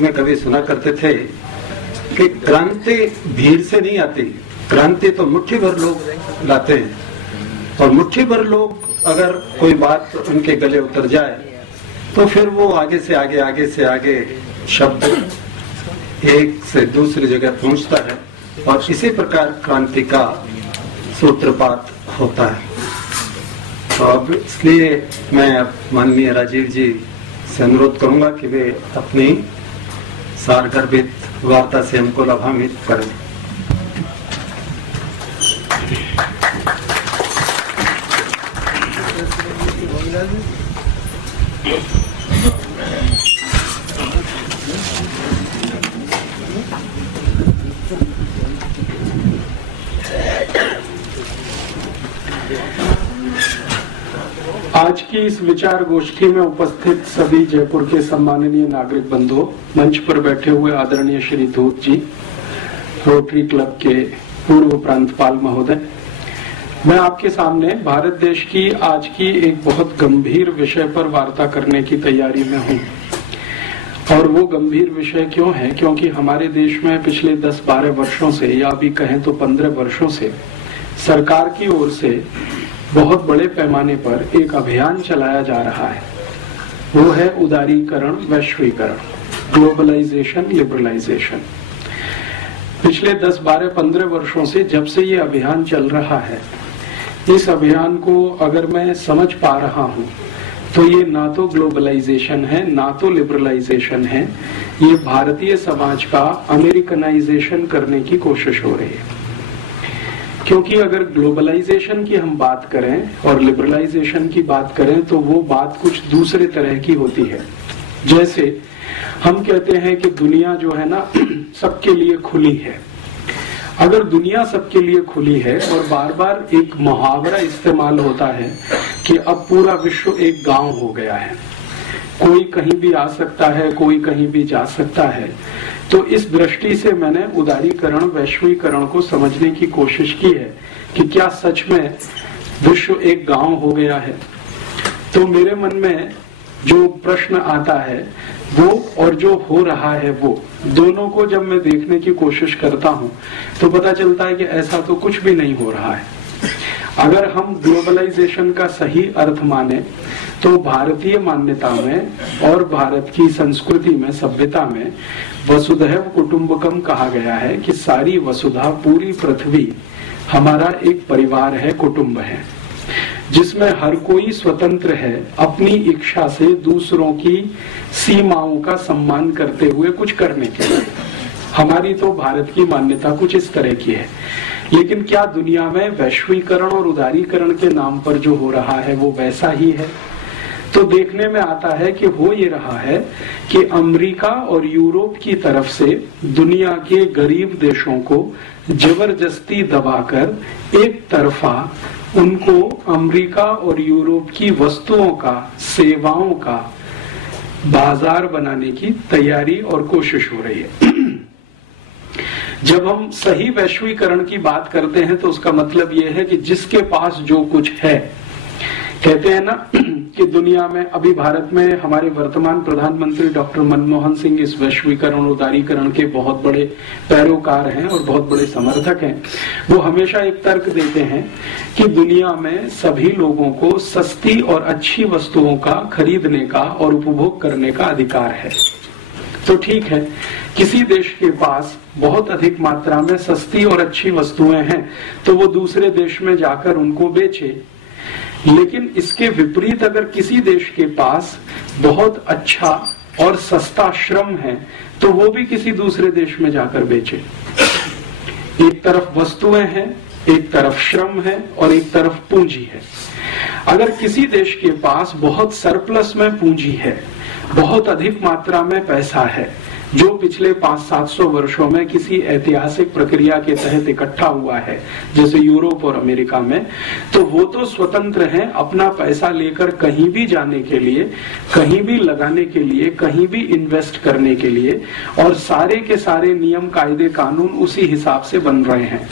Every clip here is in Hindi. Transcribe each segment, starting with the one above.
में कभी सुना करते थे कि क्रांति भीड़ से नहीं आती, क्रांति तो मुट्ठी भर लोग लाते हैं, और मुट्ठी भर लोग अगर कोई बात उनके गले उतर जाए तो फिर वो आगे से आगे शब्द एक से दूसरी जगह पहुंचता है, और इसी प्रकार क्रांति का सूत्रपात होता है। तो अब इसलिए मैं माननीय राजीव जी से अनुरोध करूंगा कि वे अपनी सारगर्भित वार्ता से हमको लाभान्वित करें। आज की इस विचार गोष्ठी में उपस्थित सभी जयपुर के सम्माननीय नागरिक बंधुओं, मंच पर बैठे हुए आदरणीय श्री धूत जी, रोटरी क्लब के पूर्व प्रांतपाल महोदय, मैं आपके सामने भारत देश की आज की एक बहुत गंभीर विषय पर वार्ता करने की तैयारी में हूँ। और वो गंभीर विषय क्यों है? क्योंकि हमारे देश में पिछले 10-12 वर्षों से, या भी कहें तो 15 वर्षों से, सरकार की ओर से बहुत बड़े पैमाने पर एक अभियान चलाया जा रहा है। वो है उदारीकरण, वैश्वीकरण, ग्लोबलाइजेशन, लिबरलाइजेशन। पिछले 10, 12, 15 वर्षों से जब से ये अभियान चल रहा है, इस अभियान को अगर मैं समझ पा रहा हूँ तो ये ना तो ग्लोबलाइजेशन है, ना तो लिबरलाइजेशन है, ये भारतीय समाज का अमेरिकनाइजेशन करने की कोशिश हो रही है। क्योंकि अगर ग्लोबलाइजेशन की हम बात करें और लिबरलाइजेशन की बात करें तो वो बात कुछ दूसरे तरह की होती है। जैसे हम कहते हैं कि दुनिया जो है ना सबके लिए खुली है। अगर दुनिया सबके लिए खुली है और बार बार एक मुहावरा इस्तेमाल होता है कि अब पूरा विश्व एक गांव हो गया है, कोई कहीं भी आ सकता है, कोई कहीं भी जा सकता है, तो इस दृष्टि से मैंने उदारीकरण, वैश्वीकरण को समझने की कोशिश की है कि क्या सच में विश्व एक गांव हो गया है। तो मेरे मन में जो प्रश्न आता है वो और जो हो रहा है वो दोनों को जब मैं देखने की कोशिश करता हूँ तो पता चलता है कि ऐसा तो कुछ भी नहीं हो रहा है। अगर हम ग्लोबलाइजेशन का सही अर्थ माने तो भारतीय मान्यता में और भारत की संस्कृति में, सभ्यता में वसुधैव कुटुंबकम कहा गया है कि सारी वसुधा, पूरी पृथ्वी हमारा एक परिवार है, कुटुंब है, जिसमें हर कोई स्वतंत्र है अपनी इच्छा से दूसरों की सीमाओं का सम्मान करते हुए कुछ करने के लिए। हमारी तो भारत की मान्यता कुछ इस तरह की है। लेकिन क्या दुनिया में वैश्वीकरण और उदारीकरण के नाम पर जो हो रहा है वो वैसा ही है? तो देखने में आता है कि हो ये रहा है कि अमेरिका और यूरोप की तरफ से दुनिया के गरीब देशों को जबरदस्ती दबाकर एक तरफा उनको अमेरिका और यूरोप की वस्तुओं का, सेवाओं का बाजार बनाने की तैयारी और कोशिश हो रही है। जब हम सही वैश्वीकरण की बात करते हैं तो उसका मतलब यह है कि जिसके पास जो कुछ है, कहते हैं ना कि दुनिया में अभी भारत में हमारे वर्तमान प्रधानमंत्री डॉक्टर मनमोहन सिंह इस वैश्वीकरण उदारीकरण के बहुत बड़े पैरोकार हैं और बहुत बड़े समर्थक हैं। वो हमेशा एक तर्क देते हैं कि दुनिया में सभी लोगों को सस्ती और अच्छी वस्तुओं का खरीदने का और उपभोग करने का अधिकार है। तो ठीक है, किसी देश के पास बहुत अधिक मात्रा में सस्ती और अच्छी वस्तुएं हैं तो वो दूसरे देश में जाकर उनको बेचे। लेकिन इसके विपरीत अगर किसी देश के पास बहुत अच्छा और सस्ता श्रम है तो वो भी किसी दूसरे देश में जाकर बेचे। एक तरफ वस्तुएं हैं, एक तरफ श्रम है और एक तरफ पूंजी है। अगर किसी देश के पास बहुत सरप्लस में पूंजी है, बहुत अधिक मात्रा में पैसा है, जो पिछले 500-700 वर्षों में किसी ऐतिहासिक प्रक्रिया के तहत इकट्ठा हुआ है, जैसे यूरोप और अमेरिका में, तो वो तो स्वतंत्र हैं अपना पैसा लेकर कहीं भी जाने के लिए, कहीं भी लगाने के लिए, कहीं भी इन्वेस्ट करने के लिए, और सारे के सारे नियम, कायदे, कानून उसी हिसाब से बन रहे हैं।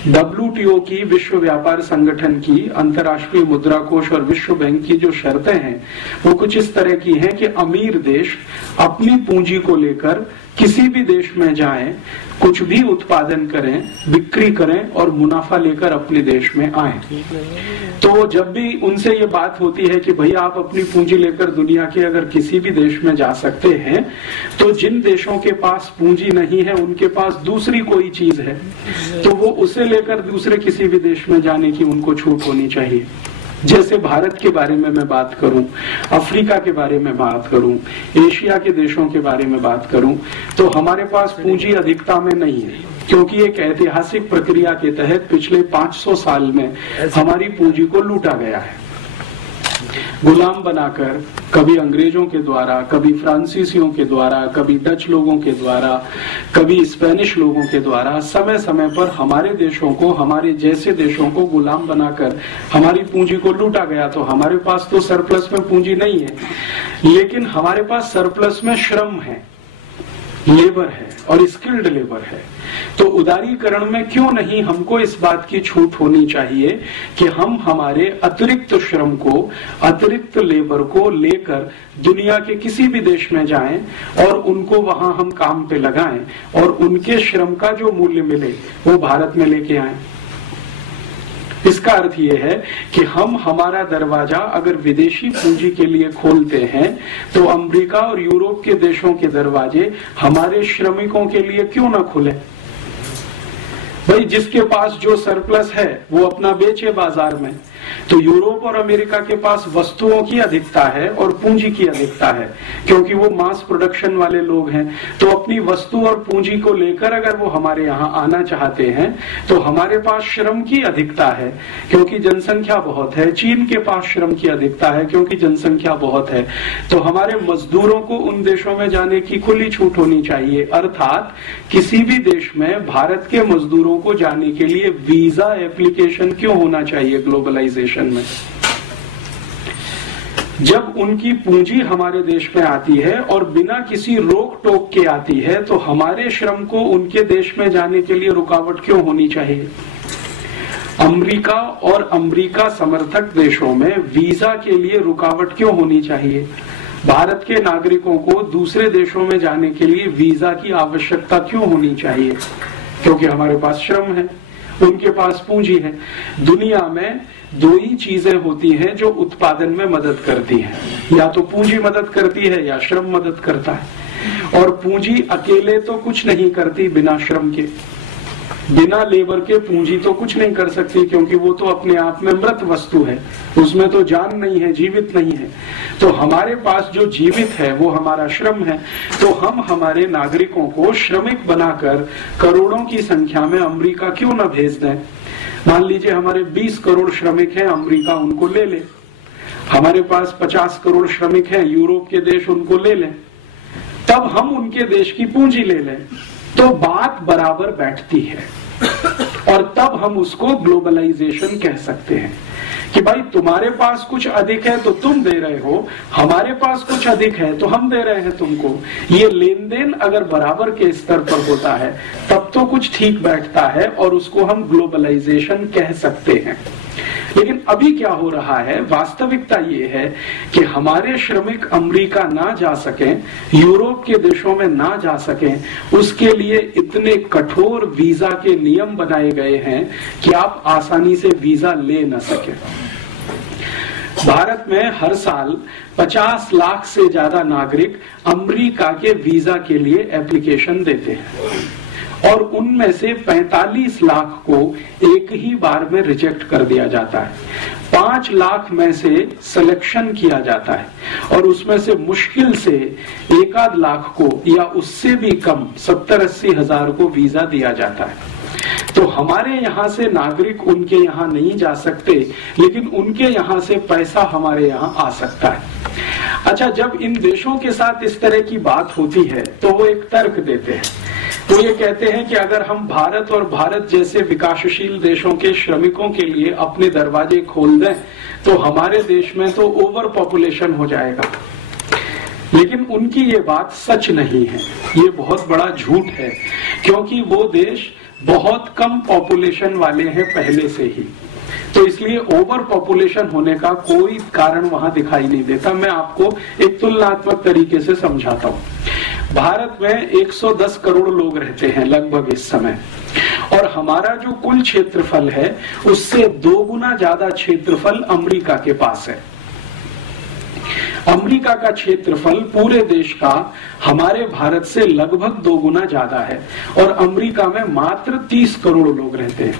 WTO की, विश्व व्यापार संगठन की, अंतर्राष्ट्रीय मुद्रा कोष और विश्व बैंक की जो शर्तें हैं वो कुछ इस तरह की हैं कि अमीर देश अपनी पूंजी को लेकर किसी भी देश में जाएं, कुछ भी उत्पादन करें, बिक्री करें और मुनाफा लेकर अपने देश में आए। तो जब भी उनसे ये बात होती है कि भाई आप अपनी पूंजी लेकर दुनिया के अगर किसी भी देश में जा सकते हैं, तो जिन देशों के पास पूंजी नहीं है उनके पास दूसरी कोई चीज है, तो वो उसे लेकर दूसरे किसी भी देश में जाने की उनको छूट होनी चाहिए। जैसे भारत के बारे में मैं बात करूं, अफ्रीका के बारे में बात करूं, एशिया के देशों के बारे में बात करूं, तो हमारे पास पूंजी अधिकता में नहीं है, क्योंकि एक ऐतिहासिक प्रक्रिया के तहत पिछले 500 साल में हमारी पूंजी को लूटा गया है, गुलाम बनाकर, कभी अंग्रेजों के द्वारा, कभी फ्रांसीसियों के द्वारा, कभी डच लोगों के द्वारा, कभी स्पेनिश लोगों के द्वारा समय समय पर हमारे देशों को, हमारे जैसे देशों को गुलाम बनाकर हमारी पूंजी को लूटा गया। तो हमारे पास तो सरप्लस में पूंजी नहीं है, लेकिन हमारे पास सरप्लस में श्रम है, लेबर है और स्किल्ड लेबर है। तो उदारीकरण में क्यों नहीं हमको इस बात की छूट होनी चाहिए कि हम हमारे अतिरिक्त श्रम को, अतिरिक्त लेबर को लेकर दुनिया के किसी भी देश में जाएं और उनको वहां हम काम पे लगाएं और उनके श्रम का जो मूल्य मिले वो भारत में लेके आएं। इसका अर्थ ये है कि हम हमारा दरवाजा अगर विदेशी पूंजी के लिए खोलते हैं तो अमेरिका और यूरोप के देशों के दरवाजे हमारे श्रमिकों के लिए क्यों ना खुले। भाई जिसके पास जो सरप्लस है वो अपना बेचे बाजार में। तो यूरोप और अमेरिका के पास वस्तुओं की अधिकता है और पूंजी की अधिकता है, क्योंकि वो मास प्रोडक्शन वाले लोग हैं। तो अपनी वस्तु और पूंजी को लेकर अगर वो हमारे यहाँ आना चाहते हैं तो हमारे पास श्रम की अधिकता है, क्योंकि जनसंख्या बहुत है। चीन के पास श्रम की अधिकता है, क्योंकि जनसंख्या बहुत है। तो हमारे मजदूरों को उन देशों में जाने की खुली छूट होनी चाहिए। अर्थात किसी भी देश में भारत के मजदूरों को जाने के लिए वीजा एप्लीकेशन क्यों होना चाहिए ग्लोबलाइजेशन में। जब उनकी पूंजी हमारे देश में आती है और बिना किसी रोक टोक के आती है तो हमारे श्रम को उनके देश में जाने के लिए रुकावट क्यों होनी चाहिए। अमेरिका और अमेरिका समर्थक देशों में वीजा के लिए रुकावट क्यों होनी चाहिए। भारत के नागरिकों को दूसरे देशों में जाने के लिए वीजा की आवश्यकता क्यों होनी चाहिए, क्योंकि हमारे पास श्रम है, उनके पास पूंजी है। दुनिया में दो ही चीजें होती हैं जो उत्पादन में मदद करती हैं, या तो पूंजी मदद करती है या श्रम मदद करता है। और पूंजी अकेले तो कुछ नहीं करती बिना श्रम के, बिना लेबर के पूंजी तो कुछ नहीं कर सकती, क्योंकि वो तो अपने आप में मृत वस्तु है, उसमें तो जान नहीं है, जीवित नहीं है। तो हमारे पास जो जीवित है वो हमारा श्रम है। तो हम हमारे नागरिकों को श्रमिक बनाकर करोड़ों की संख्या में अमेरिका क्यों न भेज दें। मान लीजिए हमारे 20 करोड़ श्रमिक हैं, अमेरिका उनको ले ले। हमारे पास 50 करोड़ श्रमिक हैं, यूरोप के देश उनको ले लें, तब हम उनके देश की पूंजी ले लें, तो बात बराबर बैठती है। और तब हम उसको ग्लोबलाइजेशन कह सकते हैं कि भाई तुम्हारे पास कुछ अधिक है तो तुम दे रहे हो, हमारे पास कुछ अधिक है तो हम दे रहे हैं तुमको। ये लेन देन अगर बराबर के स्तर पर होता है तब तो कुछ ठीक बैठता है और उसको हम ग्लोबलाइजेशन कह सकते हैं। लेकिन अभी क्या हो रहा है, वास्तविकता ये है कि हमारे श्रमिक अमेरिका ना जा सकें, यूरोप के देशों में ना जा सकें, उसके लिए इतने कठोर वीजा के नियम बनाए गए हैं कि आप आसानी से वीजा ले न सकें। भारत में हर साल 50 लाख से ज्यादा नागरिक अमेरिका के वीजा के लिए एप्लीकेशन देते हैं और उनमें से 45 लाख को एक ही बार में रिजेक्ट कर दिया जाता है। 5 लाख में से सिलेक्शन किया जाता है और उसमें से मुश्किल से 1-8 लाख को या उससे भी कम 70-80 हजार को वीजा दिया जाता है। तो हमारे यहाँ से नागरिक उनके यहाँ नहीं जा सकते, लेकिन उनके यहाँ से पैसा हमारे यहाँ आ सकता है। अच्छा, जब इन देशों के साथ इस तरह की बात होती है तो वो एक तर्क देते हैं। वो ये कहते हैं कि अगर हम भारत और भारत जैसे विकासशील देशों के श्रमिकों के लिए अपने दरवाजे खोल दें तो हमारे देश में तो ओवर पॉपुलेशन हो जाएगा। लेकिन उनकी ये बात सच नहीं है, ये बहुत बड़ा झूठ है, क्योंकि वो देश बहुत कम पॉपुलेशन वाले हैं पहले से ही, तो इसलिए ओवर पॉपुलेशन होने का कोई कारण वहां दिखाई नहीं देता। मैं आपको एक तुलनात्मक तरीके से समझाता हूं। भारत में 110 करोड़ लोग रहते हैं लगभग इस समय, और हमारा जो कुल क्षेत्रफल है उससे 2 गुना ज्यादा क्षेत्रफल अमेरिका के पास है। अमेरिका का क्षेत्रफल पूरे देश का हमारे भारत से लगभग 2 गुना ज्यादा है, और अमेरिका में मात्र 30 करोड़ लोग रहते हैं।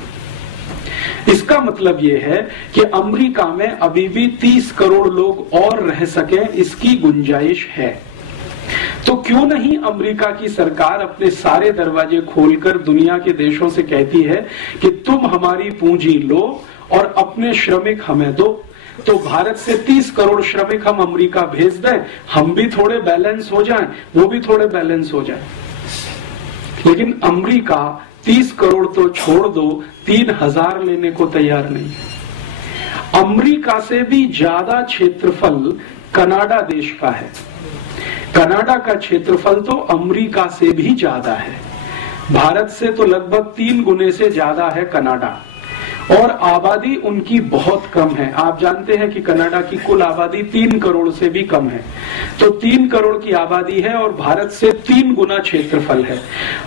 इसका मतलब यह है कि अमेरिका में अभी भी 30 करोड़ लोग और रह सके, इसकी गुंजाइश है। तो क्यों नहीं अमेरिका की सरकार अपने सारे दरवाजे खोलकर दुनिया के देशों से कहती है कि तुम हमारी पूंजी लो और अपने श्रमिक हमें दो। तो भारत से 30 करोड़ श्रमिक हम अमेरिका भेज दें, हम भी थोड़े बैलेंस हो जाएं, वो भी थोड़े बैलेंस हो जाएं। लेकिन अमेरिका 30 करोड़ तो छोड़ दो, 3000 लेने को तैयार नहीं। अमेरिका से भी ज्यादा क्षेत्रफल कनाडा देश का है। कनाडा का क्षेत्रफल तो अमेरिका से भी ज्यादा है। भारत से तो लगभग 3 गुने से ज्यादा है कनाडा, और आबादी उनकी बहुत कम है। आप जानते हैं कि कनाडा की कुल आबादी 3 करोड़ से भी कम है। तो 3 करोड़ की आबादी है और भारत से 3 गुना क्षेत्रफल है।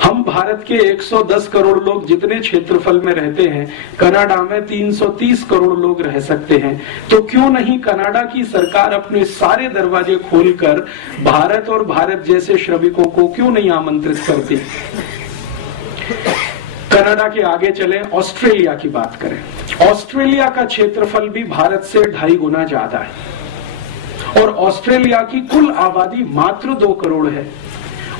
हम भारत के 110 करोड़ लोग जितने क्षेत्रफल में रहते हैं, कनाडा में 330 करोड़ लोग रह सकते हैं। तो क्यों नहीं कनाडा की सरकार अपने सारे दरवाजे खोलकर भारत और भारत जैसे श्रमिकों को क्यों नहीं आमंत्रित करती? कनाडा के आगे चले, ऑस्ट्रेलिया की बात करें। ऑस्ट्रेलिया का क्षेत्रफल भी भारत से 2.5 गुना ज्यादा है, और ऑस्ट्रेलिया की कुल आबादी मात्र 2 करोड़ है,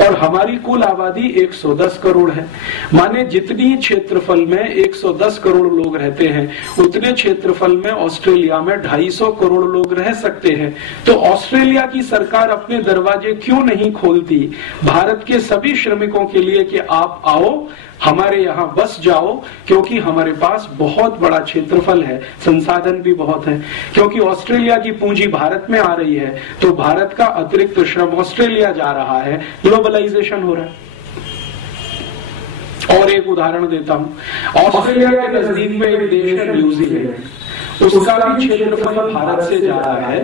और हमारी कुल आबादी 110 करोड़ है। माने जितनी क्षेत्रफल में 110 करोड़ लोग रहते हैं, उतने क्षेत्रफल में ऑस्ट्रेलिया में 250 करोड़ लोग रह सकते हैं। तो ऑस्ट्रेलिया की सरकार अपने दरवाजे क्यों नहीं खोलती भारत के सभी श्रमिकों के लिए कि आप आओ, हमारे यहाँ बस जाओ, क्योंकि हमारे पास बहुत बड़ा क्षेत्रफल है, संसाधन भी बहुत है। क्योंकि ऑस्ट्रेलिया की पूंजी भारत में आ रही है, तो भारत का अतिरिक्त श्रम ऑस्ट्रेलिया जा रहा है, ग्लोबलाइजेशन हो रहा है। और एक उदाहरण देता हूं, ऑस्ट्रेलिया के नजदीक में एक देश है न्यूजीलैंड, उसका भी क्षेत्रफल भारत से ज्यादा है,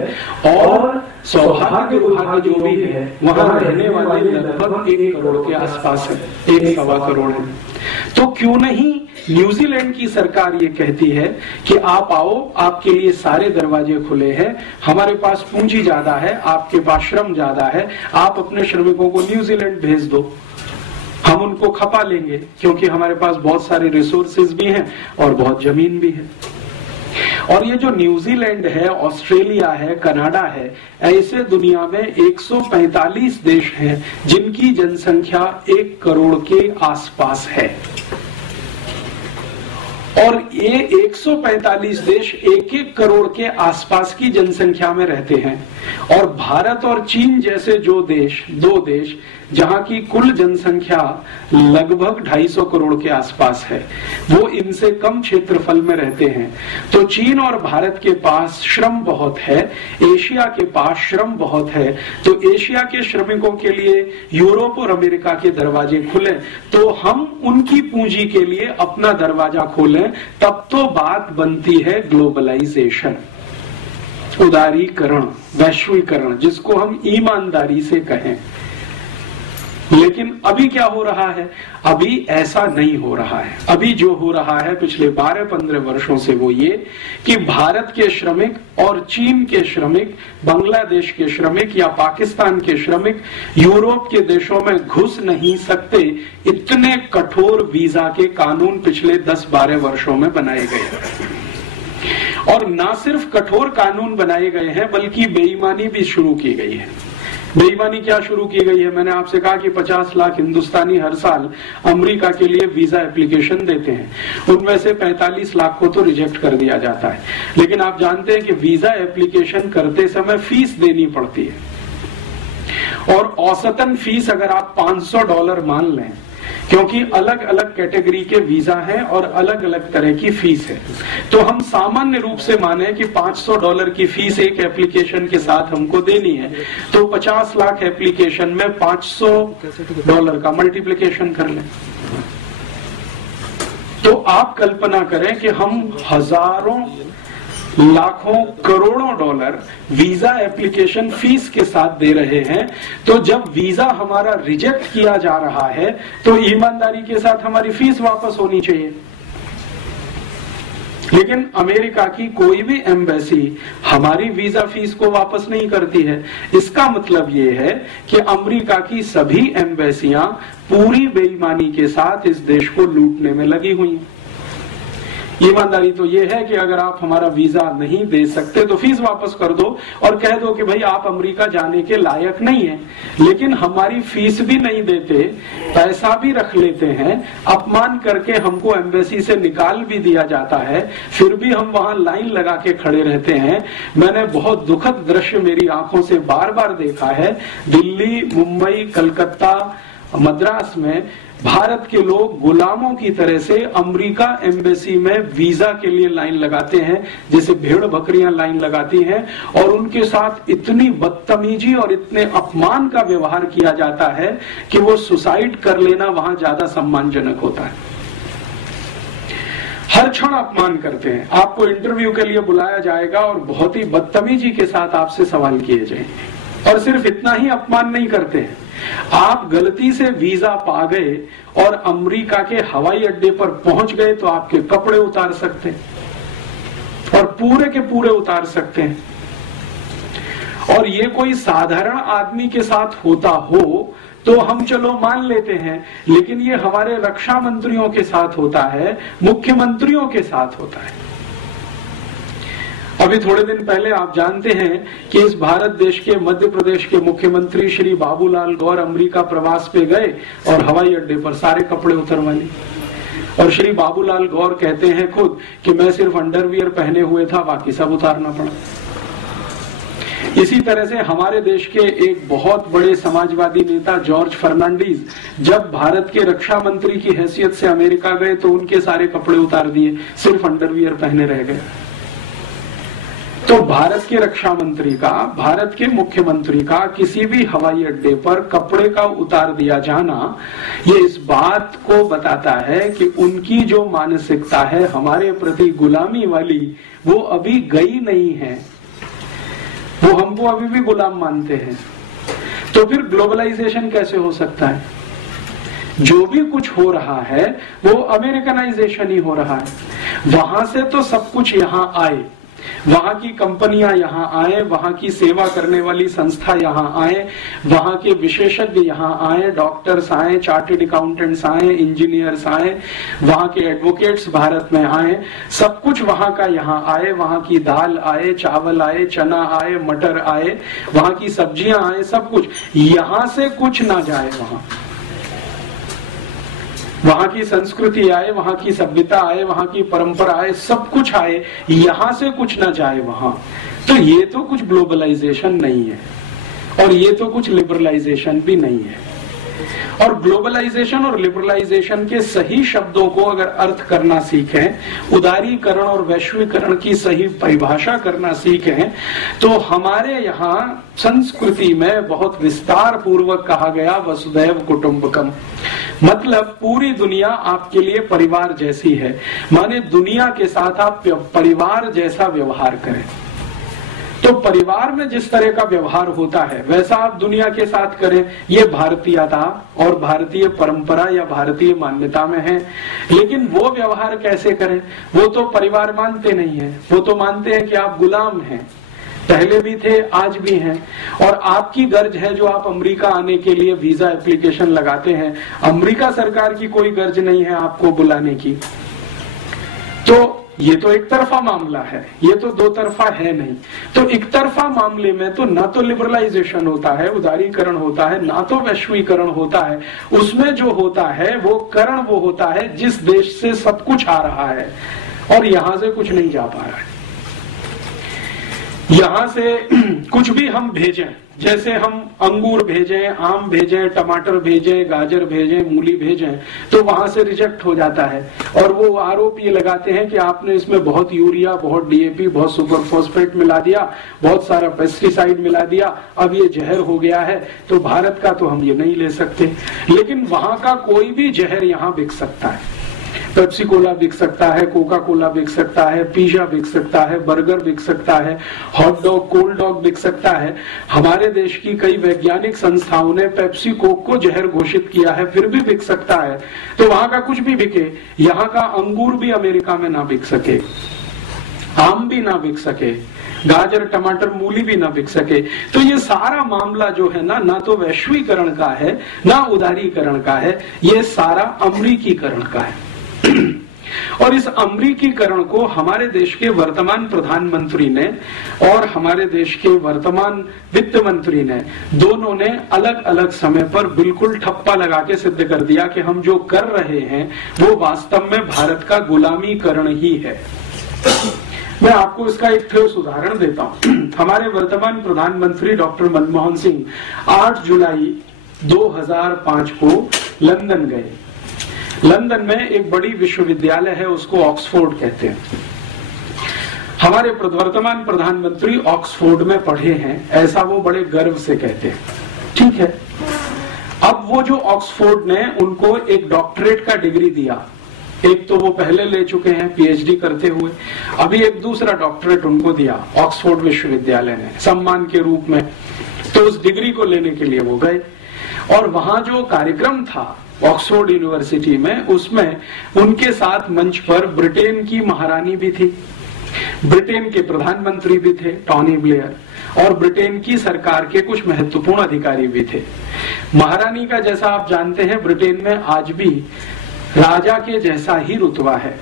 और सौभाग्य दुर्भाग्य जो भी है वहां रहने वाले लगभग 1 करोड़ के आसपास है, 1.25 करोड़ है। तो क्यों नहीं न्यूजीलैंड की सरकार ये कहती है कि आप आओ, आपके लिए सारे दरवाजे खुले हैं, हमारे पास पूंजी ज्यादा है, आपके पास श्रम ज्यादा है, आप अपने श्रमिकों को न्यूजीलैंड भेज दो, हम उनको खपा लेंगे, क्योंकि हमारे पास बहुत सारे रिसोर्सेज भी हैं और बहुत जमीन भी है। और ये जो न्यूजीलैंड है, ऑस्ट्रेलिया है, कनाडा है, ऐसे दुनिया में 145 देश हैं जिनकी जनसंख्या 1 करोड़ के आसपास है, और ये 145 देश 1-1 करोड़ के आसपास की जनसंख्या में रहते हैं। और भारत और चीन जैसे जो देश, 2 देश जहां की कुल जनसंख्या लगभग 250 करोड़ के आसपास है, वो इनसे कम क्षेत्रफल में रहते हैं। तो चीन और भारत के पास श्रम बहुत है, एशिया के पास श्रम बहुत है, तो एशिया के श्रमिकों के लिए यूरोप और अमेरिका के दरवाजे खुले, तो हम उनकी पूंजी के लिए अपना दरवाजा खोलें, तब तो बात बनती है ग्लोबलाइजेशन, उदारीकरण, वैश्वीकरण, जिसको हम ईमानदारी से कहें। लेकिन अभी क्या हो रहा है? अभी ऐसा नहीं हो रहा है। अभी जो हो रहा है पिछले 12-15 वर्षों से वो ये कि भारत के श्रमिक और चीन के श्रमिक, बांग्लादेश के श्रमिक या पाकिस्तान के श्रमिक यूरोप के देशों में घुस नहीं सकते। इतने कठोर वीजा के कानून पिछले 10-12 वर्षों में बनाए गए, और ना सिर्फ कठोर कानून बनाए गए हैं बल्कि बेईमानी भी शुरू की गई है। बेईमानी क्या शुरू की गई है? मैंने आपसे कहा कि 50 लाख हिंदुस्तानी हर साल अमेरिका के लिए वीजा एप्लीकेशन देते हैं, उनमें से 45 लाख को तो रिजेक्ट कर दिया जाता है। लेकिन आप जानते हैं कि वीजा एप्लीकेशन करते समय फीस देनी पड़ती है, और औसतन फीस अगर आप $500 मान लें, क्योंकि अलग अलग कैटेगरी के वीजा हैं और अलग अलग तरह की फीस है, तो हम सामान्य रूप से माने कि $500 की फीस एक एप्लीकेशन के साथ हमको देनी है, तो 50 लाख एप्लीकेशन में $500 का मल्टीप्लिकेशन कर लें। तो आप कल्पना करें कि हम हजारों लाखों करोड़ों डॉलर वीजा एप्लीकेशन फीस के साथ दे रहे हैं, तो जब वीजा हमारा रिजेक्ट किया जा रहा है तो ईमानदारी के साथ हमारी फीस वापस होनी चाहिए। लेकिन अमेरिका की कोई भी एम्बेसी हमारी वीजा फीस को वापस नहीं करती है। इसका मतलब यह है कि अमेरिका की सभी एम्बेसियां पूरी बेईमानी के साथ इस देश को लूटने में लगी हुई हैं। ईमानदारी तो यह है कि अगर आप हमारा वीजा नहीं दे सकते तो फीस वापस कर दो और कह दो कि भाई आप अमेरिका जाने के लायक नहीं हैं। लेकिन हमारी फीस भी नहीं देते, पैसा भी रख लेते हैं, अपमान करके हमको एम्बेसी से निकाल भी दिया जाता है, फिर भी हम वहां लाइन लगा के खड़े रहते हैं। मैंने बहुत दुखद दृश्य मेरी आंखों से बार बार देखा है। दिल्ली, मुंबई, कलकत्ता, मद्रास में भारत के लोग गुलामों की तरह से अमेरिका एम्बेसी में वीजा के लिए लाइन लगाते हैं, जैसे भेड़ बकरियां लाइन लगाती हैं, और उनके साथ इतनी बदतमीजी और इतने अपमान का व्यवहार किया जाता है कि वो सुसाइड कर लेना वहां ज्यादा सम्मानजनक होता है। हर क्षण अपमान करते हैं। आपको इंटरव्यू के लिए बुलाया जाएगा और बहुत ही बदतमीजी के साथ आपसे सवाल किए जाएंगे। और सिर्फ इतना ही अपमान नहीं करते हैं, आप गलती से वीजा पा गए और अमेरिका के हवाई अड्डे पर पहुंच गए तो आपके कपड़े उतार सकते हैं और पूरे के पूरे उतार सकते हैं। और ये कोई साधारण आदमी के साथ होता हो तो हम चलो मान लेते हैं, लेकिन ये हमारे रक्षा मंत्रियों के साथ होता है, मुख्यमंत्रियों के साथ होता है। अभी थोड़े दिन पहले आप जानते हैं कि इस भारत देश के मध्य प्रदेश के मुख्यमंत्री श्री बाबूलाल गौर अमेरिका प्रवास पे गए और हवाई अड्डे पर सारे कपड़े उतरवा लिए। और श्री बाबूलाल गौर कहते हैं खुद कि मैं सिर्फ अंडरवियर पहने हुए था, बाकी सब उतारना पड़ा। इसी तरह से हमारे देश के एक बहुत बड़े समाजवादी नेता जॉर्ज फर्नांडीज जब भारत के रक्षा मंत्री की हैसियत से अमेरिका गए तो उनके सारे कपड़े उतार दिए, सिर्फ अंडरवियर पहने रह गए। तो भारत के रक्षा मंत्री का, भारत के मुख्यमंत्री का किसी भी हवाई अड्डे पर कपड़े का उतार दिया जाना, ये इस बात को बताता है कि उनकी जो मानसिकता है हमारे प्रति गुलामी वाली, वो अभी गई नहीं है। वो हमको अभी भी गुलाम मानते हैं। तो फिर ग्लोबलाइजेशन कैसे हो सकता है? जो भी कुछ हो रहा है वो अमेरिकनाइजेशन ही हो रहा है। वहां से तो सब कुछ यहाँ आए, वहां की कंपनियां यहाँ आए, वहां की सेवा करने वाली संस्था यहाँ आए, वहां के विशेषज्ञ यहाँ आए, डॉक्टर्स आए, चार्टेड अकाउंटेंट्स आए, इंजीनियर्स आए, वहां के एडवोकेट्स भारत में आए, सब कुछ वहां का यहाँ आए। वहां की दाल आए, चावल आए, चना आए, मटर आए, वहां की सब्जियां आए, सब कुछ। यहां से कुछ ना जाए वहां की संस्कृति आए, वहां की सभ्यता आए, वहां की परंपरा आए, सब कुछ आए, यहां से कुछ ना जाए वहां। तो ये तो कुछ ग्लोबलाइजेशन नहीं है और ये तो कुछ लिबरलाइजेशन भी नहीं है। और ग्लोबलाइजेशन और लिबरलाइजेशन के सही शब्दों को अगर अर्थ करना सीखें, उदारीकरण और वैश्वीकरण की सही परिभाषा करना सीखें, तो हमारे यहाँ संस्कृति में बहुत विस्तार पूर्वक कहा गया वसुधैव कुटुंबकम, मतलब पूरी दुनिया आपके लिए परिवार जैसी है। माने दुनिया के साथ आप परिवार जैसा व्यवहार करें। तो परिवार में जिस तरह का व्यवहार होता है वैसा आप दुनिया के साथ करें। ये भारतीयता और भारतीय परंपरा या भारतीय मान्यता में है। लेकिन वो व्यवहार कैसे करें? वो तो परिवार मानते नहीं है। वो तो मानते हैं कि आप गुलाम हैं, पहले भी थे, आज भी हैं। और आपकी गर्ज है जो आप अमेरिका आने के लिए वीजा एप्लीकेशन लगाते हैं। अमेरिका सरकार की कोई गर्ज नहीं है आपको बुलाने की। तो ये तो एक तरफा मामला है, ये तो दो तरफा है नहीं। तो एक तरफा मामले में तो ना तो लिबरलाइजेशन होता है, उदारीकरण होता है, ना तो वैश्वीकरण होता है। उसमें जो होता है वो करण वो होता है जिस देश से सब कुछ आ रहा है और यहां से कुछ नहीं जा पा रहा है। यहां से कुछ भी हम भेजें, जैसे हम अंगूर भेजें, आम भेजें, टमाटर भेजें, गाजर भेजें, मूली भेजें, तो वहां से रिजेक्ट हो जाता है। और वो आरोप ये लगाते हैं कि आपने इसमें बहुत यूरिया, बहुत डीएपी, बहुत सुपर फॉस्फेट मिला दिया, बहुत सारा पेस्टिसाइड मिला दिया, अब ये जहर हो गया है, तो भारत का तो हम ये नहीं ले सकते। लेकिन वहां का कोई भी जहर यहाँ बिक सकता है। पेप्सी कोला बिक सकता है, कोका कोला बिक सकता है, पिज्जा बिक सकता है, बर्गर बिक सकता है, हॉट डॉग, कोल्ड डॉग बिक सकता है। हमारे देश की कई वैज्ञानिक संस्थाओं ने पेप्सी कोक को जहर घोषित किया है, फिर भी बिक सकता है। तो वहां का कुछ भी बिके, यहाँ का अंगूर भी अमेरिका में ना बिक सके, आम भी ना बिक सके, गाजर, टमाटर, मूली भी ना बिक सके। तो ये सारा मामला जो है ना तो वैश्वीकरण का है, ना उदारीकरण का है, ये सारा अमरीकीकरण का है। और इस अमरीकीकरण को हमारे देश के वर्तमान प्रधानमंत्री ने और हमारे देश के वर्तमान वित्त मंत्री ने, दोनों ने अलग अलग समय पर बिल्कुल ठप्पा लगा के सिद्ध कर दिया कि हम जो कर रहे हैं वो वास्तव में भारत का गुलामीकरण ही है। मैं आपको इसका एक ठोस उदाहरण देता हूं। हमारे वर्तमान प्रधानमंत्री डॉक्टर मनमोहन सिंह 8 जुलाई 2005 को लंदन गए। लंदन में एक बड़ी विश्वविद्यालय है, उसको ऑक्सफोर्ड कहते हैं। हमारे वर्तमान प्रधानमंत्री ऑक्सफोर्ड में पढ़े हैं, ऐसा वो बड़े गर्व से कहते हैं। ठीक है, अब वो जो ऑक्सफोर्ड ने उनको एक डॉक्टरेट का डिग्री दिया, एक तो वो पहले ले चुके हैं पीएचडी करते हुए, अभी एक दूसरा डॉक्टरेट उनको दिया ऑक्सफोर्ड विश्वविद्यालय ने सम्मान के रूप में। तो उस डिग्री को लेने के लिए वो गए और वहां जो कार्यक्रम था ऑक्सफोर्ड यूनिवर्सिटी में, उसमें उनके साथ मंच पर ब्रिटेन की महारानी भी थी, ब्रिटेन के प्रधानमंत्री भी थे टोनी ब्लेयर, और ब्रिटेन की सरकार के कुछ महत्वपूर्ण अधिकारी भी थे। महारानी का, जैसा आप जानते हैं, ब्रिटेन में आज भी राजा के जैसा ही रुतबा है।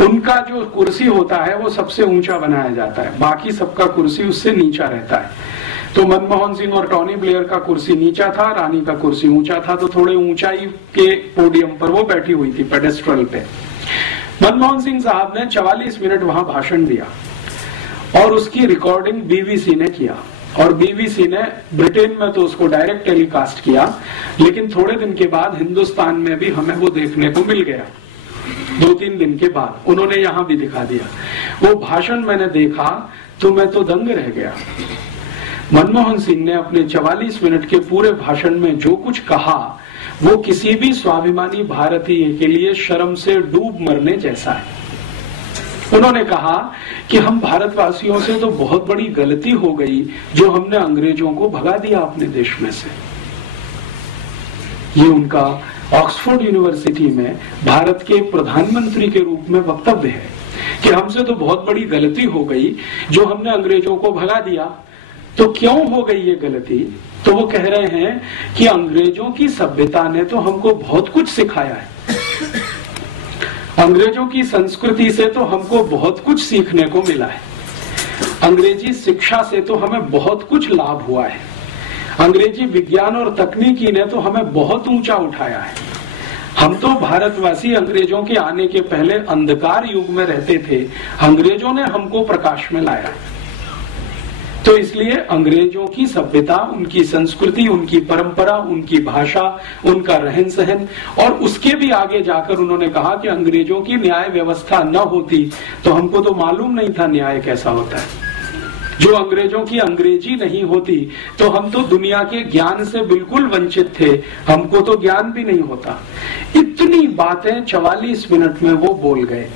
उनका जो कुर्सी होता है वो सबसे ऊंचा बनाया जाता है, बाकी सबका कुर्सी उससे नीचा रहता है। तो मनमोहन सिंह और टोनी ब्लेयर का कुर्सी नीचा था, रानी का कुर्सी ऊंचा था, तो थोड़े ऊंचाई के पोडियम पर वो बैठी हुई थी, पेडेस्ट्रल पे। मनमोहन सिंह साहब ने 44 मिनट वहां भाषण दिया और उसकी रिकॉर्डिंग बीबीसी ने किया, और बीबीसी ने ब्रिटेन में तो उसको डायरेक्ट टेलीकास्ट किया, लेकिन थोड़े दिन के बाद हिंदुस्तान में भी हमें वो देखने को मिल गया। 2-3 दिन के बाद उन्होंने यहां भी दिखा दिया। वो भाषण मैंने देखा तो मैं तो दंग रह गया। मनमोहन सिंह ने अपने 44 मिनट के पूरे भाषण में जो कुछ कहा वो किसी भी स्वाभिमानी भारतीय के लिए शर्म से डूब मरने जैसा है। उन्होंने कहा कि हम भारतवासियों से तो बहुत बड़ी गलती हो गई जो हमने अंग्रेजों को भगा दिया अपने देश में से। ये उनका ऑक्सफोर्ड यूनिवर्सिटी में भारत के प्रधानमंत्री के रूप में वक्तव्य है कि हमसे तो बहुत बड़ी गलती हो गई जो हमने अंग्रेजों को भगा दिया। तो क्यों हो गई ये गलती? तो वो कह रहे हैं कि अंग्रेजों की सभ्यता ने तो हमको बहुत कुछ सिखाया है, अंग्रेजों की संस्कृति से तो हमको बहुत कुछ सीखने को मिला है, अंग्रेजी शिक्षा से तो हमें बहुत कुछ लाभ हुआ है, अंग्रेजी विज्ञान और तकनीकी ने तो हमें बहुत ऊंचा उठाया है। हम तो भारतवासी अंग्रेजों के आने के पहले अंधकार युग में रहते थे, अंग्रेजों ने हमको प्रकाश में लाया। तो इसलिए अंग्रेजों की सभ्यता, उनकी संस्कृति, उनकी परंपरा, उनकी भाषा, उनका रहन सहन, और उसके भी आगे जाकर उन्होंने कहा कि अंग्रेजों की न्याय व्यवस्था न होती तो हमको तो मालूम नहीं था न्याय कैसा होता है। जो अंग्रेजों की अंग्रेजी नहीं होती तो हम तो दुनिया के ज्ञान से बिल्कुल वंचित थे, हमको तो ज्ञान भी नहीं होता। इतनी बातें 44 मिनट में वो बोल गए।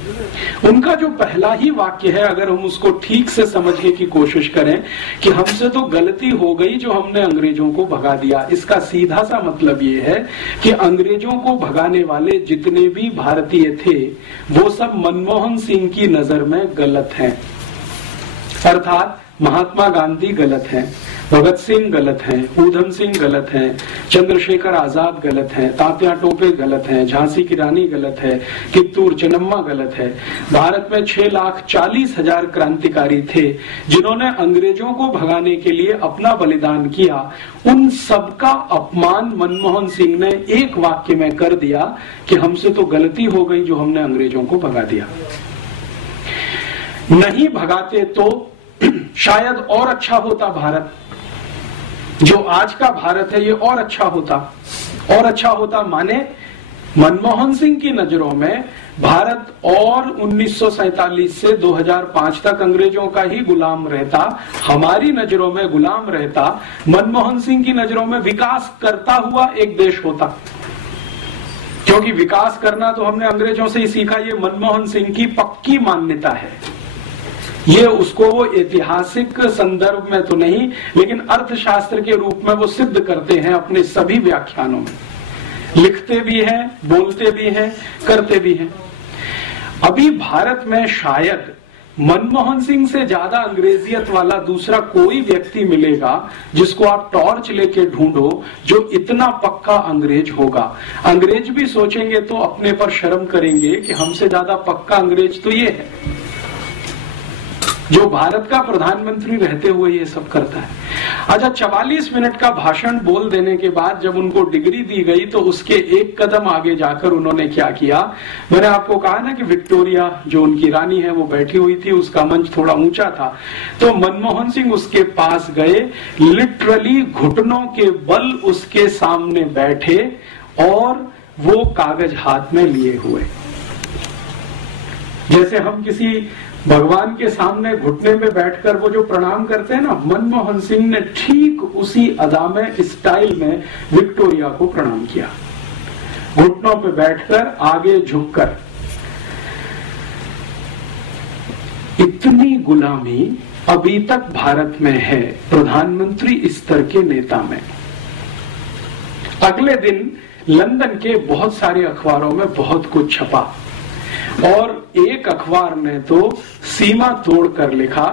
उनका जो पहला ही वाक्य है, अगर हम उसको ठीक से समझने की कोशिश करें कि हमसे तो गलती हो गई जो हमने अंग्रेजों को भगा दिया, इसका सीधा सा मतलब ये है कि अंग्रेजों को भगाने वाले जितने भी भारतीय थे वो सब मनमोहन सिंह की नजर में गलत हैं। अर्थात महात्मा गांधी गलत हैं, भगत सिंह गलत हैं, ऊधम सिंह गलत हैं, चंद्रशेखर आजाद गलत हैं, तात्या टोपे गलत हैं, झांसी की रानी गलत है, कित्तूर चेन्नम्मा गलत है। भारत में 6,40,000 क्रांतिकारी थे जिन्होंने अंग्रेजों को भगाने के लिए अपना बलिदान किया। उन सबका अपमान मनमोहन सिंह ने एक वाक्य में कर दिया कि हमसे तो गलती हो गई जो हमने अंग्रेजों को भगा दिया। नहीं भगाते तो शायद और अच्छा होता भारत, जो आज का भारत है ये और अच्छा होता। और अच्छा होता माने मनमोहन सिंह की नजरों में भारत और 1947 से 2005 तक अंग्रेजों का ही गुलाम रहता, हमारी नजरों में गुलाम रहता, मनमोहन सिंह की नजरों में विकास करता हुआ एक देश होता। क्योंकि विकास करना तो हमने अंग्रेजों से ही सीखा, ये मनमोहन सिंह की पक्की मान्यता है। ये उसको वो ऐतिहासिक संदर्भ में तो नहीं, लेकिन अर्थशास्त्र के रूप में वो सिद्ध करते हैं अपने सभी व्याख्यानों में, लिखते भी हैं, बोलते भी हैं, करते भी हैं। अभी भारत में शायद मनमोहन सिंह से ज्यादा अंग्रेजियत वाला दूसरा कोई व्यक्ति मिलेगा जिसको आप टॉर्च लेके ढूंढो जो इतना पक्का अंग्रेज होगा। अंग्रेज भी सोचेंगे तो अपने पर शर्म करेंगे कि हमसे ज्यादा पक्का अंग्रेज तो ये है जो भारत का प्रधानमंत्री रहते हुए ये सब करता है। अच्छा, 44 मिनट का भाषण बोल देने के बाद जब उनको डिग्री दी गई तो उसके एक कदम आगे जाकर उन्होंने क्या किया, मैंने आपको कहा ना कि विक्टोरिया जो उनकी रानी है वो बैठी हुई थी, उसका मंच थोड़ा ऊंचा था, तो मनमोहन सिंह उसके पास गए, लिटरली घुटनों के बल उसके सामने बैठे और वो कागज हाथ में लिए हुए, जैसे हम किसी भगवान के सामने घुटने में बैठकर वो जो प्रणाम करते हैं ना, मनमोहन सिंह ने ठीक उसी अदा में, स्टाइल में विक्टोरिया को प्रणाम किया, घुटनों पे बैठकर, आगे झुककर। इतनी गुलामी अभी तक भारत में है प्रधानमंत्री स्तर के नेता में। अगले दिन लंदन के बहुत सारे अखबारों में बहुत कुछ छपा और एक अखबार ने तो सीमा तोड़कर लिखा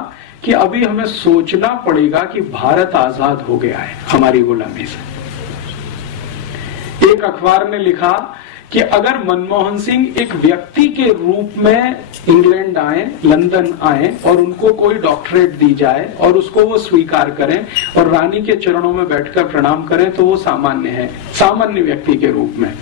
कि अभी हमें सोचना पड़ेगा कि भारत आजाद हो गया है हमारी गुलामी से। एक अखबार ने लिखा कि अगर मनमोहन सिंह एक व्यक्ति के रूप में इंग्लैंड आए, लंदन आए और उनको कोई डॉक्टरेट दी जाए और उसको वो स्वीकार करें और रानी के चरणों में बैठकर प्रणाम करें तो वो सामान्य है, सामान्य व्यक्ति के रूप में।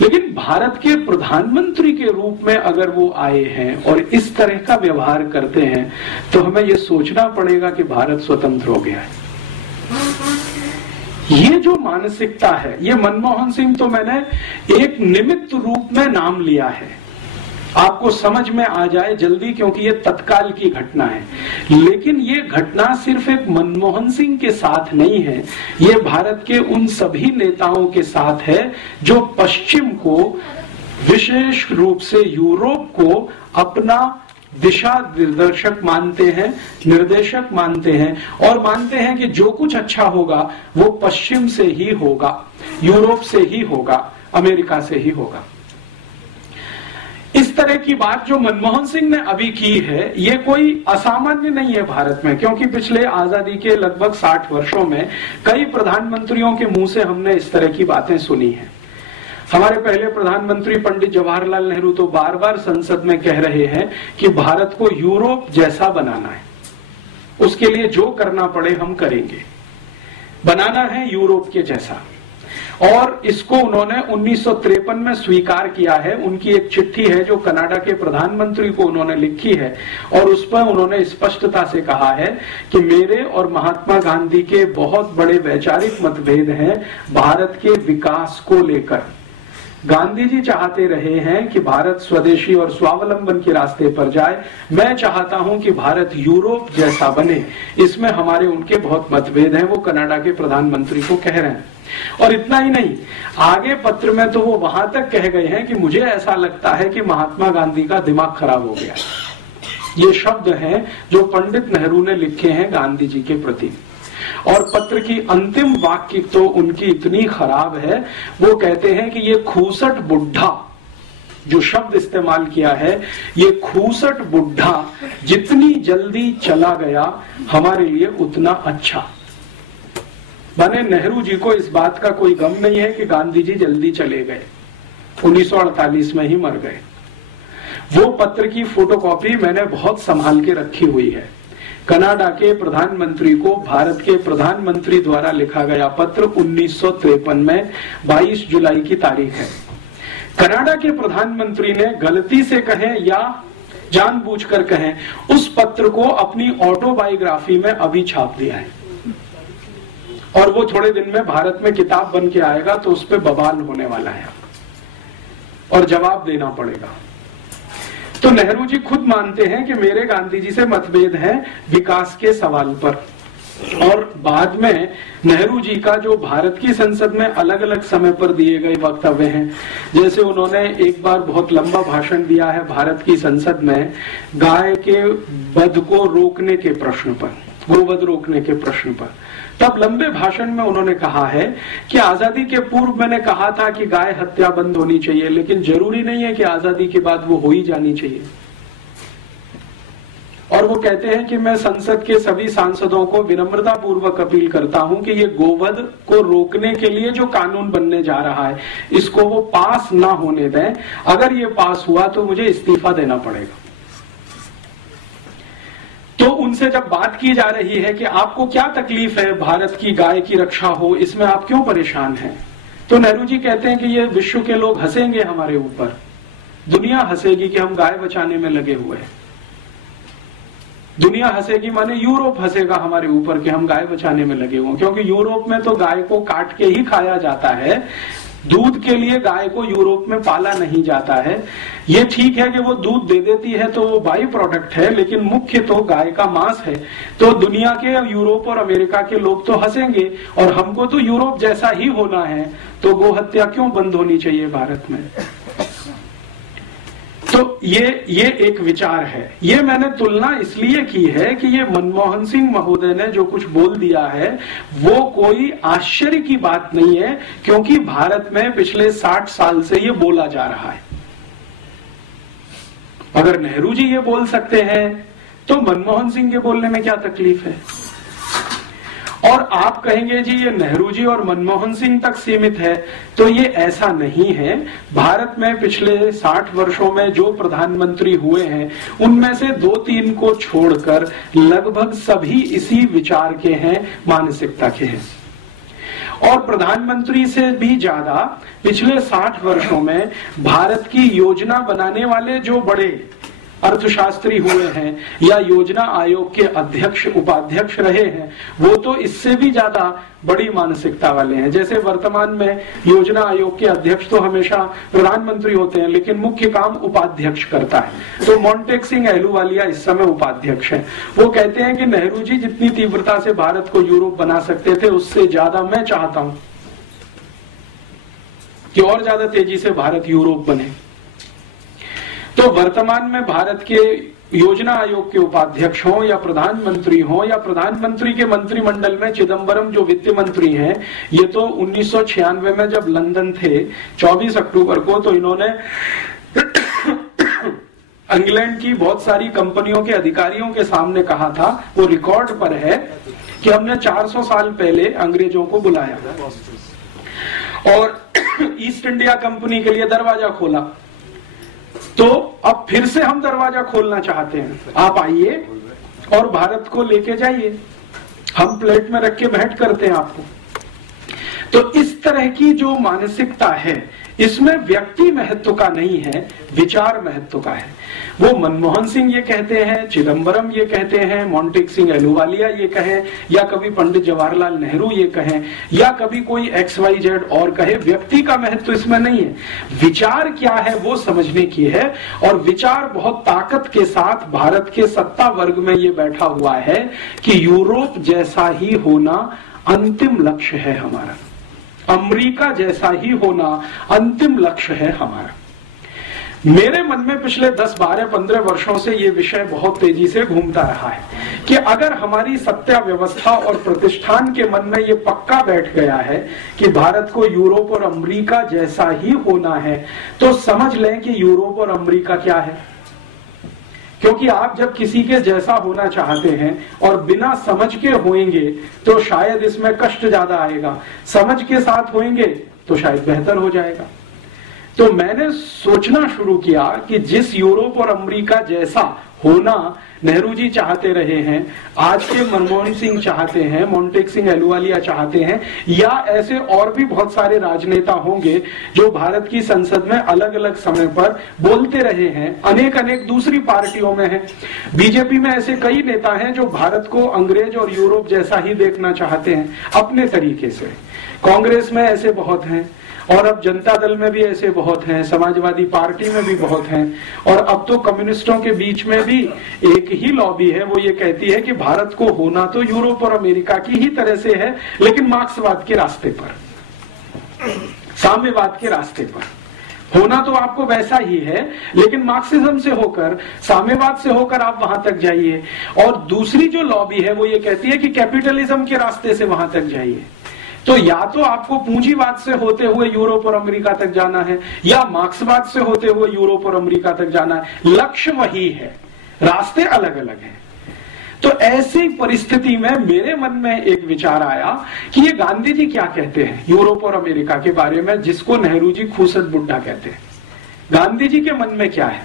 लेकिन भारत के प्रधानमंत्री के रूप में अगर वो आए हैं और इस तरह का व्यवहार करते हैं तो हमें ये सोचना पड़ेगा कि भारत स्वतंत्र हो गया है। ये जो मानसिकता है, ये मनमोहन सिंह तो मैंने एक निमित्त रूप में नाम लिया है, आपको समझ में आ जाए जल्दी, क्योंकि ये तत्काल की घटना है। लेकिन ये घटना सिर्फ एक मनमोहन सिंह के साथ नहीं है, ये भारत के उन सभी नेताओं के साथ है जो पश्चिम को, विशेष रूप से यूरोप को अपना दिशा निर्देशक मानते हैं, निर्देशक मानते हैं और मानते हैं कि जो कुछ अच्छा होगा वो पश्चिम से ही होगा, यूरोप से ही होगा, अमेरिका से ही होगा। इस तरह की बात जो मनमोहन सिंह ने अभी की है, ये कोई असामान्य नहीं है भारत में, क्योंकि पिछले आजादी के लगभग 60 वर्षों में कई प्रधानमंत्रियों के मुंह से हमने इस तरह की बातें सुनी हैं। हमारे पहले प्रधानमंत्री पंडित जवाहरलाल नेहरू तो बार बार संसद में कह रहे हैं कि भारत को यूरोप जैसा बनाना है, उसके लिए जो करना पड़े हम करेंगे, बनाना है यूरोप के जैसा। और इसको उन्होंने 1953 में स्वीकार किया है। उनकी एक चिट्ठी है जो कनाडा के प्रधानमंत्री को उन्होंने लिखी है और उस पर उन्होंने स्पष्टता से कहा है कि मेरे और महात्मा गांधी के बहुत बड़े वैचारिक मतभेद हैं भारत के विकास को लेकर। गांधी जी चाहते रहे हैं कि भारत स्वदेशी और स्वावलंबन के रास्ते पर जाए, मैं चाहता हूं कि भारत यूरोप जैसा बने, इसमें हमारे उनके बहुत मतभेद हैं, वो कनाडा के प्रधानमंत्री को कह रहे हैं। और इतना ही नहीं, आगे पत्र में तो वो वहां तक कह गए हैं कि मुझे ऐसा लगता है कि महात्मा गांधी का दिमाग खराब हो गया। ये शब्द हैं जो पंडित नेहरू ने लिखे हैं गांधी जी के प्रति। और पत्र की अंतिम वाक्य तो उनकी इतनी खराब है, वो कहते हैं कि ये खूसट बुढ़ा, जो शब्द इस्तेमाल किया है, ये खूसट बुढ़ा जितनी जल्दी चला गया हमारे लिए उतना अच्छा। माने नेहरू जी को इस बात का कोई गम नहीं है कि गांधी जी जल्दी चले गए, 1948 में ही मर गए। वो पत्र की फोटोकॉपी मैंने बहुत संभाल के रखी हुई है। कनाडा के प्रधानमंत्री को भारत के प्रधानमंत्री द्वारा लिखा गया पत्र 1953 में 22 जुलाई की तारीख है। कनाडा के प्रधानमंत्री ने गलती से कहें या जानबूझकर कहें, उस पत्र को अपनी ऑटोबायोग्राफी में अभी छाप दिया है और वो थोड़े दिन में भारत में किताब बन के आएगा तो उस पर बवाल होने वाला है और जवाब देना पड़ेगा। तो नेहरू जी खुद मानते हैं कि मेरे गांधी जी से मतभेद हैं विकास के सवाल पर। और बाद में नेहरू जी का जो भारत की संसद में अलग अलग समय पर दिए गए वक्तव्य हैं, जैसे उन्होंने एक बार बहुत लंबा भाषण दिया है भारत की संसद में गाय के वध को रोकने के प्रश्न पर, गोवध रोकने के प्रश्न पर। तब लंबे भाषण में उन्होंने कहा है कि आजादी के पूर्व मैंने कहा था कि गाय हत्या बंद होनी चाहिए, लेकिन जरूरी नहीं है कि आजादी के बाद वो हो ही जानी चाहिए। और वो कहते हैं कि मैं संसद के सभी सांसदों को विनम्रता पूर्वक अपील करता हूं कि ये गोवध को रोकने के लिए जो कानून बनने जा रहा है इसको वो पास ना होने दें। अगर ये पास हुआ तो मुझे इस्तीफा देना पड़ेगा। तो उनसे जब बात की जा रही है कि आपको क्या तकलीफ है भारत की गाय की रक्षा हो, इसमें आप क्यों परेशान हैं, तो नेहरू जी कहते हैं कि ये विश्व के लोग हंसेंगे हमारे ऊपर, दुनिया हंसेगी कि हम गाय बचाने में लगे हुए हैं। दुनिया हंसेगी माने यूरोप हंसेगा हमारे ऊपर कि हम गाय बचाने में लगे हुए, क्योंकि यूरोप में तो गाय को काट के ही खाया जाता है। दूध के लिए गाय को यूरोप में पाला नहीं जाता है। ये ठीक है कि वो दूध दे देती है तो वो बाई प्रोडक्ट है, लेकिन मुख्य तो गाय का मांस है। तो दुनिया के यूरोप और अमेरिका के लोग तो हंसेंगे, और हमको तो यूरोप जैसा ही होना है, तो गो हत्या क्यों बंद होनी चाहिए भारत में। तो ये एक विचार है। ये मैंने तुलना इसलिए की है कि ये मनमोहन सिंह महोदय ने जो कुछ बोल दिया है वो कोई आश्चर्य की बात नहीं है, क्योंकि भारत में पिछले 60 साल से ये बोला जा रहा है। अगर नेहरू जी ये बोल सकते हैं तो मनमोहन सिंह के बोलने में क्या तकलीफ है। और आप कहेंगे जी ये नेहरू जी और मनमोहन सिंह तक सीमित है, तो ये ऐसा नहीं है। भारत में पिछले 60 वर्षों में जो प्रधानमंत्री हुए हैं उनमें से 2-3 को छोड़कर लगभग सभी इसी विचार के हैं, मानसिकता के हैं। और प्रधानमंत्री से भी ज्यादा पिछले 60 वर्षों में भारत की योजना बनाने वाले जो बड़े अर्थशास्त्री हुए हैं या योजना आयोग के अध्यक्ष उपाध्यक्ष रहे हैं, वो तो इससे भी ज्यादा बड़ी मानसिकता वाले हैं। जैसे वर्तमान में योजना आयोग के अध्यक्ष तो हमेशा प्रधानमंत्री होते हैं, लेकिन मुख्य काम उपाध्यक्ष करता है। तो मोंटेक सिंह अहलूवालिया इस समय उपाध्यक्ष हैं। वो कहते हैं कि नेहरू जी जितनी तीव्रता से भारत को यूरोप बना सकते थे, उससे ज्यादा मैं चाहता हूं कि और ज्यादा तेजी से भारत यूरोप बने। तो वर्तमान में भारत के योजना आयोग के उपाध्यक्ष हों या प्रधानमंत्री हों या प्रधानमंत्री के मंत्रिमंडल में चिदम्बरम जो वित्त मंत्री हैं, ये तो 1996 में जब लंदन थे 24 अक्टूबर को, तो इन्होंने इंग्लैंड की बहुत सारी कंपनियों के अधिकारियों के सामने कहा था, वो रिकॉर्ड पर है, कि हमने 400 साल पहले अंग्रेजों को बुलाया और ईस्ट इंडिया कंपनी के लिए दरवाजा खोला। तो अब फिर से हम दरवाजा खोलना चाहते हैं, आप आइए और भारत को लेके जाइए, हम प्लेट में रख के भेंट करते हैं आपको। तो इस तरह की जो मानसिकता है इसमें व्यक्ति महत्व का नहीं है, विचार महत्व का है। वो मनमोहन सिंह ये कहते हैं, चिदम्बरम ये कहते हैं, मोंटेक सिंह अहलूवालिया ये कहें, या कभी पंडित जवाहरलाल नेहरू ये कहें, या कभी कोई XYZ और कहे, व्यक्ति का महत्व इसमें नहीं है। विचार क्या है वो समझने की है। और विचार बहुत ताकत के साथ भारत के सत्ता वर्ग में ये बैठा हुआ है कि यूरोप जैसा ही होना अंतिम लक्ष्य है हमारा, अमेरिका जैसा ही होना अंतिम लक्ष्य है हमारा। मेरे मन में पिछले 10, 12, 15 वर्षों से ये विषय बहुत तेजी से घूमता रहा है कि अगर हमारी सत्ता व्यवस्था और प्रतिष्ठान के मन में ये पक्का बैठ गया है कि भारत को यूरोप और अमेरिका जैसा ही होना है, तो समझ लें कि यूरोप और अमेरिका क्या है। क्योंकि आप जब किसी के जैसा होना चाहते हैं और बिना समझ के होएंगे तो शायद इसमें कष्ट ज्यादा आएगा, समझ के साथ होएंगे तो शायद बेहतर हो जाएगा। तो मैंने सोचना शुरू किया कि जिस यूरोप और अमेरिका जैसा होना नेहरू जी चाहते रहे हैं, आज के मनमोहन सिंह चाहते हैं, मोंटेक सिंह अहलूवालिया चाहते हैं, या ऐसे और भी बहुत सारे राजनेता होंगे जो भारत की संसद में अलग अलग समय पर बोलते रहे हैं, अनेक दूसरी पार्टियों में हैं। बीजेपी में ऐसे कई नेता हैं जो भारत को अंग्रेज और यूरोप जैसा ही देखना चाहते हैं अपने तरीके से। कांग्रेस में ऐसे बहुत हैं, और अब जनता दल में भी ऐसे बहुत हैं, समाजवादी पार्टी में भी बहुत हैं, और अब तो कम्युनिस्टों के बीच में भी एक ही लॉबी है, वो ये कहती है कि भारत को होना तो यूरोप और अमेरिका की ही तरह से है, लेकिन मार्क्सवाद के रास्ते पर, साम्यवाद के रास्ते पर। होना तो आपको वैसा ही है, लेकिन मार्क्सिज्म से होकर, साम्यवाद से होकर आप वहां तक जाइए। और दूसरी जो लॉबी है वो ये कहती है कि कैपिटलिज्म के रास्ते से वहां तक जाइए। तो या तो आपको पूंजीवाद से होते हुए यूरोप और अमेरिका तक जाना है, या मार्क्सवाद से होते हुए यूरोप और अमेरिका तक जाना है। लक्ष्य वही है, रास्ते अलग अलग हैं। तो ऐसी परिस्थिति में मेरे मन में एक विचार आया कि ये गांधी जी क्या कहते हैं यूरोप और अमेरिका के बारे में, जिसको नेहरू जी खूसट बुड्ढा कहते हैं। गांधी जी के मन में क्या है?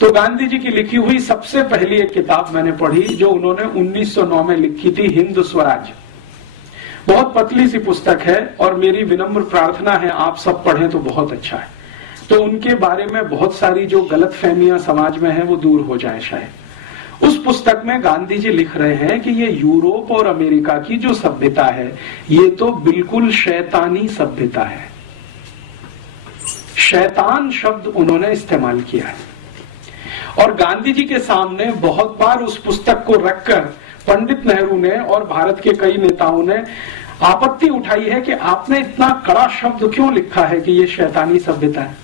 तो गांधी जी की लिखी हुई सबसे पहली एक किताब मैंने पढ़ी, जो उन्होंने 1909 में लिखी थी, हिंद स्वराज। बहुत पतली सी पुस्तक है, और मेरी विनम्र प्रार्थना है आप सब पढ़ें तो बहुत अच्छा है। तो उनके बारे में बहुत सारी जो गलतफहमियां समाज में है वो दूर हो जाए शायद। उस पुस्तक में गांधी जी लिख रहे हैं कि ये यूरोप और अमेरिका की जो सभ्यता है, ये तो बिल्कुल शैतानी सभ्यता है। शैतान शब्द उन्होंने इस्तेमाल किया है। और गांधी जी के सामने बहुत बार उस पुस्तक को रखकर पंडित नेहरू ने और भारत के कई नेताओं ने आपत्ति उठाई है कि आपने इतना कड़ा शब्द क्यों लिखा है कि ये शैतानी सभ्यता है।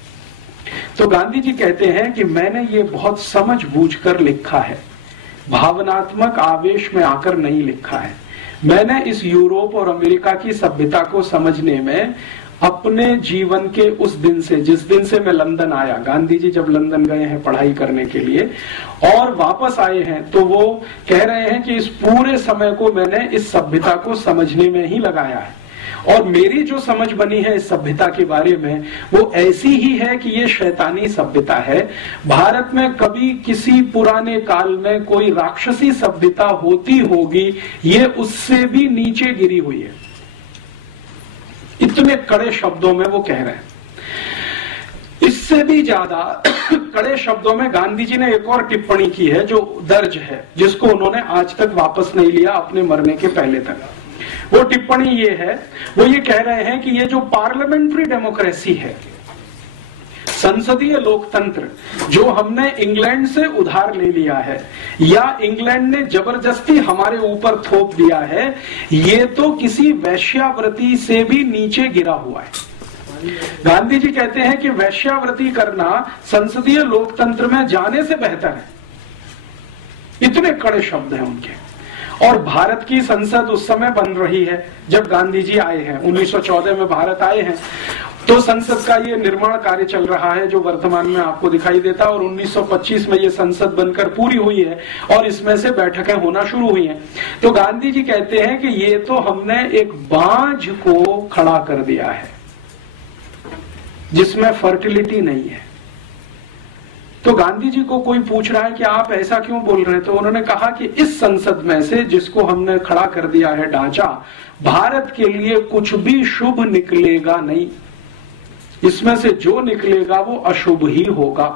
तो गांधी जी कहते हैं कि मैंने ये बहुत समझबूझकर लिखा है, भावनात्मक आवेश में आकर नहीं लिखा है। मैंने इस यूरोप और अमेरिका की सभ्यता को समझने में अपने जीवन के उस दिन से, जिस दिन से मैं लंदन आया, गांधी जी जब लंदन गए हैं पढ़ाई करने के लिए और वापस आए हैं, तो वो कह रहे हैं कि इस पूरे समय को मैंने इस सभ्यता को समझने में ही लगाया है। और मेरी जो समझ बनी है इस सभ्यता के बारे में वो ऐसी ही है कि ये शैतानी सभ्यता है। भारत में कभी किसी पुराने काल में कोई राक्षसी सभ्यता होती होगी, ये उससे भी नीचे गिरी हुई है। इतने कड़े शब्दों में वो कह रहे हैं। इससे भी ज्यादा कड़े शब्दों में गांधी जी ने एक और टिप्पणी की है जो दर्ज है, जिसको उन्होंने आज तक वापस नहीं लिया अपने मरने के पहले तक। वो टिप्पणी ये है, वो ये कह रहे हैं कि ये जो पार्लियामेंट्री डेमोक्रेसी है, संसदीय लोकतंत्र, जो हमने इंग्लैंड से उधार ले लिया है या इंग्लैंड ने जबरदस्ती हमारे ऊपर थोप दिया है, ये तो किसी वैश्यावृत्ति से भी नीचे गिरा हुआ है। गांधी जी कहते हैं कि वैश्यावृत्ति करना संसदीय लोकतंत्र में जाने से बेहतर है। इतने कड़े शब्द हैं उनके। और भारत की संसद उस समय बन रही है जब गांधी जी आए हैं, 1914 में भारत आए हैं, तो संसद का ये निर्माण कार्य चल रहा है जो वर्तमान में आपको दिखाई देता है। और 1925 में ये संसद बनकर पूरी हुई है और इसमें से बैठकें होना शुरू हुई हैं। तो गांधी जी कहते हैं कि ये तो हमने एक बांझ को खड़ा कर दिया है जिसमें फर्टिलिटी नहीं है। तो गांधी जी को कोई पूछ रहा है कि आप ऐसा क्यों बोल रहे हैं, तो उन्होंने कहा कि इस संसद में से जिसको हमने खड़ा कर दिया है ढांचा, भारत के लिए कुछ भी शुभ निकलेगा नहीं। इसमें से जो निकलेगा वो अशुभ ही होगा।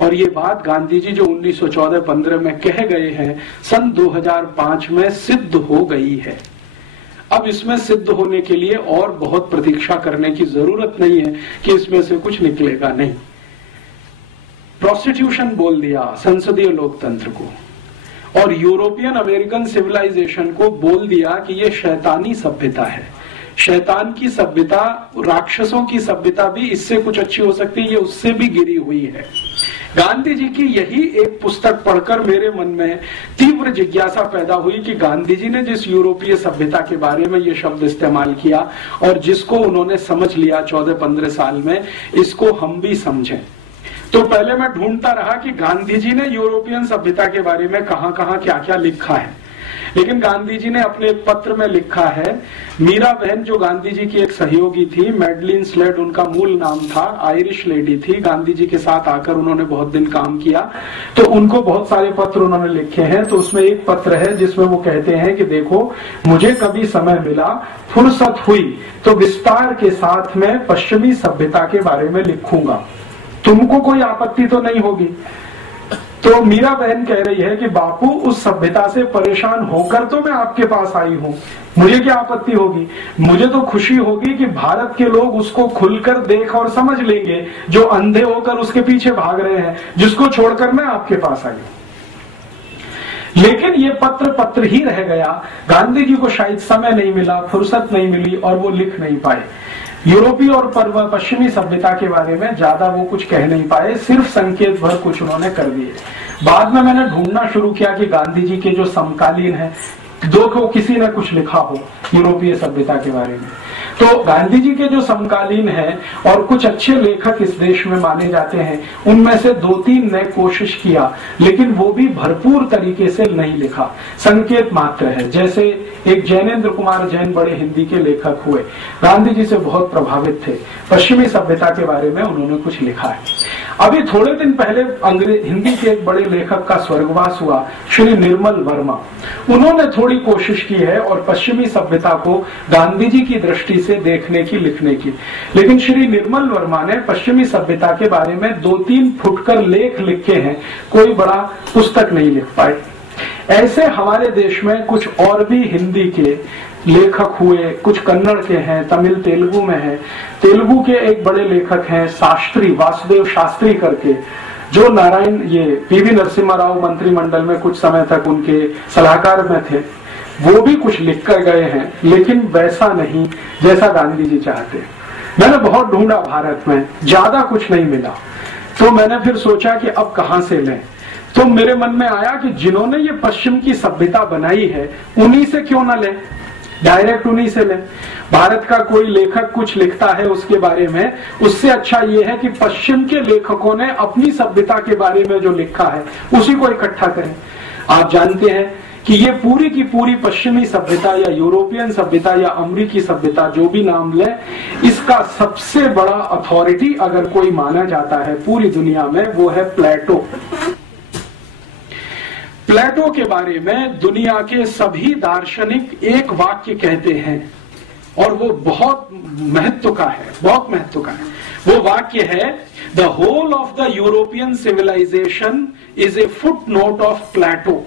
और ये बात गांधी जी जो 1914-15 में कह गए हैं, सन 2005 में सिद्ध हो गई है। अब इसमें सिद्ध होने के लिए और बहुत प्रतीक्षा करने की जरूरत नहीं है कि इसमें से कुछ निकलेगा नहीं। प्रोस्टिट्यूशन बोल दिया संसदीय लोकतंत्र को, और यूरोपियन अमेरिकन सिविलाइजेशन को बोल दिया कि ये शैतानी सभ्यता है। शैतान की सभ्यता, राक्षसों की सभ्यता भी इससे कुछ अच्छी हो सकती है, ये उससे भी गिरी हुई है। गांधी जी की यही एक पुस्तक पढ़कर मेरे मन में तीव्र जिज्ञासा पैदा हुई कि गांधी जी ने जिस यूरोपीय सभ्यता के बारे में ये शब्द इस्तेमाल किया और जिसको उन्होंने समझ लिया 14-15 साल में, इसको हम भी समझें। तो पहले मैं ढूंढता रहा कि गांधी जी ने यूरोपियन सभ्यता के बारे में कहां कहां क्या क्या लिखा है, लेकिन गांधी जी ने अपने एक पत्र में लिखा है। मीरा बहन जो गांधी जी की एक सहयोगी थी, मैडलिन स्लेड उनका मूल नाम था, आयरिश लेडी थी, गांधी जी के साथ आकर उन्होंने बहुत दिन काम किया, तो उनको बहुत सारे पत्र उन्होंने लिखे हैं। तो उसमें एक पत्र है जिसमें वो कहते हैं कि देखो, मुझे कभी समय मिला, फुर्सत हुई तो विस्तार के साथ में पश्चिमी सभ्यता के बारे में लिखूंगा, तुमको कोई आपत्ति तो नहीं होगी। तो मीरा बहन कह रही है कि बापू उस सभ्यता से परेशान होकर तो मैं आपके पास आई हूं, मुझे क्या आपत्ति होगी, मुझे तो खुशी होगी कि भारत के लोग उसको खुलकर देख और समझ लेंगे, जो अंधे होकर उसके पीछे भाग रहे हैं, जिसको छोड़कर मैं आपके पास आई हूं। लेकिन ये पत्र ही रह गया। गांधी जी को शायद समय नहीं मिला, फुर्सत नहीं मिली और वो लिख नहीं पाए। यूरोपीय और पश्चिमी सभ्यता के बारे में ज्यादा वो कुछ कह नहीं पाए, सिर्फ संकेत भर कुछ उन्होंने कर दिए। बाद में मैंने ढूंढना शुरू किया कि गांधी जी के जो समकालीन है, दो को किसी ने कुछ लिखा हो यूरोपीय सभ्यता के बारे में। तो गांधी जी के जो समकालीन हैं और कुछ अच्छे लेखक इस देश में माने जाते हैं, उनमें से 2-3 ने कोशिश किया, लेकिन वो भी भरपूर तरीके से नहीं लिखा, संकेत मात्र है। जैसे एक जैनेन्द्र कुमार जैन बड़े हिंदी के लेखक हुए, गांधी जी से बहुत प्रभावित थे, पश्चिमी सभ्यता के बारे में उन्होंने कुछ लिखा है। अभी थोड़े दिन पहले हिंदी के एक बड़े लेखक का स्वर्गवास हुआ, श्री निर्मल वर्मा। उन्होंने थोड़ी कोशिश की है और पश्चिमी सभ्यता को गांधी जी की दृष्टि से देखने की, लिखने की, लेकिन श्री निर्मल वर्मा ने पश्चिमी सभ्यता के बारे में 2-3 फुटकर लेख लिखे हैं, कोई बड़ा पुस्तक नहीं लिख पाए। ऐसे हमारे देश में कुछ और भी हिंदी के लेखक हुए, कुछ कन्नड़ के हैं, तमिल तेलुगु में है। तेलुगु के एक बड़े लेखक हैं शास्त्री, वासुदेव शास्त्री करके, जो नारायण ये पीवी नरसिम्हा राव मंत्रिमंडल में कुछ समय तक उनके सलाहकार में थे। वो भी कुछ लिख कर गए हैं, लेकिन वैसा नहीं जैसा गांधी जी चाहते। मैंने बहुत ढूंढा भारत में, ज्यादा कुछ नहीं मिला। तो मैंने फिर सोचा कि अब कहां से लें। तो मेरे मन में आया कि जिन्होंने ये पश्चिम की सभ्यता बनाई है, उन्हीं से क्यों ना लें, डायरेक्ट उन्हीं से लें। भारत का कोई लेखक कुछ लिखता है उसके बारे में, उससे अच्छा ये है कि पश्चिम के लेखकों ने अपनी सभ्यता के बारे में जो लिखा है उसी को इकट्ठा करें। आप जानते हैं कि ये पूरी की पूरी पश्चिमी सभ्यता या यूरोपियन सभ्यता या अमेरिकी सभ्यता, जो भी नाम ले, इसका सबसे बड़ा अथॉरिटी अगर कोई माना जाता है पूरी दुनिया में, वो है प्लेटो। प्लेटो के बारे में दुनिया के सभी दार्शनिक एक वाक्य कहते हैं और वो बहुत महत्व का है, बहुत महत्व का है। वो वाक्य है, the whole of the European civilisation is a footnote of Plato.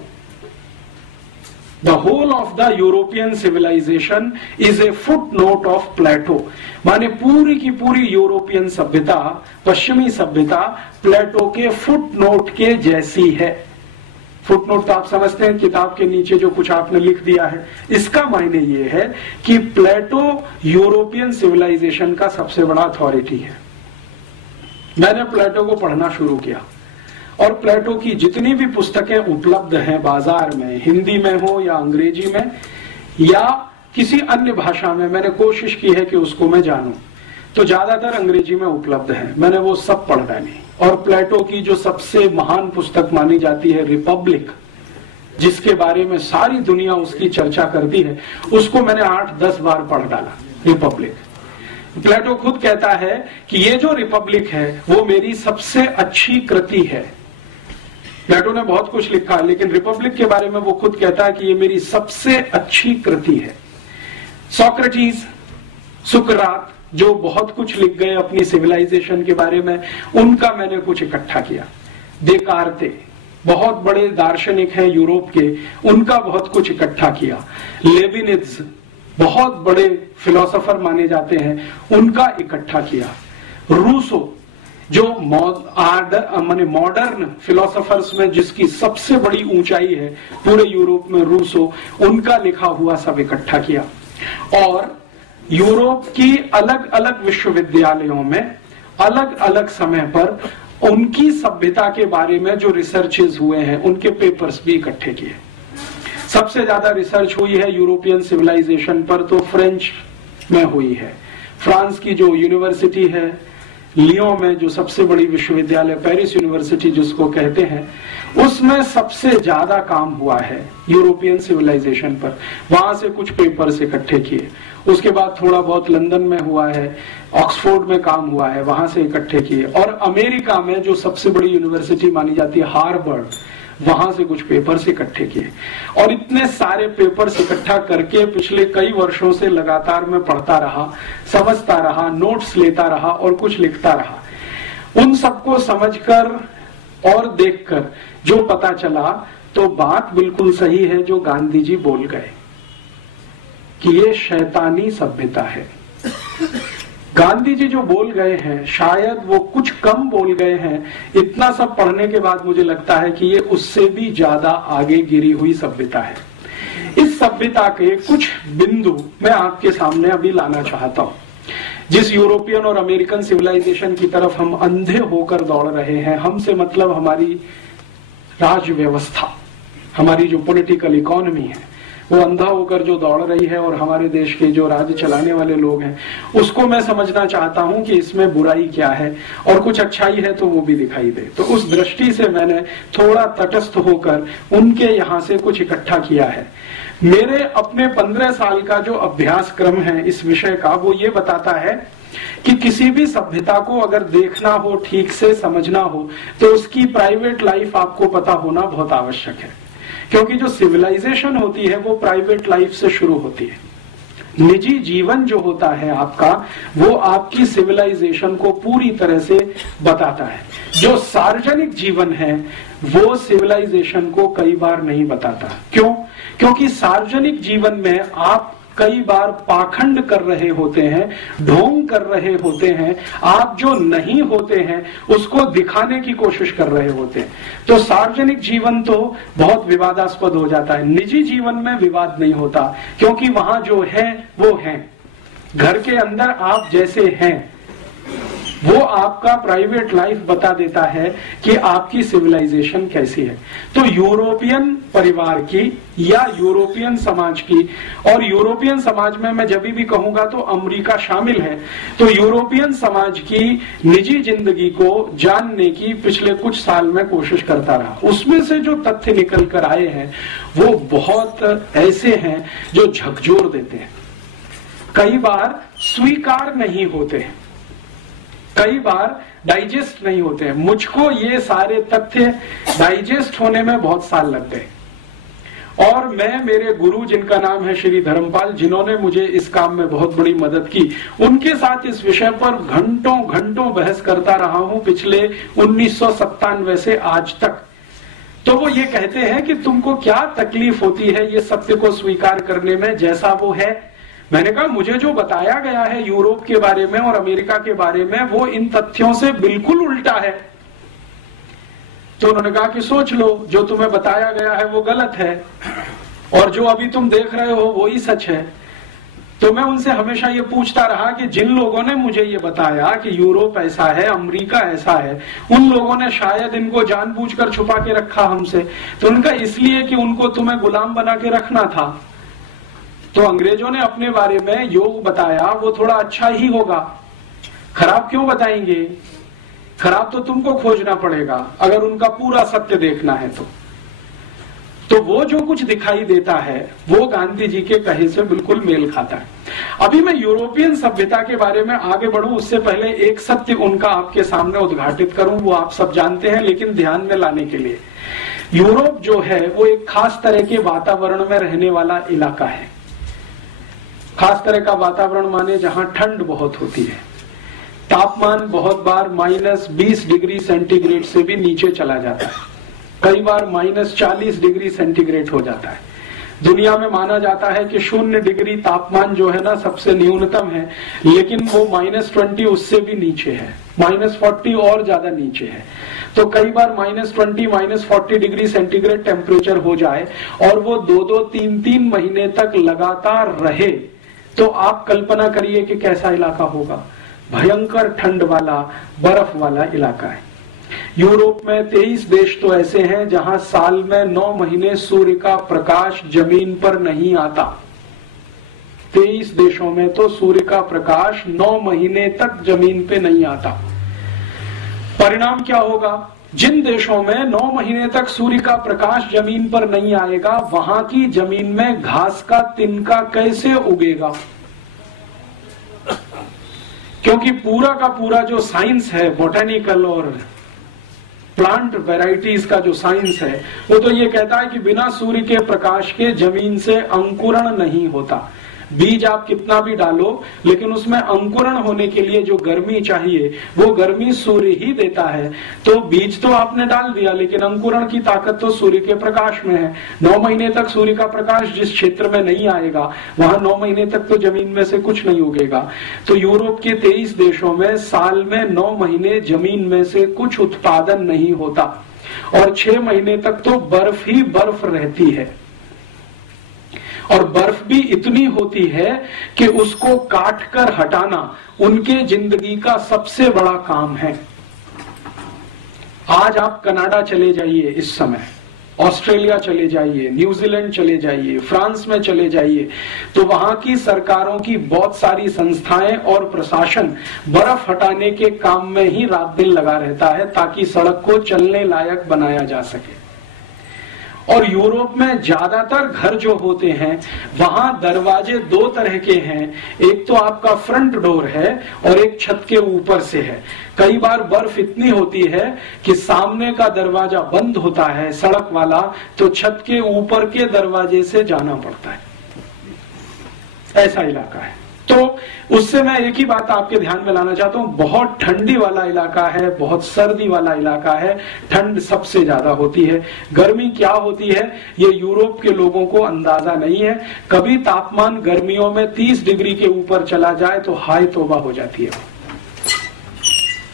The whole of the European civilisation is a footnote of Plato. माने पूरी की पूरी यूरोपियन सभ्यता, पश्चिमी सभ्यता प्लेटो के फुट नोट के जैसी है। फुटनोट तो आप समझते हैं, किताब के नीचे जो कुछ आपने लिख दिया है। इसका मायने ये है कि प्लेटो यूरोपियन सिविलाइजेशन का सबसे बड़ा अथॉरिटी है। मैंने प्लेटो को पढ़ना शुरू किया और प्लेटो की जितनी भी पुस्तकें उपलब्ध हैं बाजार में, हिंदी में हो या अंग्रेजी में या किसी अन्य भाषा में, मैंने कोशिश की है कि उसको मैं जानूं। तो ज्यादातर अंग्रेजी में उपलब्ध है, मैंने वो सब पढ़ डाली। और प्लेटो की जो सबसे महान पुस्तक मानी जाती है रिपब्लिक, जिसके बारे में सारी दुनिया उसकी चर्चा करती है, उसको मैंने 8-10 बार पढ़ डाला। रिपब्लिक, प्लेटो खुद कहता है कि ये जो रिपब्लिक है वो मेरी सबसे अच्छी कृति है। प्लेटो ने बहुत कुछ लिखा है, लेकिन रिपब्लिक के बारे में वो खुद कहता है कि ये मेरी सबसे अच्छी कृति है। सोक्रेटिस, सुकरात, जो बहुत कुछ लिख गए अपनी सिविलाइजेशन के बारे में, उनका मैंने कुछ इकट्ठा किया। देकार्ते, बहुत बड़े दार्शनिक हैं यूरोप के, उनका बहुत कुछ इकट्ठा किया। लेविनिज, बहुत बड़े फिलोसोफर माने जाते हैं, उनका इकट्ठा किया। रूसो, जो मॉडर्न फिलोसोफर्स में जिसकी सबसे बड़ी ऊंचाई है पूरे यूरोप में, रूसो, उनका लिखा हुआ सब इकट्ठा किया। और यूरोप की अलग अलग विश्वविद्यालयों में अलग अलग समय पर उनकी सभ्यता के बारे में जो रिसर्चेस हुए हैं, उनके पेपर्स भी इकट्ठे किए। सबसे ज्यादा रिसर्च हुई है यूरोपियन सिविलाइजेशन पर, तो फ्रेंच में हुई है। फ्रांस की जो यूनिवर्सिटी है लियों में, जो सबसे बड़ी विश्वविद्यालय पेरिस यूनिवर्सिटी जिसको कहते हैं, उसमें सबसे ज्यादा काम हुआ है यूरोपियन सिविलाइजेशन पर। वहां से कुछ पेपर्स इकट्ठे किए। उसके बाद थोड़ा बहुत लंदन में हुआ है, ऑक्सफोर्ड में काम हुआ है, वहां से इकट्ठे किए। और अमेरिका में जो सबसे बड़ी यूनिवर्सिटी मानी जाती है हार्वर्ड, वहां से कुछ पेपर्स इकट्ठे किए। और इतने सारे पेपर्स इकट्ठा करके पिछले कई वर्षों से लगातार मैं पढ़ता रहा, समझता रहा, नोट्स लेता रहा और कुछ लिखता रहा। उन सबको समझकर और देखकर जो पता चला, तो बात बिल्कुल सही है जो गांधी जी बोल गए कि ये शैतानी सभ्यता है। गांधी जी जो बोल गए हैं, शायद वो कुछ कम बोल गए हैं। इतना सब पढ़ने के बाद मुझे लगता है कि ये उससे भी ज्यादा आगे गिरी हुई सभ्यता है। इस सभ्यता के कुछ बिंदु मैं आपके सामने अभी लाना चाहता हूं। जिस यूरोपियन और अमेरिकन सिविलाइजेशन की तरफ हम अंधे होकर दौड़ रहे हैं, हमसे मतलब हमारी राज व्यवस्था, हमारी जो पॉलिटिकल इकोनॉमी है, वो अंधा होकर जो दौड़ रही है, और हमारे देश के जो राज्य चलाने वाले लोग हैं, उसको मैं समझना चाहता हूं कि इसमें बुराई क्या है और कुछ अच्छाई है तो वो भी दिखाई दे। तो उस दृष्टि से मैंने थोड़ा तटस्थ होकर उनके यहाँ से कुछ इकट्ठा किया है। मेरे अपने 15 साल का जो अभ्यास क्रम है इस विषय का, वो ये बताता है कि किसी भी सभ्यता को अगर देखना हो, ठीक से समझना हो, तो उसकी प्राइवेट लाइफ आपको पता होना बहुत आवश्यक है। क्योंकि जो सिविलाइजेशन होती है वो प्राइवेट लाइफ से शुरू होती है। निजी जीवन जो होता है आपका, वो आपकी सिविलाइजेशन को पूरी तरह से बताता है। जो सार्वजनिक जीवन है वो सिविलाइजेशन को कई बार नहीं बताता। क्यों? क्योंकि सार्वजनिक जीवन में आप कई बार पाखंड कर रहे होते हैं, ढोंग कर रहे होते हैं, आप जो नहीं होते हैं उसको दिखाने की कोशिश कर रहे होते हैं। तो सार्वजनिक जीवन तो बहुत विवादास्पद हो जाता है। निजी जीवन में विवाद नहीं होता, क्योंकि वहां जो है वो है। घर के अंदर आप जैसे हैं वो आपका प्राइवेट लाइफ बता देता है कि आपकी सिविलाइजेशन कैसी है। तो यूरोपियन परिवार की या यूरोपियन समाज की, और यूरोपियन समाज में मैं जब भी कहूंगा तो अमेरिका शामिल है, तो यूरोपियन समाज की निजी जिंदगी को जानने की पिछले कुछ साल में कोशिश करता रहा। उसमें से जो तथ्य निकल कर आए हैं वो बहुत ऐसे हैं जो झकझोर देते हैं, कई बार स्वीकार नहीं होते हैं, कई बार डाइजेस्ट नहीं होते हैं। मुझको ये सारे तथ्य डाइजेस्ट होने में बहुत साल लग गए, और मैं, मेरे गुरु जिनका नाम है श्री धर्मपाल, जिन्होंने मुझे इस काम में बहुत बड़ी मदद की, उनके साथ इस विषय पर घंटों घंटों बहस करता रहा हूं पिछले 1997 से आज तक। तो वो ये कहते हैं कि तुमको क्या तकलीफ होती है ये सत्य को स्वीकार करने में जैसा वो है। मैंने कहा मुझे जो बताया गया है यूरोप के बारे में और अमेरिका के बारे में वो इन तथ्यों से बिल्कुल उल्टा है। तो उन्होंने कहा कि सोच लो, जो तुम्हें बताया गया है वो गलत है और जो अभी तुम देख रहे हो वो ही सच है। तो मैं उनसे हमेशा ये पूछता रहा कि जिन लोगों ने मुझे ये बताया कि यूरोप ऐसा है, अमेरिका ऐसा है, उन लोगों ने शायद इनको जानबूझकर छुपा के रखा हमसे। तो उनका इसलिए कि उनको तुम्हें गुलाम बना के रखना था। तो अंग्रेजों ने अपने बारे में योग बताया, वो थोड़ा अच्छा ही होगा, खराब क्यों बताएंगे? खराब तो तुमको खोजना पड़ेगा अगर उनका पूरा सत्य देखना है तो वो जो कुछ दिखाई देता है वो गांधी जी के कहे से बिल्कुल मेल खाता है। अभी मैं यूरोपियन सभ्यता के बारे में आगे बढ़ूं उससे पहले एक सत्य उनका आपके सामने उद्घाटित करूं। वो आप सब जानते हैं, लेकिन ध्यान में लाने के लिए, यूरोप जो है वो एक खास तरह के वातावरण में रहने वाला इलाका है। खास तरह का वातावरण माने जहां ठंड बहुत होती है, तापमान बहुत बार -20 डिग्री सेंटीग्रेड से भी नीचे चला जाता है, कई बार -40 डिग्री सेंटीग्रेड हो जाता है। दुनिया में माना जाता है कि 0 डिग्री तापमान जो है ना सबसे न्यूनतम है, लेकिन वो -20 उससे भी नीचे है, -40 और ज्यादा नीचे है। तो कई बार -20 -40 डिग्री सेंटीग्रेड टेम्परेचर हो जाए और वो 2-2 3-3 महीने तक लगातार रहे, तो आप कल्पना करिए कि कैसा इलाका होगा। भयंकर ठंड वाला, बर्फ वाला इलाका है। यूरोप में 23 देश तो ऐसे हैं जहां साल में 9 महीने सूर्य का प्रकाश जमीन पर नहीं आता। 23 देशों में तो सूर्य का प्रकाश 9 महीने तक जमीन पे नहीं आता। परिणाम क्या होगा? जिन देशों में 9 महीने तक सूर्य का प्रकाश जमीन पर नहीं आएगा, वहां की जमीन में घास का तिनका कैसे उगेगा? क्योंकि पूरा का पूरा जो साइंस है, बोटेनिकल और प्लांट वैरायटीज का जो साइंस है, वो तो ये कहता है कि बिना सूर्य के प्रकाश के जमीन से अंकुरण नहीं होता। बीज आप कितना भी डालो, लेकिन उसमें अंकुरण होने के लिए जो गर्मी चाहिए वो गर्मी सूर्य ही देता है। तो बीज तो आपने डाल दिया, लेकिन अंकुरण की ताकत तो सूर्य के प्रकाश में है। 9 महीने तक सूर्य का प्रकाश जिस क्षेत्र में नहीं आएगा, वहां 9 महीने तक तो जमीन में से कुछ नहीं उगेगा। तो यूरोप के 23 देशों में साल में 9 महीने जमीन में से कुछ उत्पादन नहीं होता, और 6 महीने तक तो बर्फ ही बर्फ रहती है। और बर्फ भी इतनी होती है कि उसको काट कर हटाना उनके जिंदगी का सबसे बड़ा काम है। आज आप कनाडा चले जाइए, इस समय ऑस्ट्रेलिया चले जाइए, न्यूजीलैंड चले जाइए, फ्रांस में चले जाइए, तो वहां की सरकारों की बहुत सारी संस्थाएं और प्रशासन बर्फ हटाने के काम में ही रात दिन लगा रहता है, ताकि सड़क को चलने लायक बनाया जा सके। और यूरोप में ज्यादातर घर जो होते हैं वहां दरवाजे 2 तरह के हैं, एक तो आपका फ्रंट डोर है और एक छत के ऊपर से है। कई बार बर्फ इतनी होती है कि सामने का दरवाजा बंद होता है सड़क वाला, तो छत के ऊपर के दरवाजे से जाना पड़ता है। ऐसा इलाका है। तो उससे मैं एक ही बात आपके ध्यान में लाना चाहता हूं, बहुत ठंडी वाला इलाका है, बहुत सर्दी वाला इलाका है, ठंड सबसे ज्यादा होती है। गर्मी क्या होती है ये यूरोप के लोगों को अंदाजा नहीं है। कभी तापमान गर्मियों में 30 डिग्री के ऊपर चला जाए तो हाय तौबा हो जाती है।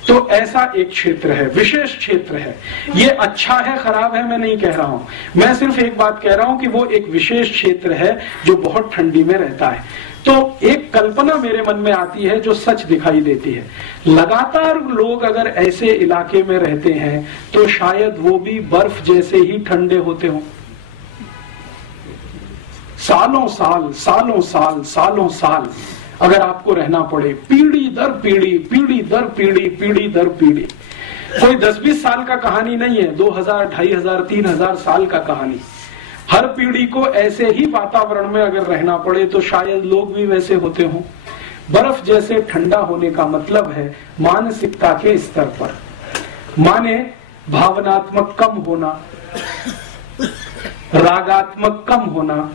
तो ऐसा एक क्षेत्र है, विशेष क्षेत्र है। ये अच्छा है खराब है मैं नहीं कह रहा हूं, मैं सिर्फ एक बात कह रहा हूं कि वो एक विशेष क्षेत्र है जो बहुत ठंडी में रहता है। तो एक कल्पना मेरे मन में आती है जो सच दिखाई देती है। लगातार लोग अगर ऐसे इलाके में रहते हैं तो शायद वो भी बर्फ जैसे ही ठंडे होते हों। सालों साल सालों साल सालों साल अगर आपको रहना पड़े, पीढ़ी दर पीढ़ी, पीढ़ी दर पीढ़ी, पीढ़ी दर पीढ़ी, कोई 10-20 साल का कहानी नहीं है, 2000, 2500, 3000 साल का कहानी। हर पीढ़ी को ऐसे ही वातावरण में अगर रहना पड़े तो शायद लोग भी वैसे होते हों। बर्फ जैसे ठंडा होने का मतलब है मानसिकता के स्तर पर, माने भावनात्मक कम होना, रागात्मक कम होना,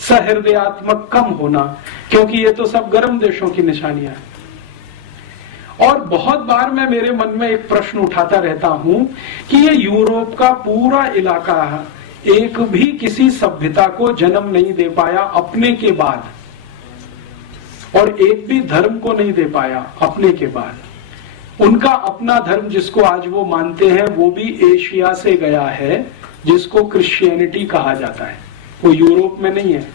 सहृदयात्मक कम होना, क्योंकि ये तो सब गर्म देशों की निशानियां हैं। और बहुत बार मैं मेरे मन में एक प्रश्न उठाता रहता हूं कि ये यूरोप का पूरा इलाका एक भी किसी सभ्यता को जन्म नहीं दे पाया अपने के बाद, और एक भी धर्म को नहीं दे पाया अपने के बाद। उनका अपना धर्म जिसको आज वो मानते हैं वो भी एशिया से गया है, जिसको क्रिश्चियनिटी कहा जाता है, वो यूरोप में नहीं है।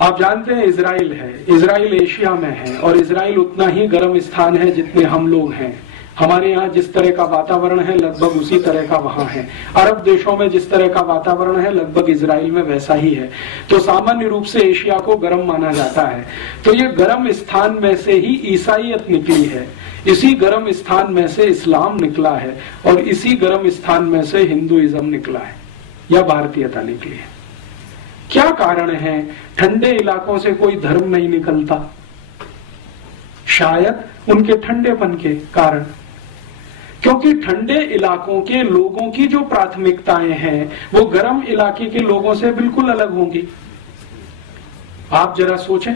आप जानते हैं इजराइल है, इजराइल एशिया में है, और इजराइल उतना ही गर्म स्थान है जितने हम लोग हैं। हमारे यहाँ जिस तरह का वातावरण है लगभग उसी तरह का वहां है। अरब देशों में जिस तरह का वातावरण है लगभग इजराइल में वैसा ही है। तो सामान्य रूप से एशिया को गर्म माना जाता है। तो ये गर्म स्थान में से ही ईसाईयत निकली है, इसी गर्म स्थान में से इस्लाम निकला है, और इसी गर्म स्थान में से हिंदुइज्म निकला है या भारतीयता निकली है। क्या कारण है ठंडे इलाकों से कोई धर्म नहीं निकलता? शायद उनके ठंडेपन के कारण, क्योंकि ठंडे इलाकों के लोगों की जो प्राथमिकताएं हैं वो गर्म इलाके के लोगों से बिल्कुल अलग होंगी। आप जरा सोचें,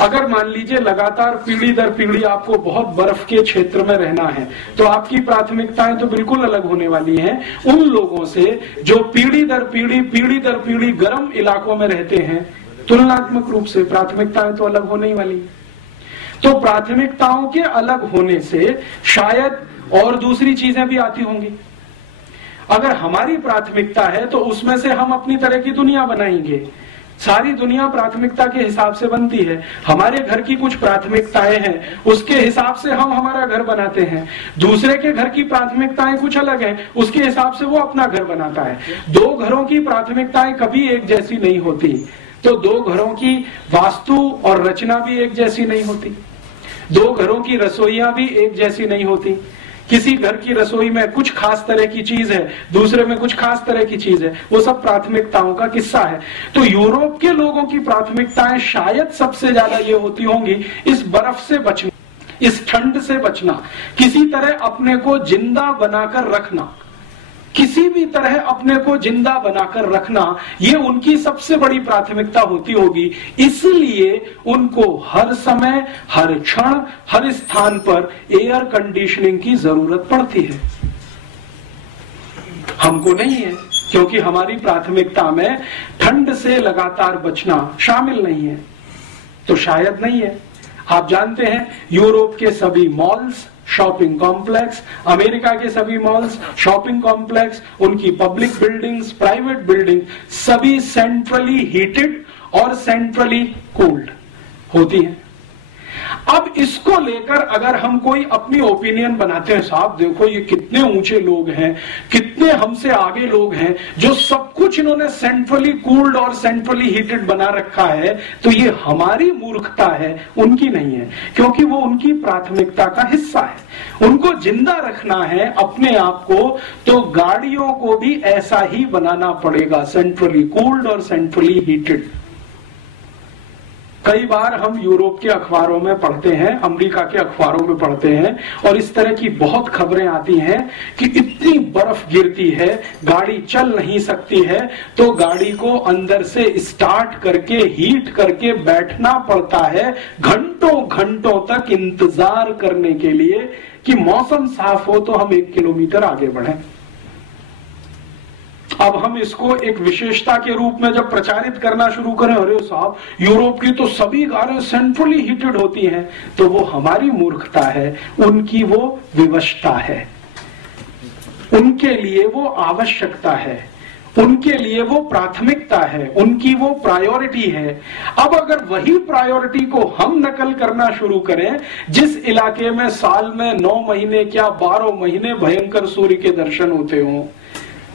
अगर मान लीजिए लगातार पीढ़ी दर पीढ़ी आपको बहुत बर्फ के क्षेत्र में रहना है तो आपकी प्राथमिकताएं तो बिल्कुल अलग होने वाली हैं उन लोगों से जो पीढ़ी दर पीढ़ी गर्म इलाकों में रहते हैं। तुलनात्मक रूप से प्राथमिकताएं तो अलग होने ही वाली। तो प्राथमिकताओं के अलग होने से शायद और दूसरी चीजें भी आती होंगी। अगर हमारी प्राथमिकता है तो उसमें से हम अपनी तरह की दुनिया बनाएंगे। सारी दुनिया प्राथमिकता के हिसाब से बनती है। हमारे घर की कुछ प्राथमिकताएं हैं, उसके हिसाब से हम हमारा घर बनाते हैं। दूसरे के घर की प्राथमिकताएं कुछ अलग हैं, उसके हिसाब से वो अपना घर बनाता है। दो घरों की प्राथमिकताएं कभी एक जैसी नहीं होती, तो दो घरों की वास्तु और रचना भी एक जैसी नहीं होती। दो घरों की रसोइयां भी एक जैसी नहीं होती। किसी घर की रसोई में कुछ खास तरह की चीज है, दूसरे में कुछ खास तरह की चीज है। वो सब प्राथमिकताओं का किस्सा है। तो यूरोप के लोगों की प्राथमिकताएं शायद सबसे ज्यादा ये होती होंगी इस बर्फ से बचना, इस ठंड से बचना, किसी तरह अपने को जिंदा बनाकर रखना। किसी भी तरह अपने को जिंदा बनाकर रखना, ये उनकी सबसे बड़ी प्राथमिकता होती होगी। इसलिए उनको हर समय, हर क्षण, हर स्थान पर एयर कंडीशनिंग की जरूरत पड़ती है। हमको नहीं है, क्योंकि हमारी प्राथमिकता में ठंड से लगातार बचना शामिल नहीं है, तो शायद नहीं है। आप जानते हैं यूरोप के सभी मॉल्स, शॉपिंग कॉम्प्लेक्स, अमेरिका के सभी मॉल्स, शॉपिंग कॉम्प्लेक्स, उनकी पब्लिक बिल्डिंग्स, प्राइवेट बिल्डिंग, सभी सेंट्रली हीटेड और सेंट्रली कूल्ड होती हैं। अब इसको लेकर अगर हम कोई अपनी ओपिनियन बनाते हैं, साहब देखो ये कितने ऊंचे लोग हैं, कितने हमसे आगे लोग हैं, जो सब कुछ इन्होंने सेंट्रली कूल्ड और सेंट्रली हीटेड बना रखा है, तो ये हमारी मूर्खता है, उनकी नहीं है, क्योंकि वो उनकी प्राथमिकता का हिस्सा है। उनको जिंदा रखना है अपने आप को, तो गाड़ियों को भी ऐसा ही बनाना पड़ेगा, सेंट्रली कूल्ड और सेंट्रली हीटेड। कई बार हम यूरोप के अखबारों में पढ़ते हैं, अमेरिका के अखबारों में पढ़ते हैं, और इस तरह की बहुत खबरें आती हैं कि इतनी बर्फ गिरती है, गाड़ी चल नहीं सकती है, तो गाड़ी को अंदर से स्टार्ट करके हीट करके बैठना पड़ता है, घंटों घंटों तक इंतजार करने के लिए कि मौसम साफ हो तो हम 1 किलोमीटर आगे बढ़ें। अब हम इसको एक विशेषता के रूप में जब प्रचारित करना शुरू करें, अरे साहब यूरोप की तो सभी कारें सेंट्रली हीटेड होती हैं, तो वो हमारी मूर्खता है, उनकी वो विवशता है, उनके लिए वो आवश्यकता है, उनके लिए वो प्राथमिकता है, उनकी वो प्रायोरिटी है। अब अगर वही प्रायोरिटी को हम नकल करना शुरू करें, जिस इलाके में साल में 9 महीने क्या 12 महीने भयंकर सूर्य के दर्शन होते हों,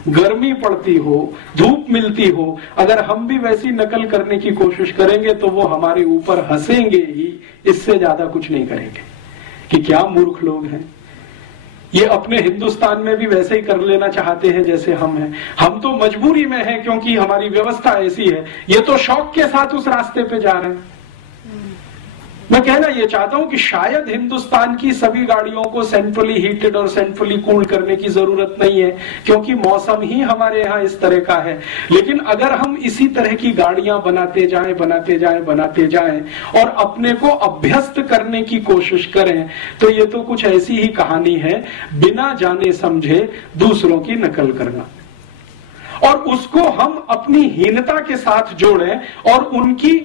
गर्मी पड़ती हो, धूप मिलती हो, अगर हम भी वैसी नकल करने की कोशिश करेंगे तो वो हमारे ऊपर हंसेंगे ही, इससे ज्यादा कुछ नहीं करेंगे कि क्या मूर्ख लोग हैं। ये अपने हिंदुस्तान में भी वैसे ही कर लेना चाहते हैं जैसे हम हैं। हम तो मजबूरी में हैं क्योंकि हमारी व्यवस्था ऐसी है, ये तो शौक के साथ उस रास्ते पे जा रहे हैं। मैं कहना ये चाहता हूं कि शायद हिंदुस्तान की सभी गाड़ियों को सेंट्रली हीटेड और सेंट्रली कूल्ड करने की जरूरत नहीं है, क्योंकि मौसम ही हमारे यहाँ इस तरह का है। लेकिन अगर हम इसी तरह की गाड़ियां बनाते जाएं और अपने को अभ्यस्त करने की कोशिश करें, तो ये तो कुछ ऐसी ही कहानी है, बिना जाने समझे दूसरों की नकल करना, और उसको हम अपनी हीनता के साथ जोड़ें और उनकी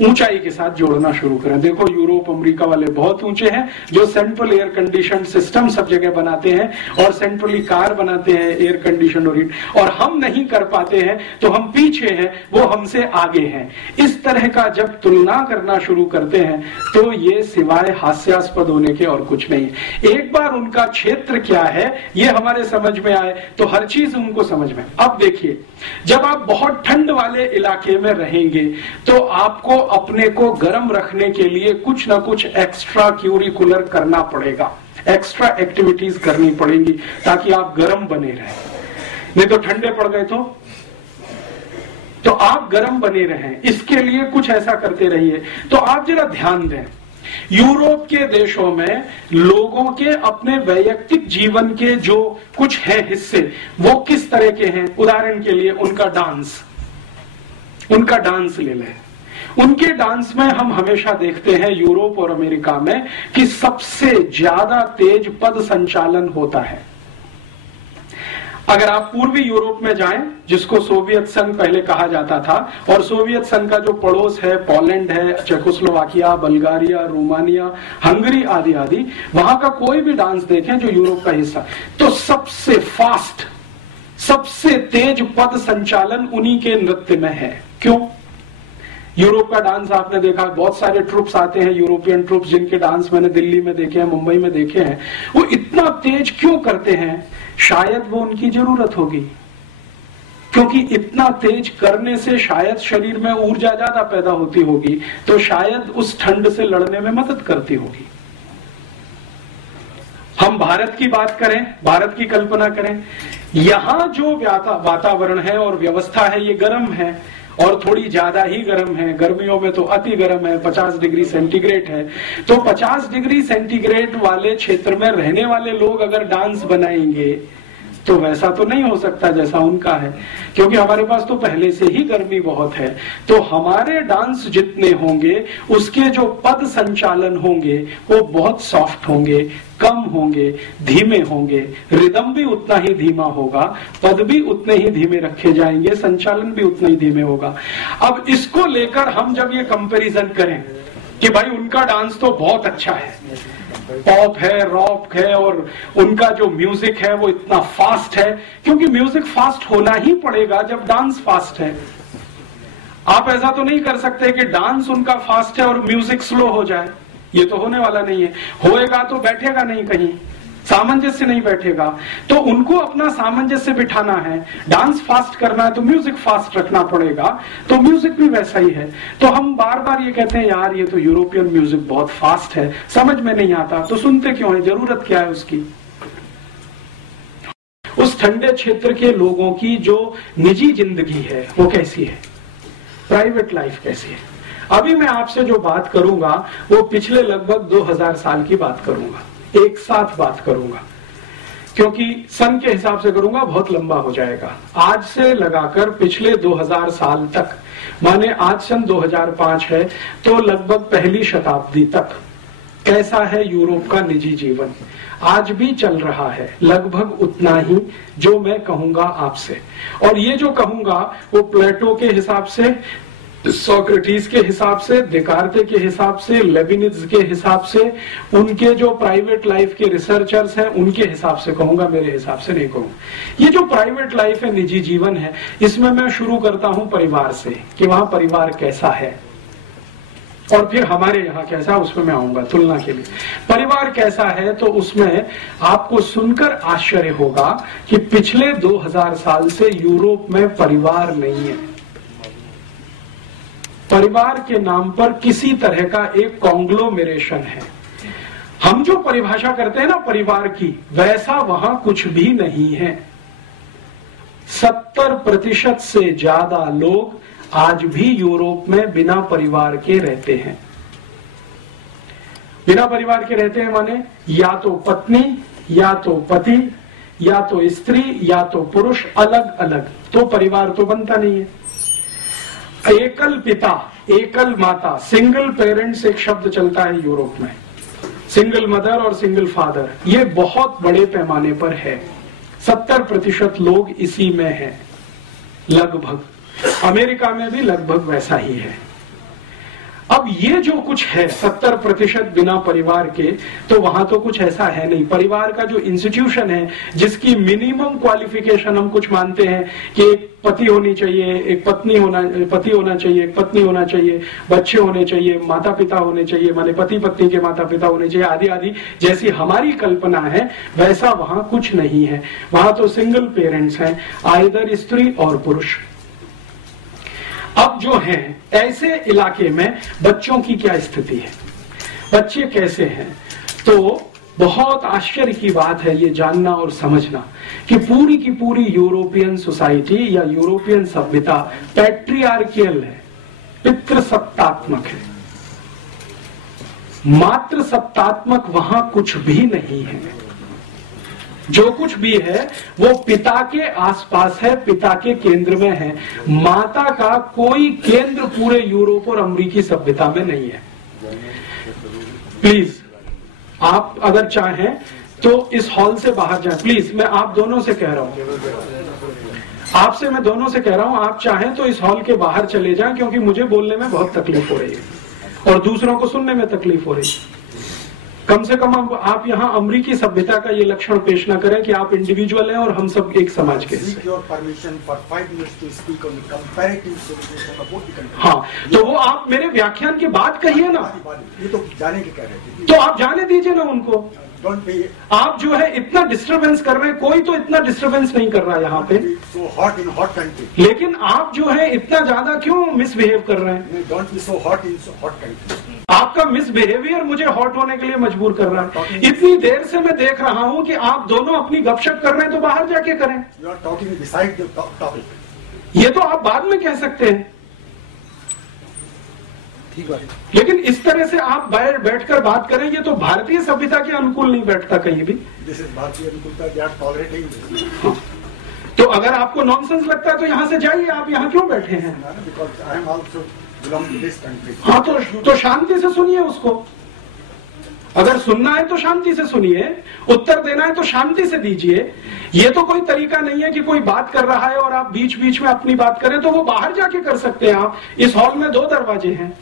ऊंचाई के साथ जोड़ना शुरू करें। देखो यूरोप अमेरिका वाले बहुत ऊंचे हैं, जो सेंट्रल एयर कंडीशन सिस्टम सब जगह बनाते हैं और सेंट्रली कार बनाते हैं एयर कंडीशन और हीट, और हम नहीं कर पाते हैं, तो हम पीछे हैं, वो हमसे आगे हैं। इस तरह का जब तुलना करना शुरू करते हैं तो ये सिवाय हास्यास्पद होने के और कुछ नहीं है। एक बार उनका क्षेत्र क्या है ये हमारे समझ में आए तो हर चीज उनको समझ में। अब देखिए, जब आप बहुत ठंड वाले इलाके में रहेंगे तो आपको अपने को गर्म रखने के लिए कुछ ना कुछ एक्स्ट्रा क्यूरिकुलर करना पड़ेगा, एक्स्ट्रा एक्टिविटीज करनी पड़ेंगी ताकि आप गर्म बने रहें। नहीं तो ठंडे पड़ गए तो आप गर्म बने रहें, इसके लिए कुछ ऐसा करते रहिए। तो आप जरा ध्यान दें, यूरोप के देशों में लोगों के अपने वैयक्तिक जीवन के जो कुछ है हिस्से, वो किस तरह के हैं। उदाहरण के लिए उनका डांस ले लें। उनके डांस में हम हमेशा देखते हैं यूरोप और अमेरिका में कि सबसे ज्यादा तेज पद संचालन होता है। अगर आप पूर्वी यूरोप में जाएं, जिसको सोवियत संघ पहले कहा जाता था, और सोवियत संघ का जो पड़ोस है, पोलैंड है, चेकोस्लोवाकिया, बल्गारिया, रोमानिया, हंगरी आदि आदि, वहां का कोई भी डांस देखें जो यूरोप का हिस्सा, तो सबसे फास्ट, सबसे तेज पद संचालन उन्हीं के नृत्य में है। क्यों? यूरोप का डांस आपने देखा, बहुत सारे ट्रुप्स आते हैं, यूरोपियन ट्रुप्स, जिनके डांस मैंने दिल्ली में देखे हैं, मुंबई में देखे हैं। वो इतना तेज क्यों करते हैं? शायद वो उनकी जरूरत होगी, क्योंकि इतना तेज करने से शायद शरीर में ऊर्जा ज्यादा पैदा होती होगी, तो शायद उस ठंड से लड़ने में मदद करती होगी। हम भारत की बात करें, भारत की कल्पना करें, यहां जो वातावरण है और व्यवस्था है ये गर्म है, और थोड़ी ज्यादा ही गर्म है। गर्मियों में तो अति गर्म है, 50 डिग्री सेंटीग्रेड है। तो 50 डिग्री सेंटीग्रेड वाले क्षेत्र में रहने वाले लोग अगर डांस बनाएंगे तो वैसा तो नहीं हो सकता जैसा उनका है, क्योंकि हमारे पास तो पहले से ही गर्मी बहुत है। तो हमारे डांस जितने होंगे उसके जो पद संचालन होंगे वो बहुत सॉफ्ट होंगे, कम होंगे, धीमे होंगे, रिदम भी उतना ही धीमा होगा, पद भी उतने ही धीमे रखे जाएंगे, संचालन भी उतना ही धीमे होगा। अब इसको लेकर हम जब ये कंपैरिजन करें कि भाई उनका डांस तो बहुत अच्छा है, पॉप है, रॉक है, और उनका जो म्यूजिक है वो इतना फास्ट है, क्योंकि म्यूजिक फास्ट होना ही पड़ेगा जब डांस फास्ट है। आप ऐसा तो नहीं कर सकते कि डांस उनका फास्ट है और म्यूजिक स्लो हो जाए, ये तो होने वाला नहीं है। होएगा तो बैठेगा नहीं, कहीं सामंजस्य नहीं बैठेगा। तो उनको अपना सामंजस्य बिठाना है, डांस फास्ट करना है तो म्यूजिक फास्ट रखना पड़ेगा, तो म्यूजिक भी वैसा ही है। तो हम बार बार ये कहते हैं यार ये तो यूरोपियन म्यूजिक बहुत फास्ट है, समझ में नहीं आता, तो सुनते क्यों है, जरूरत क्या है उसकी। उस ठंडे क्षेत्र के लोगों की जो निजी जिंदगी है वो कैसी है, प्राइवेट लाइफ कैसी है। अभी मैं आपसे जो बात करूंगा वो पिछले लगभग 2000 साल की बात करूंगा, एक साथ बात करूंगा, क्योंकि सन के हिसाब से करूंगा बहुत लंबा हो जाएगा। आज से लगाकर पिछले 2000 साल तक, माने आज सन 2005 है, तो लगभग पहली शताब्दी तक कैसा है यूरोप का निजी जीवन, आज भी चल रहा है लगभग उतना ही जो मैं कहूंगा आपसे। और ये जो कहूंगा वो प्लेटो के हिसाब से, सोक्रेटिस के हिसाब से, देकार्ते के हिसाब से, लेबिनिज के हिसाब से, उनके जो प्राइवेट लाइफ के रिसर्चर्स हैं उनके हिसाब से कहूंगा, मेरे हिसाब से नहीं कहूंगा। ये जो प्राइवेट लाइफ है, निजी जीवन है, इसमें मैं शुरू करता हूं परिवार से कि वहां परिवार कैसा है, और फिर हमारे यहाँ कैसा, उसमें मैं आऊंगा तुलना के लिए। परिवार कैसा है तो उसमें आपको सुनकर आश्चर्य होगा कि पिछले 2000 साल से यूरोप में परिवार नहीं है। परिवार के नाम पर किसी तरह का एक कॉन्ग्लोमेरेशन है। हम जो परिभाषा करते हैं ना परिवार की, वैसा वहां कुछ भी नहीं है। 70% से ज्यादा लोग आज भी यूरोप में बिना परिवार के रहते हैं। बिना परिवार के रहते हैं माने या तो पत्नी, या तो पति, या तो स्त्री, या तो पुरुष, अलग अलग, तो परिवार तो बनता नहीं है। एकल पिता, एकल माता, सिंगल पेरेंट्स एक शब्द चलता है यूरोप में, सिंगल मदर और सिंगल फादर, ये बहुत बड़े पैमाने पर है। 70% लोग इसी में हैं लगभग। अमेरिका में भी लगभग वैसा ही है। अब ये जो कुछ है 70% बिना परिवार के, तो वहां तो कुछ ऐसा है नहीं। परिवार का जो इंस्टीट्यूशन है, जिसकी मिनिमम क्वालिफिकेशन हम कुछ मानते हैं कि एक पति होनी चाहिए, एक पत्नी होना, पति होना चाहिए, एक पत्नी होना चाहिए, बच्चे होने चाहिए, माता पिता होने चाहिए, माने पति पत्नी के माता पिता होने चाहिए, आदि आदि, जैसी हमारी कल्पना है वैसा वहां कुछ नहीं है। वहां तो सिंगल पेरेंट्स हैं, आइदर स्त्री और पुरुष। अब जो है ऐसे इलाके में बच्चों की क्या स्थिति है, बच्चे कैसे हैं, तो बहुत आश्चर्य की बात है ये जानना और समझना कि पूरी की पूरी यूरोपियन सोसाइटी या यूरोपियन सभ्यता पैट्रियार्कियल है, पितृसत्तात्मक है। मात्र सत्तात्मक वहां कुछ भी नहीं है। जो कुछ भी है वो पिता के आसपास है, पिता के केंद्र में है। माता का कोई केंद्र पूरे यूरोप और अमेरिकी सभ्यता में नहीं है। प्लीज आप अगर चाहें तो इस हॉल से बाहर जाएं। प्लीज मैं आप दोनों से कह रहा हूं, आपसे मैं दोनों से कह रहा हूं, आप चाहें तो इस हॉल के बाहर चले जाएं, क्योंकि मुझे बोलने में बहुत तकलीफ हो रही है और दूसरों को सुनने में तकलीफ हो रही है। कम से कम आप यहाँ अमेरिकी सभ्यता का ये लक्षण पेश ना करें कि आप इंडिविजुअल हैं और हम सब एक समाज के हिस्से। हाँ, तो वो आप मेरे व्याख्यान के बाद कहिए ना, ये तो जाने के कह रहे थे, तो आप जाने दीजिए ना उनको। आप जो है इतना डिस्टरबेंस कर रहे हैं, कोई तो इतना डिस्टरबेंस नहीं कर रहा है यहाँ पे। so hot in hot country. लेकिन आप जो है इतना ज्यादा क्यों मिसबिहेव कर रहे हैं? Don't be so hot in so hot country. आपका मिसबिहेवियर मुझे हॉट होने के लिए मजबूर कर रहा है। इतनी देर से मैं देख रहा हूँ कि आप दोनों अपनी गपशप कर रहे हैं, तो बाहर जाके करें। You are talking beside the topic. ये तो आप बाद में कह सकते हैं। ठीक बात है। लेकिन इस तरह से आप बाहर बैठकर बात करें, ये तो भारतीय सभ्यता के अनुकूल नहीं बैठता कहीं भी। दिस इज भारतीय अनुकूलता, दे आर टॉलरेटिंग दिस। हाँ। तो अगर आपको नॉनसेंस लगता है तो यहाँ से जाइए, आप यहाँ क्यों बैठे हैं? Because I am also belong to this country. हाँ, तो शांति से सुनिए उसको। अगर सुनना है तो शांति से सुनिए, उत्तर देना है तो शांति से दीजिए। ये तो कोई तरीका नहीं है कि कोई बात कर रहा है और आप बीच बीच में अपनी बात करें, तो वो बाहर जाके कर सकते हैं। आप इस हॉल में 2 दरवाजे हैं।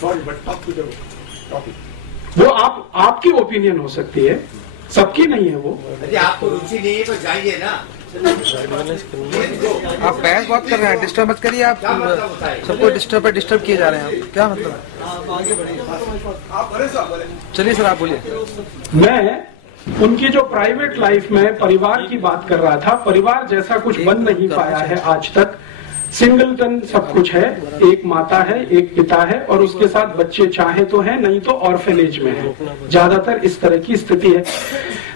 Sorry but talk to the topic. वो आपकी ओपिनियन हो सकती है, सबकी नहीं है वो। यदि आपको रुचि नहीं है तो जाइए ना। आप बहस बात कर रहे हैं, डिस्टर्ब मत करिए। आप सबको डिस्टर्ब किए जा रहे हैं। आप क्या मतलब? चलिए सर, आप बोलिए। मैं उनकी जो प्राइवेट लाइफ में परिवार की बात कर रहा था। परिवार जैसा कुछ बन नहीं पाया है आज तक। सिंगलटन सब कुछ है, एक माता है, एक पिता है और उसके साथ बच्चे चाहे तो हैं, नहीं तो ऑर्फेनेज में है। ज्यादातर इस तरह की स्थिति है।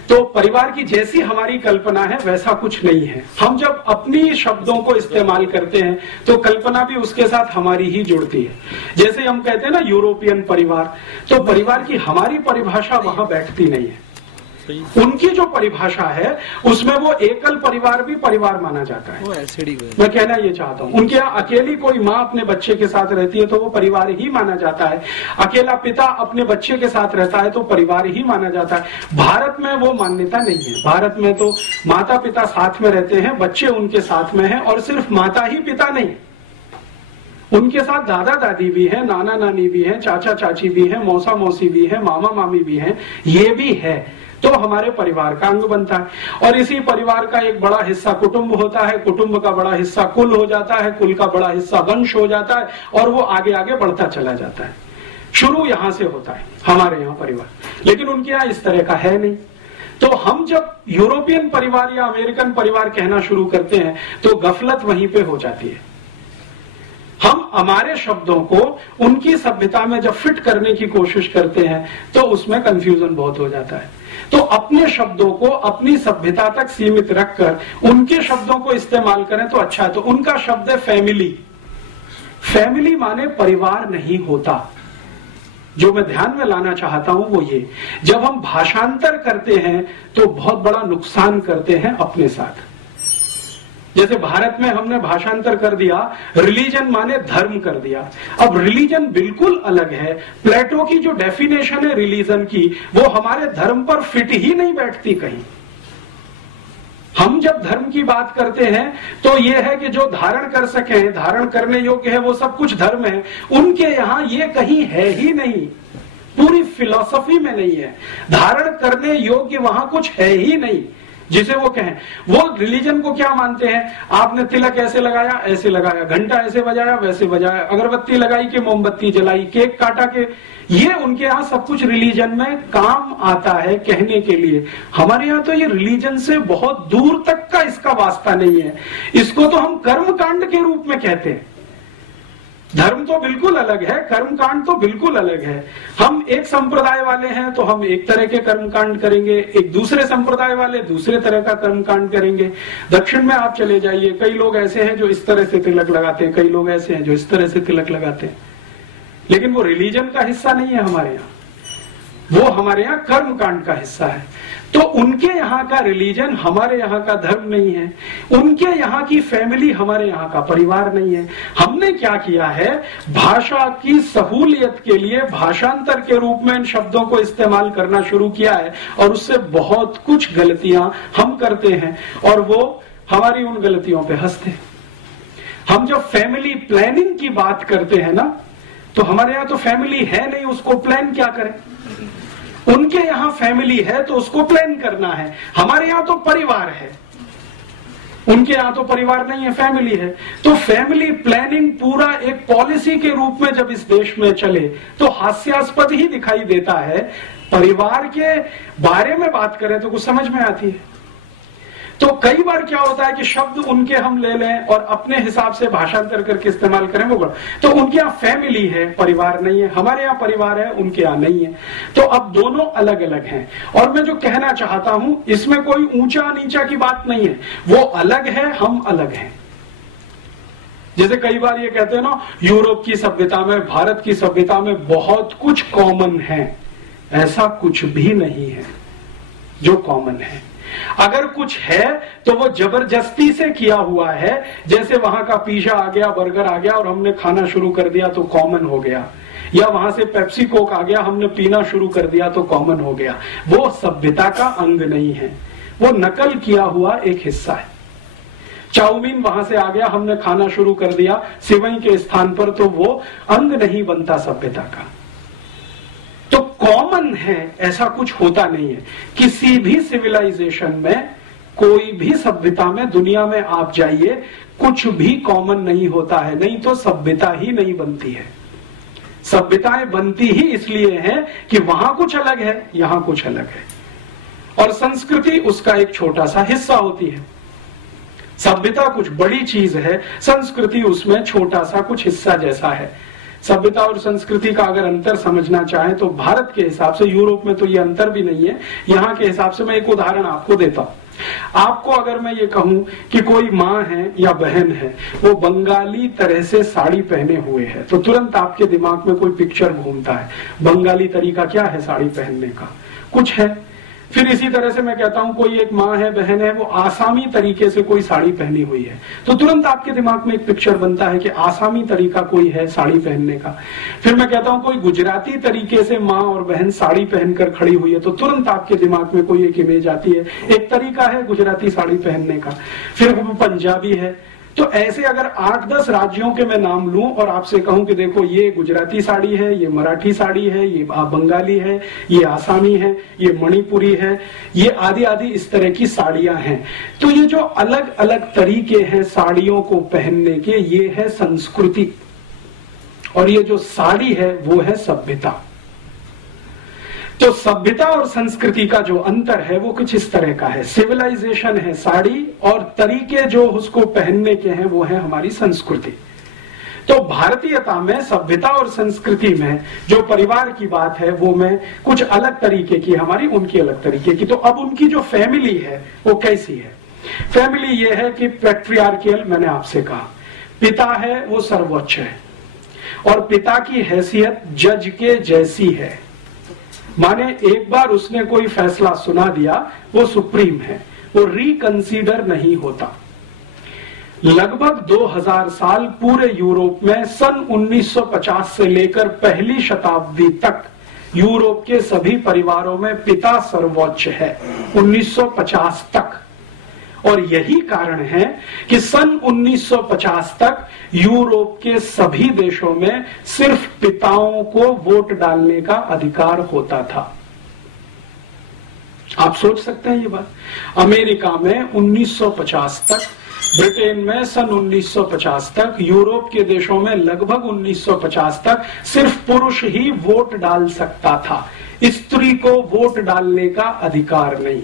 तो परिवार की जैसी हमारी कल्पना है वैसा कुछ नहीं है। हम जब अपनी शब्दों को इस्तेमाल करते हैं तो कल्पना भी उसके साथ हमारी ही जुड़ती है। जैसे हम कहते हैं ना यूरोपियन परिवार, तो परिवार की हमारी परिभाषा वहां बैठती नहीं है। उनकी जो परिभाषा है उसमें वो एकल परिवार भी परिवार माना जाता है। मैं कहना ये चाहता हूँ, उनके यहाँ अकेली कोई माँ अपने बच्चे के साथ रहती है तो वो परिवार ही माना जाता है। अकेला पिता अपने बच्चे के साथ रहता है तो परिवार ही माना जाता है। भारत में वो मान्यता नहीं है। भारत में तो माता पिता साथ में रहते हैं, बच्चे उनके साथ में हैं और सिर्फ माता ही पिता नहीं, उनके साथ दादा दादी भी है, नाना नानी भी है, चाचा चाची भी है, मौसा मौसी भी है, मामा मामी भी है। ये भी है तो हमारे परिवार का अंग बनता है। और इसी परिवार का एक बड़ा हिस्सा कुटुंब होता है, कुटुंब का बड़ा हिस्सा कुल हो जाता है, कुल का बड़ा हिस्सा वंश हो जाता है और वो आगे आगे बढ़ता चला जाता है। शुरू यहां से होता है हमारे यहाँ परिवार, लेकिन उनके यहाँ इस तरह का है नहीं। तो हम जब यूरोपियन परिवार या अमेरिकन परिवार कहना शुरू करते हैं तो गफलत वहीं पे हो जाती है। हम हमारे शब्दों को उनकी सभ्यता में जब फिट करने की कोशिश करते हैं तो उसमें कंफ्यूजन बहुत हो जाता है। तो अपने शब्दों को अपनी सभ्यता तक सीमित रखकर उनके शब्दों को इस्तेमाल करें तो अच्छा है। तो उनका शब्द है फैमिली। फैमिली माने परिवार नहीं होता। जो मैं ध्यान में लाना चाहता हूं वो ये, जब हम भाषांतर करते हैं तो बहुत बड़ा नुकसान करते हैं अपने साथ। जैसे भारत में हमने भाषांतर कर दिया, रिलीजन माने धर्म कर दिया। अब रिलीजन बिल्कुल अलग है। प्लेटो की जो डेफिनेशन है रिलीजन की, वो हमारे धर्म पर फिट ही नहीं बैठती कहीं। हम जब धर्म की बात करते हैं तो ये है कि जो धारण कर सके, धारण करने योग्य है, वो सब कुछ धर्म है। उनके यहाँ ये कहीं है ही नहीं, पूरी फिलॉसफी में नहीं है। धारण करने योग्य वहां कुछ है ही नहीं जिसे वो कहें। वो रिलीजन को क्या मानते हैं? आपने तिलक ऐसे लगाया, ऐसे लगाया, घंटा ऐसे बजाया, वैसे बजाया, अगरबत्ती लगाई कि मोमबत्ती जलाई, केक काटा के, ये उनके यहाँ सब कुछ रिलीजन में काम आता है कहने के लिए। हमारे यहाँ तो ये रिलीजन से बहुत दूर तक का इसका वास्ता नहीं है। इसको तो हम कर्म कांड के रूप में कहते हैं। धर्म तो बिल्कुल अलग है, कर्मकांड तो बिल्कुल अलग है। हम एक संप्रदाय वाले हैं तो हम एक तरह के कर्मकांड करेंगे, एक दूसरे संप्रदाय वाले दूसरे तरह का कर्मकांड करेंगे। दक्षिण में आप चले जाइए, कई लोग ऐसे हैं जो इस तरह से तिलक लगाते हैं, कई लोग ऐसे हैं जो इस तरह से तिलक लगाते हैं, लेकिन वो रिलीजन का हिस्सा नहीं है हमारे यहाँ, वो हमारे यहाँ कर्मकांड का हिस्सा है। तो उनके यहाँ का रिलीजन हमारे यहाँ का धर्म नहीं है, उनके यहाँ की फैमिली हमारे यहाँ का परिवार नहीं है। हमने क्या किया है, भाषा की सहूलियत के लिए भाषांतर के रूप में इन शब्दों को इस्तेमाल करना शुरू किया है और उससे बहुत कुछ गलतियां हम करते हैं और वो हमारी उन गलतियों पे हंसते हैं। हम जब फैमिली प्लानिंग की बात करते हैं ना, तो हमारे यहाँ तो फैमिली है नहीं, उसको प्लान क्या करें। उनके यहाँ फैमिली है तो उसको प्लान करना है, हमारे यहाँ तो परिवार है, उनके यहाँ तो परिवार नहीं है, फैमिली है। तो फैमिली प्लानिंग पूरा एक पॉलिसी के रूप में जब इस देश में चले तो हास्यास्पद ही दिखाई देता है। परिवार के बारे में बात करें तो कुछ समझ में आती है। तो कई बार क्या होता है कि शब्द उनके हम ले लें और अपने हिसाब से भाषांतर करके इस्तेमाल करें, वो तो उनके यहाँ फैमिली है, परिवार नहीं है, हमारे यहाँ परिवार है, उनके यहाँ नहीं है। तो अब दोनों अलग अलग हैं। और मैं जो कहना चाहता हूं, इसमें कोई ऊंचा नीचा की बात नहीं है, वो अलग है, हम अलग हैं। जैसे कई बार ये कहते हैं ना, यूरोप की सभ्यता में, भारत की सभ्यता में बहुत कुछ कॉमन है। ऐसा कुछ भी नहीं है जो कॉमन है। अगर कुछ है तो वो जबरदस्ती से किया हुआ है। जैसे वहां का पिज्जा आ गया, बर्गर आ गया और हमने खाना शुरू कर दिया तो कॉमन हो गया, या वहां से पेप्सी कोक आ गया, हमने पीना शुरू कर दिया तो कॉमन हो गया। वो सभ्यता का अंग नहीं है, वो नकल किया हुआ एक हिस्सा है। चाउमीन वहां से आ गया, हमने खाना शुरू कर दिया सिवई के स्थान पर, तो वो अंग नहीं बनता सभ्यता का। तो कॉमन है ऐसा कुछ होता नहीं है। किसी भी सिविलाइजेशन में, कोई भी सभ्यता में, दुनिया में आप जाइए, कुछ भी कॉमन नहीं होता है, नहीं तो सभ्यता ही नहीं बनती है। सभ्यताएं बनती ही इसलिए हैं कि वहां कुछ अलग है, यहां कुछ अलग है, और संस्कृति उसका एक छोटा सा हिस्सा होती है। सभ्यता कुछ बड़ी चीज है, संस्कृति उसमें छोटा सा कुछ हिस्सा जैसा है। सभ्यता और संस्कृति का अगर अंतर समझना चाहें तो भारत के हिसाब से, यूरोप में तो ये अंतर भी नहीं है, यहां के हिसाब से मैं एक उदाहरण आपको देता हूं। आपको अगर मैं ये कहूं कि कोई माँ है या बहन है, वो बंगाली तरह से साड़ी पहने हुए है, तो तुरंत आपके दिमाग में कोई पिक्चर घूमता है। बंगाली तरीका क्या है साड़ी पहनने का? कुछ है। फिर इसी तरह से मैं कहता हूं कोई एक माँ है, बहन है, वो आसामी तरीके से कोई साड़ी पहनी हुई है, तो तुरंत आपके दिमाग में एक पिक्चर बनता है कि आसामी तरीका कोई है साड़ी पहनने का। फिर मैं कहता हूं कोई गुजराती तरीके से माँ और बहन साड़ी पहनकर खड़ी हुई है, तो तुरंत आपके दिमाग में कोई एक इमेज आती है, एक तरीका है गुजराती साड़ी पहनने का। फिर वो पंजाबी है। तो ऐसे अगर 8-10 राज्यों के मैं नाम लूं और आपसे कहूं कि देखो ये गुजराती साड़ी है, ये मराठी साड़ी है, ये बंगाली है, ये आसामी है, ये मणिपुरी है, ये आदि आदि इस तरह की साड़ियां हैं, तो ये जो अलग अलग तरीके हैं साड़ियों को पहनने के, ये है संस्कृति। और ये जो साड़ी है वो है सभ्यता। तो सभ्यता और संस्कृति का जो अंतर है वो कुछ इस तरह का है। सिविलाइजेशन है साड़ी, और तरीके जो उसको पहनने के हैं वो है हमारी संस्कृति। तो भारतीयता में, सभ्यता और संस्कृति में जो परिवार की बात है वो में कुछ अलग तरीके की, हमारी उनकी अलग तरीके की। तो अब उनकी जो फैमिली है वो कैसी है? फैमिली ये है कि पैट्रियार्कियल, मैंने आपसे कहा, पिता है वो सर्वोच्च है, और पिता की हैसियत जज के जैसी है। माने एक बार उसने कोई फैसला सुना दिया, वो सुप्रीम है, वो रिकंसीडर नहीं होता। लगभग 2000 साल पूरे यूरोप में सन 1950 से लेकर पहली शताब्दी तक यूरोप के सभी परिवारों में पिता सर्वोच्च है, 1950 तक। और यही कारण है कि सन 1950 तक यूरोप के सभी देशों में सिर्फ पिताओं को वोट डालने का अधिकार होता था। आप सोच सकते हैं ये बात? अमेरिका में 1950 तक, ब्रिटेन में सन 1950 तक, यूरोप के देशों में लगभग 1950 तक सिर्फ पुरुष ही वोट डाल सकता था, स्त्री को वोट डालने का अधिकार नहीं,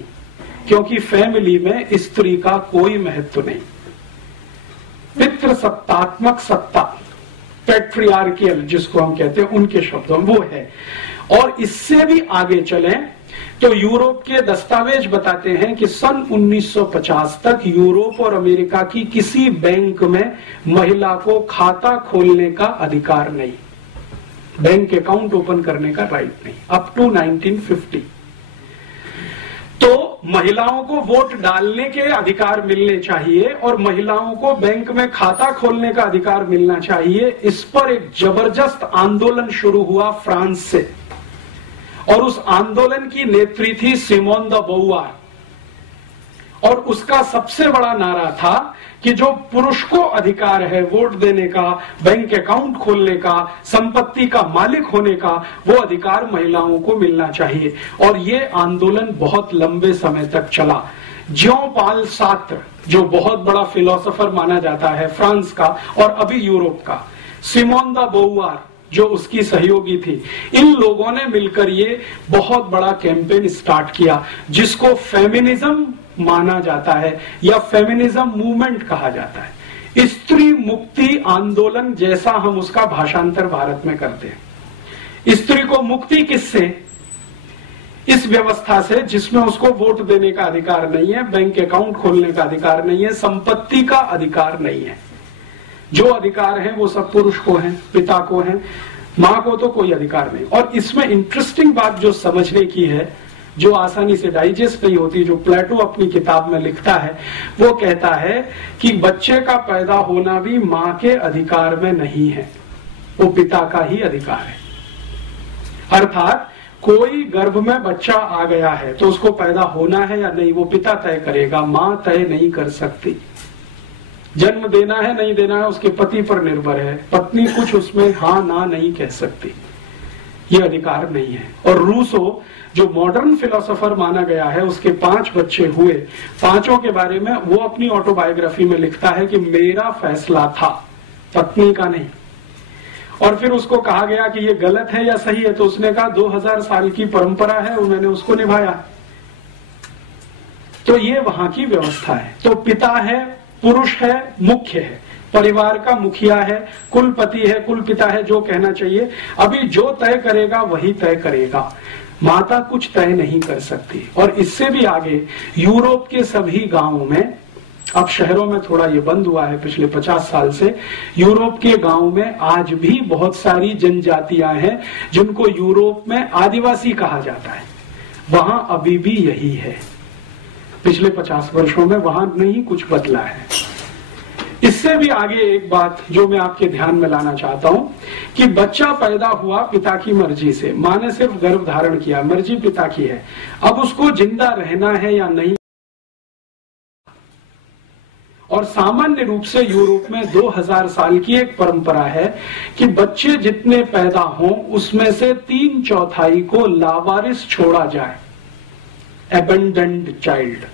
क्योंकि फैमिली में स्त्री का कोई महत्व नहीं। पितृसत्तात्मक सत्ता, पैट्रियार्कियल जिसको हम कहते हैं, उनके शब्दों में वो है। और इससे भी आगे चलें तो यूरोप के दस्तावेज बताते हैं कि सन 1950 तक यूरोप और अमेरिका की किसी बैंक में महिला को खाता खोलने का अधिकार नहीं, बैंक अकाउंट ओपन करने का राइट नहीं, अप टू 1950। तो महिलाओं को वोट डालने के अधिकार मिलने चाहिए और महिलाओं को बैंक में खाता खोलने का अधिकार मिलना चाहिए। इस पर एक जबरदस्त आंदोलन शुरू हुआ फ्रांस से, और उस आंदोलन की नेत्री थी सिमोन द बोवार। और उसका सबसे बड़ा नारा था कि जो पुरुष को अधिकार है वोट देने का, बैंक अकाउंट खोलने का, संपत्ति का मालिक होने का, वो अधिकार महिलाओं को मिलना चाहिए। और ये आंदोलन बहुत लंबे समय तक चला। ज्यों पाल सार्त्र, जो बहुत बड़ा फिलोसोफर माना जाता है फ्रांस का और अभी यूरोप का, सिमोन द बोवार जो उसकी सहयोगी थी, इन लोगों ने मिलकर ये बहुत बड़ा कैंपेन स्टार्ट किया, जिसको फेमिनिज्म माना जाता है या फेमिनिज्म मूवमेंट कहा जाता है। स्त्री मुक्ति आंदोलन जैसा हम उसका भाषांतर भारत में करते हैं। स्त्री को मुक्ति किससे? इस व्यवस्था से जिसमें उसको वोट देने का अधिकार नहीं है, बैंक अकाउंट खोलने का अधिकार नहीं है, संपत्ति का अधिकार नहीं है। जो अधिकार है वो सब पुरुष को है, पिता को है, मां को तो कोई अधिकार नहीं। और इसमें इंटरेस्टिंग बात जो समझने की है, जो आसानी से डाइजेस्ट नहीं होती, जो प्लेटो अपनी किताब में लिखता है, वो कहता है कि बच्चे का पैदा होना भी मां के अधिकार में नहीं है, वो पिता का ही अधिकार है। अर्थात कोई गर्भ में बच्चा आ गया है तो उसको पैदा होना है या नहीं वो पिता तय करेगा, मां तय नहीं कर सकती। जन्म देना है नहीं देना है उसके पति पर निर्भर है, पत्नी कुछ उसमें हाँ ना नहीं कह सकती, ये अधिकार नहीं है। और रूसो जो मॉडर्न फिलोसोफर माना गया है, उसके 5 बच्चे हुए, 5 के बारे में वो अपनी ऑटोबायोग्राफी में लिखता है कि मेरा फैसला था, पत्नी का नहीं। और फिर उसको कहा गया कि ये गलत है या सही है, तो उसने कहा 2000 साल की परंपरा है और मैंने उसको निभाया। तो ये वहां की व्यवस्था है। तो पिता है, पुरुष है, मुख्य है, परिवार का मुखिया है, कुलपति है, कुलपिता है, जो कहना चाहिए। अभी जो तय करेगा वही तय करेगा, माता कुछ तय नहीं कर सकती। और इससे भी आगे यूरोप के सभी गांवों में, अब शहरों में थोड़ा ये बंद हुआ है पिछले 50 साल से, यूरोप के गांवों में आज भी बहुत सारी जनजातियां हैं जिनको यूरोप में आदिवासी कहा जाता है। वहां अभी भी यही है, पिछले 50 वर्षों में वहां नहीं कुछ बदला है। इससे भी आगे एक बात जो मैं आपके ध्यान में लाना चाहता हूं कि बच्चा पैदा हुआ पिता की मर्जी से, मां ने सिर्फ गर्भ धारण किया, मर्जी पिता की है। अब उसको जिंदा रहना है या नहीं। और सामान्य रूप से यूरोप में 2000 साल की एक परंपरा है कि बच्चे जितने पैदा हों उसमें से 3/4 को लावारिस छोड़ा जाए, एबेंडेंड चाइल्ड।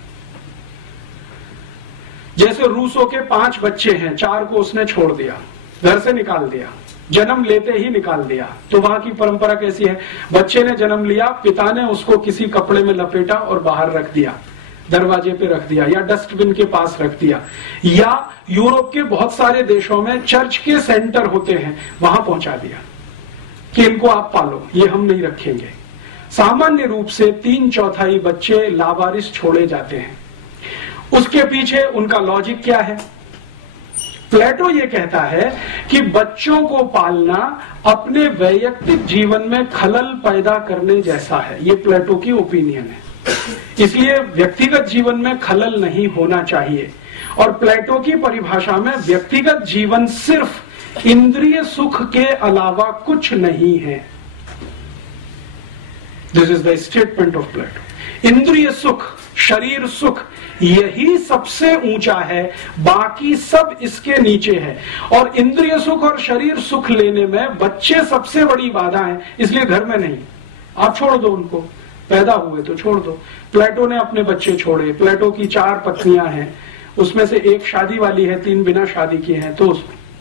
जैसे रूसो के 5 बच्चे हैं, 4 को उसने छोड़ दिया, घर से निकाल दिया, जन्म लेते ही निकाल दिया। तो वहां की परंपरा कैसी है? बच्चे ने जन्म लिया, पिता ने उसको किसी कपड़े में लपेटा और बाहर रख दिया, दरवाजे पे रख दिया या डस्टबिन के पास रख दिया। या यूरोप के बहुत सारे देशों में चर्च के सेंटर होते हैं, वहां पहुंचा दिया कि इनको आप पालो, ये हम नहीं रखेंगे। सामान्य रूप से 3/4 बच्चे लावारिस छोड़े जाते हैं। उसके पीछे उनका लॉजिक क्या है? प्लेटो ये कहता है कि बच्चों को पालना अपने वैयक्तिक जीवन में खलल पैदा करने जैसा है। ये प्लेटो की ओपिनियन है, इसलिए व्यक्तिगत जीवन में खलल नहीं होना चाहिए। और प्लेटो की परिभाषा में व्यक्तिगत जीवन सिर्फ इंद्रिय सुख के अलावा कुछ नहीं है। This is the statement of Plato. इंद्रिय सुख, शरीर सुख, यही सबसे ऊंचा है, बाकी सब इसके नीचे है। और इंद्रिय सुख और शरीर सुख लेने में बच्चे सबसे बड़ी बाधा है, इसलिए घर में नहीं। आप छोड़ दो उनको, पैदा हुए तो छोड़ दो। प्लेटो ने अपने बच्चे छोड़े। प्लेटो की 4 पत्नियां हैं, उसमें से 1 शादी वाली है, 3 बिना शादी की हैं, तो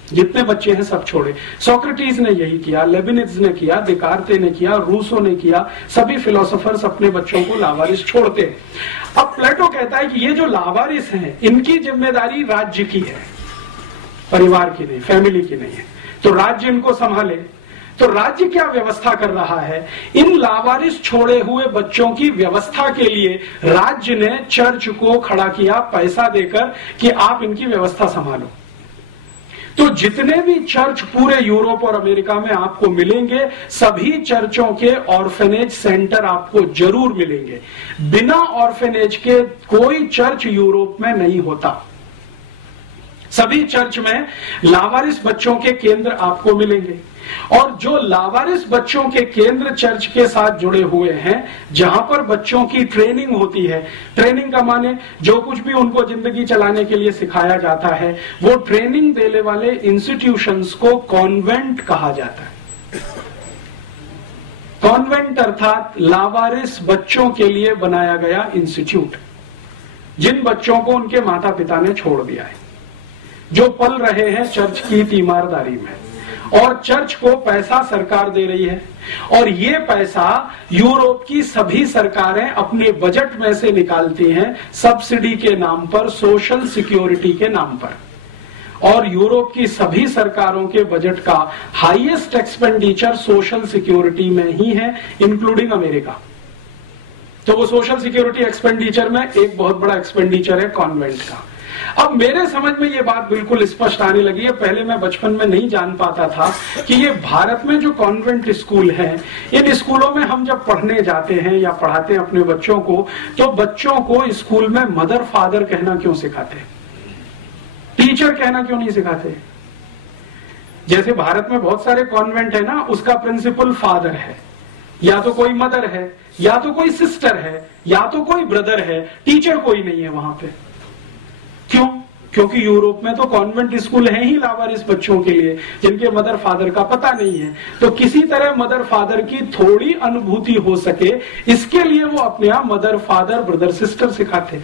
जितने बच्चे हैं सब छोड़े। सोक्रेटिस ने यही किया, लेबिनिज ने किया, दिकार्ते ने किया, रूसो ने किया। सभी फिलोसोफर्स अपने बच्चों को लावारिस छोड़ते हैं। अब प्लेटो कहता है कि ये जो लावारिस हैं, इनकी जिम्मेदारी राज्य की है, परिवार की नहीं, फैमिली की नहीं है। तो राज्य इनको संभाले। तो राज्य क्या व्यवस्था कर रहा है? इन लावारिस छोड़े हुए बच्चों की व्यवस्था के लिए राज्य ने चर्च को खड़ा किया पैसा देकर कि आप इनकी व्यवस्था संभालो। तो जितने भी चर्च पूरे यूरोप और अमेरिका में आपको मिलेंगे, सभी चर्चों के ऑर्फेनेज सेंटर आपको जरूर मिलेंगे। बिना ऑर्फेनेज के कोई चर्च यूरोप में नहीं होता। सभी चर्च में लावारिस बच्चों के केंद्र आपको मिलेंगे। और जो लावारिस बच्चों के केंद्र चर्च के साथ जुड़े हुए हैं, जहां पर बच्चों की ट्रेनिंग होती है, ट्रेनिंग का माने जो कुछ भी उनको जिंदगी चलाने के लिए सिखाया जाता है, वो ट्रेनिंग देने वाले इंस्टीट्यूशंस को कॉन्वेंट कहा जाता है। कॉन्वेंट अर्थात लावारिस बच्चों के लिए बनाया गया इंस्टीट्यूट, जिन बच्चों को उनके माता पिता ने छोड़ दिया है, जो पल रहे हैं चर्च की तीमारदारी में। और चर्च को पैसा सरकार दे रही है, और ये पैसा यूरोप की सभी सरकारें अपने बजट में से निकालती हैं सब्सिडी के नाम पर, सोशल सिक्योरिटी के नाम पर। और यूरोप की सभी सरकारों के बजट का हाईएस्ट एक्सपेंडिचर सोशल सिक्योरिटी में ही है, इंक्लूडिंग अमेरिका। तो वो सोशल सिक्योरिटी एक्सपेंडिचर में एक बहुत बड़ा एक्सपेंडिचर है कॉन्वेंट का। अब मेरे समझ में ये बात बिल्कुल स्पष्ट आने लगी है। पहले मैं बचपन में नहीं जान पाता था कि ये भारत में जो कॉन्वेंट स्कूल हैं, इन स्कूलों में हम जब पढ़ने जाते हैं या पढ़ाते हैं अपने बच्चों को, तो बच्चों को स्कूल में मदर फादर कहना क्यों सिखाते हैं, टीचर कहना क्यों नहीं सिखाते? जैसे भारत में बहुत सारे कॉन्वेंट है ना, उसका प्रिंसिपल फादर है, या तो कोई मदर है, या तो कोई सिस्टर है, या तो कोई ब्रदर है, टीचर कोई नहीं है वहां पे। क्यों? क्योंकि यूरोप में तो कॉन्वेंट स्कूल है ही लावारिस बच्चों के लिए, जिनके मदर फादर का पता नहीं है। तो किसी तरह मदर फादर की थोड़ी अनुभूति हो सके, इसके लिए वो अपने यहां मदर फादर ब्रदर सिस्टर सिखाते।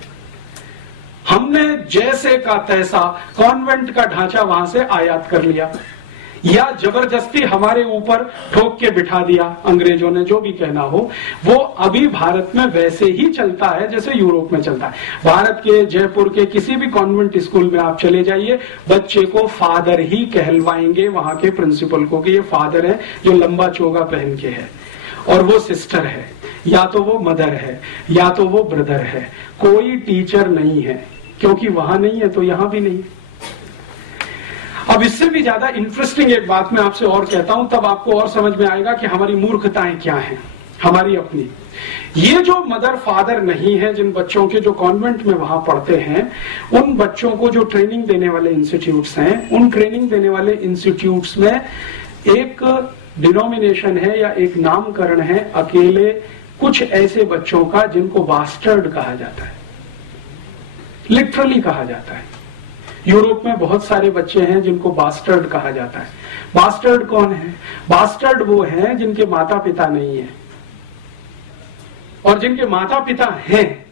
हमने जैसे का तैसा कॉन्वेंट का ढांचा वहां से आयात कर लिया, या जबरदस्ती हमारे ऊपर ठोक के बिठा दिया अंग्रेजों ने, जो भी कहना हो। वो अभी भारत में वैसे ही चलता है जैसे यूरोप में चलता है। भारत के जयपुर के किसी भी कॉन्वेंट स्कूल में आप चले जाइए, बच्चे को फादर ही कहलवाएंगे वहां के प्रिंसिपल को कि ये फादर है जो लंबा चोगा पहन के है, और वो सिस्टर है, या तो वो मदर है, या तो वो ब्रदर है। कोई टीचर नहीं है, क्योंकि वहां नहीं है तो यहां भी नहीं है। अब इससे भी ज्यादा इंटरेस्टिंग एक बात मैं आपसे और कहता हूं, तब आपको और समझ में आएगा कि हमारी मूर्खताएं क्या हैं, हमारी अपनी। ये जो मदर फादर नहीं है, जिन बच्चों के जो कॉन्वेंट में वहां पढ़ते हैं, उन बच्चों को जो ट्रेनिंग देने वाले इंस्टीट्यूट्स हैं, उन ट्रेनिंग देने वाले इंस्टीट्यूट्स में एक डिनोमिनेशन है या एक नामकरण है अकेले कुछ ऐसे बच्चों का जिनको बास्टर्ड कहा जाता है, लिटरली कहा जाता है। यूरोप में बहुत सारे बच्चे हैं जिनको बास्टर्ड कहा जाता है। बास्टर्ड कौन है? बास्टर्ड वो हैं जिनके माता पिता नहीं है, और जिनके माता पिता हैं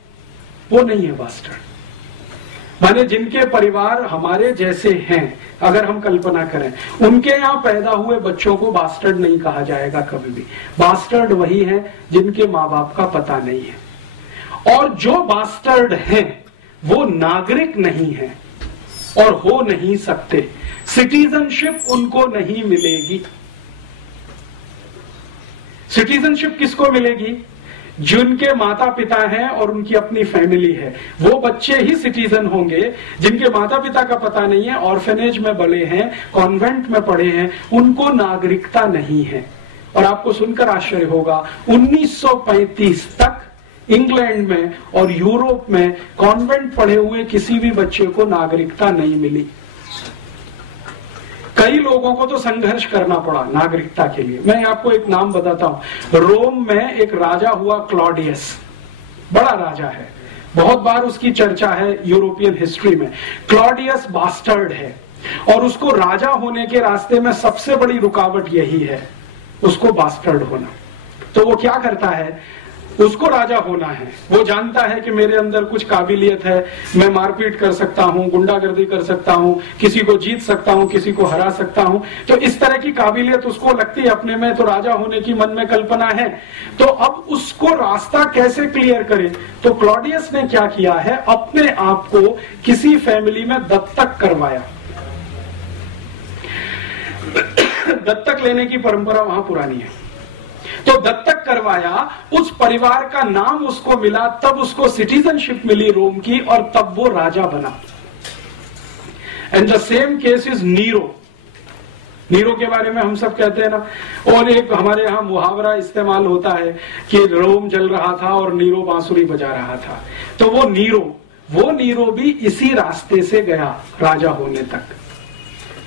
वो नहीं है बास्टर्ड। माने जिनके परिवार हमारे जैसे हैं, अगर हम कल्पना करें, उनके यहां पैदा हुए बच्चों को बास्टर्ड नहीं कहा जाएगा कभी भी। बास्टर्ड वही है जिनके माँ बाप का पता नहीं है, और जो बास्टर्ड हैं वो नागरिक नहीं है और हो नहीं सकते। सिटीजनशिप उनको नहीं मिलेगी। सिटीजनशिप किसको मिलेगी? जिनके माता पिता हैं और उनकी अपनी फैमिली है, वो बच्चे ही सिटीजन होंगे। जिनके माता पिता का पता नहीं है, ऑर्फेनेज में बड़े हैं, कॉन्वेंट में पढ़े हैं, उनको नागरिकता नहीं है। और आपको सुनकर आश्चर्य होगा, 1935 तक इंग्लैंड में और यूरोप में कॉन्वेंट पढ़े हुए किसी भी बच्चे को नागरिकता नहीं मिली। कई लोगों को तो संघर्ष करना पड़ा नागरिकता के लिए। मैं आपको एक नाम बताता हूं। रोम में एक राजा हुआ क्लॉडियस, बड़ा राजा है, बहुत बार उसकी चर्चा है यूरोपियन हिस्ट्री में। क्लॉडियस बास्टर्ड है, और उसको राजा होने के रास्ते में सबसे बड़ी रुकावट यही है, उसको बास्टर्ड होना। तो वो क्या करता है? उसको राजा होना है, वो जानता है कि मेरे अंदर कुछ काबिलियत है, मैं मारपीट कर सकता हूं, गुंडागर्दी कर सकता हूं, किसी को जीत सकता हूं, किसी को हरा सकता हूं। तो इस तरह की काबिलियत उसको लगती है अपने में, तो राजा होने की मन में कल्पना है। तो अब उसको रास्ता कैसे क्लियर करे? तो क्लॉडियस ने क्या किया है, अपने आप को किसी फैमिली में दत्तक करवाया। दत्तक लेने की परंपरा वहां पुरानी है, तो दत्तक करवाया, उस परिवार का नाम उसको मिला, तब उसको सिटीजनशिप मिली रोम की, और तब वो राजा बना। And the same case is Nero. Nero के बारे में हम सब कहते हैं ना, और एक हमारे यहां मुहावरा इस्तेमाल होता है कि रोम जल रहा था और नीरो बांसुरी बजा रहा था। तो वो नीरो भी इसी रास्ते से गया राजा होने तक।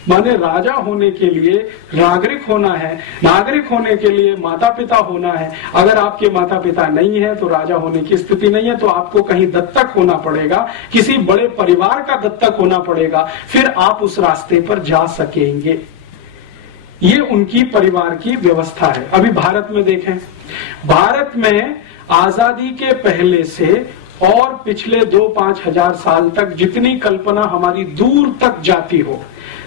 माने राजा होने के लिए नागरिक होना है, नागरिक होने के लिए माता पिता होना है। अगर आपके माता पिता नहीं है तो राजा होने की स्थिति नहीं है, तो आपको कहीं दत्तक होना पड़ेगा, किसी बड़े परिवार का दत्तक होना पड़ेगा, फिर आप उस रास्ते पर जा सकेंगे। ये उनकी परिवार की व्यवस्था है। अभी भारत में देखें, भारत में आजादी के पहले से और पिछले 2-5 हजार साल तक जितनी कल्पना हमारी दूर तक जाती हो,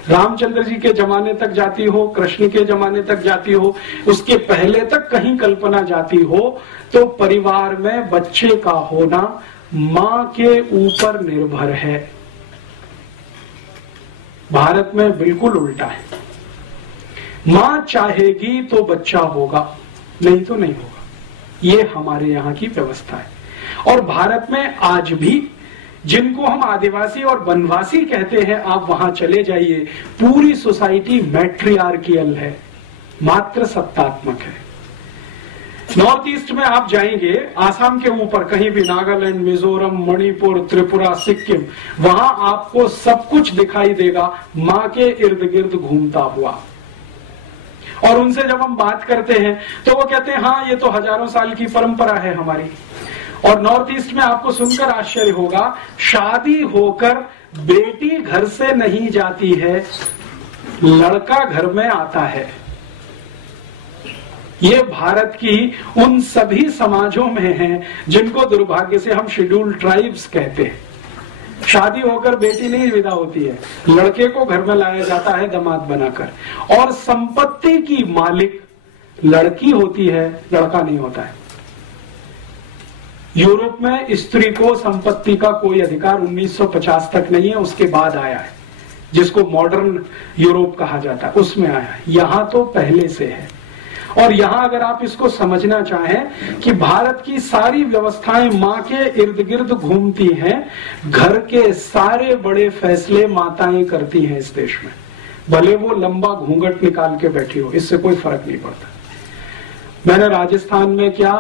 रामचंद्र जी के जमाने तक जाती हो, कृष्ण के जमाने तक जाती हो, उसके पहले तक कहीं कल्पना जाती हो, तो परिवार में बच्चे का होना मां के ऊपर निर्भर है। भारत में बिल्कुल उल्टा है, मां चाहेगी तो बच्चा होगा, नहीं तो नहीं होगा। ये हमारे यहाँ की व्यवस्था है। और भारत में आज भी जिनको हम आदिवासी और वनवासी कहते हैं, आप वहां चले जाइए, पूरी सोसाइटी मैट्रियार्कियल है, मात्र सत्तात्मक है। नॉर्थ ईस्ट में आप जाएंगे, आसाम के ऊपर कहीं भी, नागालैंड, मिजोरम, मणिपुर, त्रिपुरा, सिक्किम, वहां आपको सब कुछ दिखाई देगा मां के इर्द गिर्द घूमता हुआ। और उनसे जब हम बात करते हैं तो वो कहते हैं हाँ ये तो हजारों साल की परंपरा है हमारी। और नॉर्थ ईस्ट में आपको सुनकर आश्चर्य होगा, शादी होकर बेटी घर से नहीं जाती है, लड़का घर में आता है। ये भारत की उन सभी समाजों में है जिनको दुर्भाग्य से हम शेड्यूल्ड ट्राइब्स कहते हैं। शादी होकर बेटी नहीं विदा होती है, लड़के को घर में लाया जाता है दामाद बनाकर, और संपत्ति की मालिक लड़की होती है, लड़का नहीं होता है। यूरोप में स्त्री को संपत्ति का कोई अधिकार 1950 तक नहीं है, उसके बाद आया है, जिसको मॉडर्न यूरोप कहा जाता है, उसमें आया है। यहां तो पहले से है। और यहां अगर आप इसको समझना चाहें कि भारत की सारी व्यवस्थाएं मां के इर्द गिर्द घूमती हैं, घर के सारे बड़े फैसले माताएं करती हैं इस देश में, भले वो लंबा घूंघट निकाल के बैठी हो, इससे कोई फर्क नहीं पड़ता। मैंने राजस्थान में क्या,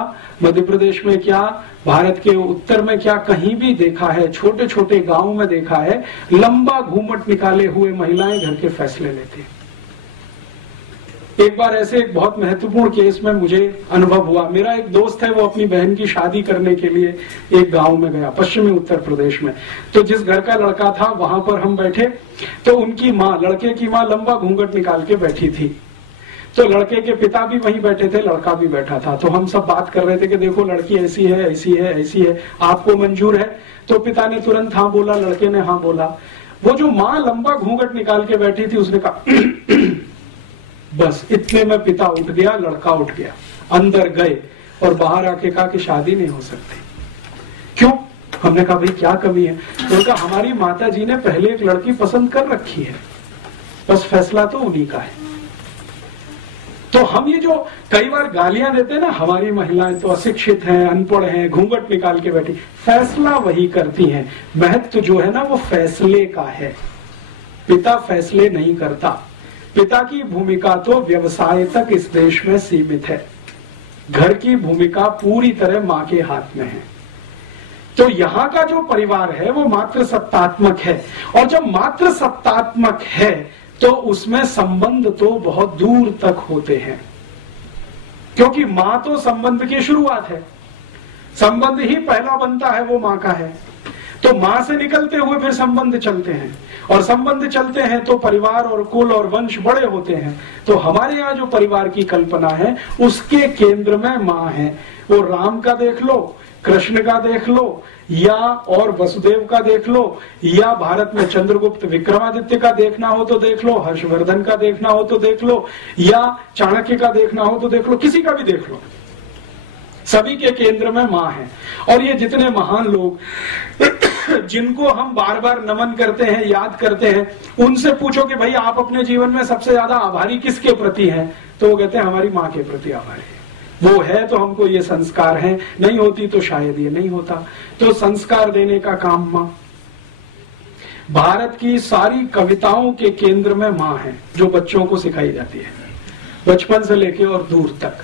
मध्य प्रदेश में क्या, भारत के उत्तर में क्या, कहीं भी देखा है, छोटे छोटे गांव में देखा है, लंबा घूंघट निकाले हुए महिलाएं घर के फैसले लेती हैं। एक बार ऐसे एक बहुत महत्वपूर्ण केस में मुझे अनुभव हुआ। मेरा एक दोस्त है, वो अपनी बहन की शादी करने के लिए एक गांव में गया, पश्चिमी उत्तर प्रदेश में। तो जिस घर का लड़का था वहां पर हम बैठे, तो उनकी माँ, लड़के की माँ, लंबा घूंघट निकाल के बैठी थी। तो लड़के के पिता भी वहीं बैठे थे, लड़का भी बैठा था। तो हम सब बात कर रहे थे कि देखो लड़की ऐसी है, ऐसी है, ऐसी है, आपको मंजूर है? तो पिता ने तुरंत हाँ बोला, लड़के ने हाँ बोला। वो जो माँ लंबा घूंघट निकाल के बैठी थी, उसने कहा बस इतने में पिता उठ गया, लड़का उठ गया, अंदर गए और बाहर आके कहा कि शादी नहीं हो सकती। क्यों? हमने कहा भाई क्या कमी है? तो कहा हमारी माता जी ने पहले एक लड़की पसंद कर रखी है, बस फैसला तो उन्हीं का है। तो हम ये जो कई बार गालियां देते हैं ना, हमारी महिलाएं तो अशिक्षित हैं, अनपढ़ हैं, घूंघट निकाल के बैठी, फैसला वही करती हैं। महत्व जो है ना वो फैसले का है, पिता फैसले नहीं करता। पिता की भूमिका तो व्यवसाय तक इस देश में सीमित है, घर की भूमिका पूरी तरह मां के हाथ में है। तो यहाँ का जो परिवार है वो मात्र सत्तात्मक है, और जब मात्र सत्तात्मक है तो उसमें संबंध तो बहुत दूर तक होते हैं, क्योंकि मां तो संबंध की शुरुआत है, संबंध ही पहला बनता है वो मां का है। तो मां से निकलते हुए फिर संबंध चलते हैं, और संबंध चलते हैं तो परिवार और कुल और वंश बड़े होते हैं। तो हमारे यहाँ जो परिवार की कल्पना है उसके केंद्र में मां है। वो राम का देख लो, कृष्ण का देख लो, या और वसुदेव का देख लो, या भारत में चंद्रगुप्त विक्रमादित्य का देखना हो तो देख लो, हर्षवर्धन का देखना हो तो देख लो, या चाणक्य का देखना हो तो देख लो, किसी का भी देख लो, सभी के केंद्र में मां है। और ये जितने महान लोग जिनको हम बार बार नमन करते हैं, याद करते हैं, उनसे पूछो कि भाई आप अपने जीवन में सबसे ज्यादा आभारी किसके प्रति हैं, तो वो कहते हैं हमारी मां के प्रति आभारी है। वो है तो हमको ये संस्कार है, नहीं होती तो शायद ये नहीं होता। तो संस्कार देने का काम मां। भारत की सारी कविताओं के केंद्र में मां है, जो बच्चों को सिखाई जाती है बचपन से लेके और दूर तक।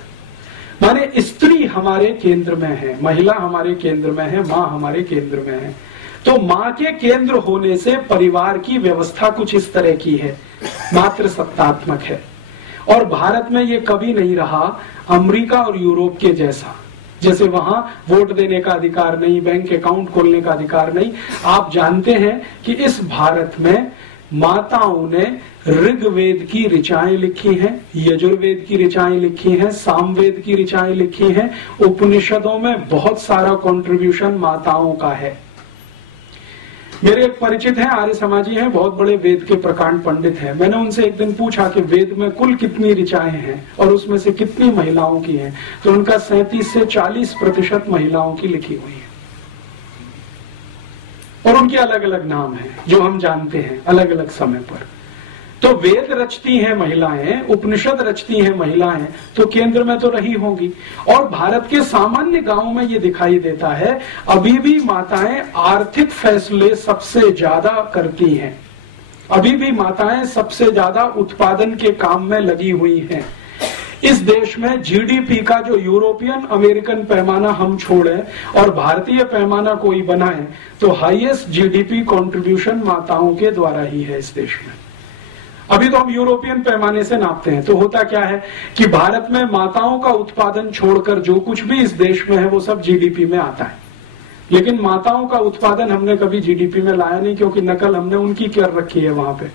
माने स्त्री हमारे केंद्र में है, महिला हमारे केंद्र में है, मां हमारे केंद्र में है। तो मां के केंद्र होने से परिवार की व्यवस्था कुछ इस तरह की है, मात्र सत्तात्मक है। और भारत में ये कभी नहीं रहा अमेरिका और यूरोप के जैसा, जैसे वहां वोट देने का अधिकार नहीं, बैंक अकाउंट खोलने का अधिकार नहीं। आप जानते हैं कि इस भारत में माताओं ने ऋग्वेद की ऋचाएं लिखी हैं, यजुर्वेद की ऋचाएं लिखी हैं, सामवेद की ऋचाएं लिखी हैं। उपनिषदों में बहुत सारा कंट्रीब्यूशन माताओं का है। मेरे एक परिचित हैं, आर्य समाजी हैं, बहुत बड़े वेद के प्रकांड पंडित हैं। मैंने उनसे एक दिन पूछा कि वेद में कुल कितनी ऋचाएं हैं और उसमें से कितनी महिलाओं की हैं, तो उनका 37 से 40% महिलाओं की लिखी हुई है। और उनके अलग अलग नाम हैं जो हम जानते हैं अलग अलग समय पर। तो वेद रचती हैं महिलाएं, उपनिषद रचती हैं महिलाएं, तो केंद्र में तो रही होंगी। और भारत के सामान्य गांवों में ये दिखाई देता है अभी भी माताएं आर्थिक फैसले सबसे ज्यादा करती हैं, अभी भी माताएं सबसे ज्यादा उत्पादन के काम में लगी हुई हैं। इस देश में जीडीपी का जो यूरोपियन अमेरिकन पैमाना हम छोड़े और भारतीय पैमाना कोई बनाए तो हाईएस्ट जीडीपी कंट्रीब्यूशन माताओं के द्वारा ही है इस देश में। अभी तो हम यूरोपियन पैमाने से नापते हैं, तो होता क्या है कि भारत में माताओं का उत्पादन छोड़कर जो कुछ भी इस देश में है वो सब जीडीपी में आता है। लेकिन माताओं का उत्पादन हमने कभी जीडीपी में लाया नहीं, क्योंकि नकल हमने उनकी कर रखी है। वहां पे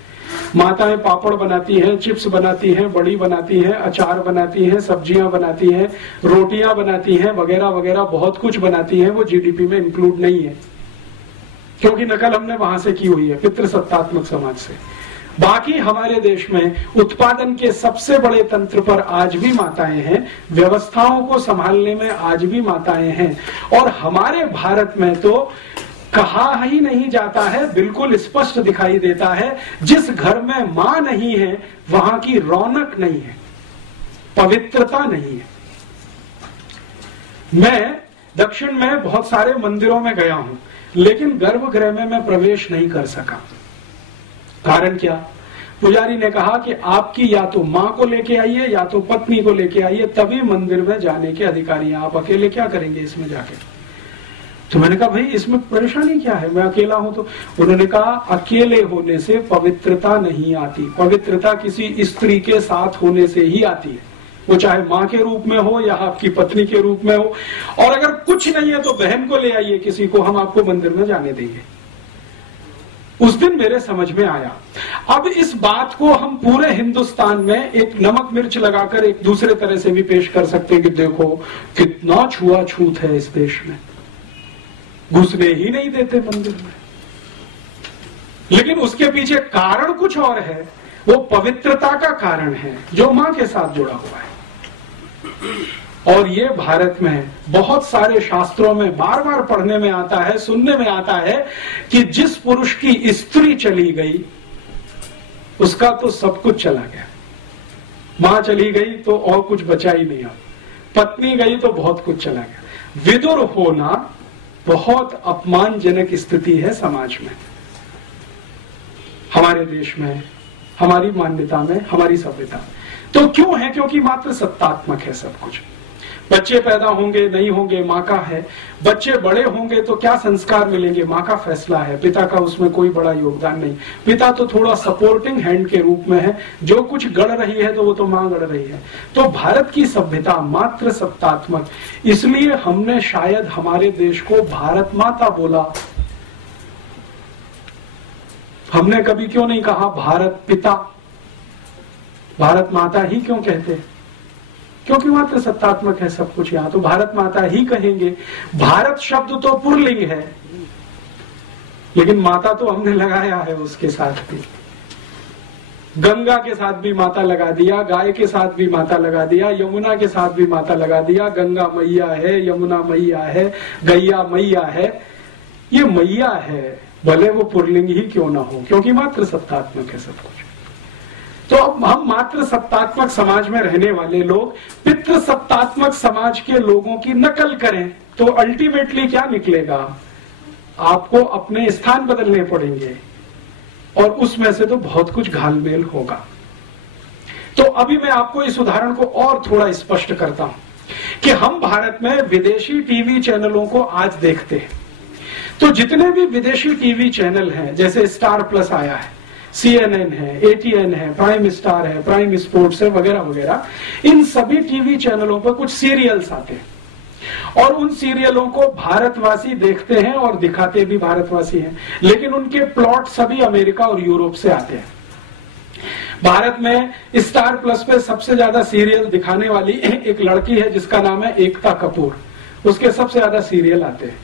माताएं पापड़ बनाती हैं, चिप्स बनाती हैं, बड़ी बनाती हैं, अचार बनाती हैं, सब्जियां बनाती हैं, रोटियां बनाती हैं, वगैरह वगैरह बहुत कुछ बनाती हैं। वो जीडीपी में इंक्लूड नहीं है, क्योंकि नकल हमने वहां से की हुई है, पितृसत्तात्मक समाज से। बाकी हमारे देश में उत्पादन के सबसे बड़े तंत्र पर आज भी माताएं हैं, व्यवस्थाओं को संभालने में आज भी माताएं हैं। और हमारे भारत में तो कहा ही नहीं जाता है, बिल्कुल स्पष्ट दिखाई देता है, जिस घर में मां नहीं है वहां की रौनक नहीं है, पवित्रता नहीं है। मैं दक्षिण में बहुत सारे मंदिरों में गया हूं, लेकिन गर्भगृह में मैं प्रवेश नहीं कर सका। कारण क्या? पुजारी ने कहा कि आपकी या तो मां को लेके आइए या तो पत्नी को लेके आइए, तभी मंदिर में जाने के अधिकारी हैं। आप अकेले क्या करेंगे इसमें जाके? तो मैंने कहा भाई इसमें परेशानी क्या है, मैं अकेला हूं तो। उन्होंने कहा अकेले होने से पवित्रता नहीं आती, पवित्रता किसी स्त्री के साथ होने से ही आती है, वो चाहे मां के रूप में हो या आपकी पत्नी के रूप में हो। और अगर कुछ नहीं है तो बहन को ले आइए किसी को, हम आपको मंदिर में जाने देंगे। उस दिन मेरे समझ में आया। अब इस बात को हम पूरे हिंदुस्तान में एक नमक मिर्च लगाकर एक दूसरे तरह से भी पेश कर सकते हैं कि देखो कितना छुआछूत है इस देश में, घुसने ही नहीं देते मंदिर में। लेकिन उसके पीछे कारण कुछ और है, वो पवित्रता का कारण है जो मां के साथ जुड़ा हुआ है। और ये भारत में बहुत सारे शास्त्रों में बार बार पढ़ने में आता है, सुनने में आता है कि जिस पुरुष की स्त्री चली गई उसका तो सब कुछ चला गया। मां चली गई तो और कुछ बचा ही नहीं, पत्नी गई तो बहुत कुछ चला गया। विदुर होना बहुत अपमानजनक स्थिति है समाज में, हमारे देश में, हमारी मान्यता में, हमारी सभ्यता। तो क्यों है? क्योंकि मात्र सत्तात्मक है सब कुछ। बच्चे पैदा होंगे नहीं होंगे माँ का है, बच्चे बड़े होंगे तो क्या संस्कार मिलेंगे माँ का फैसला है, पिता का उसमें कोई बड़ा योगदान नहीं। पिता तो थोड़ा सपोर्टिंग हैंड के रूप में है, जो कुछ गढ़ रही है तो वो तो माँ गढ़ रही है। तो भारत की सभ्यता मात्र सत्तात्मक, इसलिए हमने शायद हमारे देश को भारत माता बोला। हमने कभी क्यों नहीं कहा भारत पिता, भारत माता ही क्यों कहते? क्योंकि मात्र सत्तात्मक है सब कुछ। यहां तो भारत माता ही कहेंगे। भारत शब्द तो पुल्लिंग है, लेकिन माता तो हमने लगाया है उसके साथ भी। गंगा के साथ भी माता लगा दिया, गाय के साथ भी माता लगा दिया, यमुना के साथ भी माता लगा दिया। गंगा मैया है, यमुना मैया है, गैया मैया है। ये मैया है, भले वो पुल्लिंग ही क्यों ना हो, क्योंकि मात्र सत्तात्मक है सब कुछ। तो अब हम मात्र सत्तात्मक समाज में रहने वाले लोग पितृ सत्तात्मक समाज के लोगों की नकल करें तो अल्टीमेटली क्या निकलेगा? आपको अपने स्थान बदलने पड़ेंगे और उसमें से तो बहुत कुछ घालमेल होगा। तो अभी मैं आपको इस उदाहरण को और थोड़ा स्पष्ट करता हूं कि हम भारत में विदेशी टीवी चैनलों को आज देखते हैं। तो जितने भी विदेशी टीवी चैनल हैं, जैसे स्टार प्लस आया है, CNN है, ATN है, प्राइम स्टार है, प्राइम स्पोर्ट्स है, वगैरह वगैरह, इन सभी टीवी चैनलों पर कुछ सीरियल्स आते हैं और उन सीरियलों को भारतवासी देखते हैं और दिखाते भी भारतवासी हैं, लेकिन उनके प्लॉट सभी अमेरिका और यूरोप से आते हैं। भारत में स्टार प्लस पे सबसे ज्यादा सीरियल दिखाने वाली एक लड़की है जिसका नाम है एकता कपूर, उसके सबसे ज्यादा सीरियल आते हैं।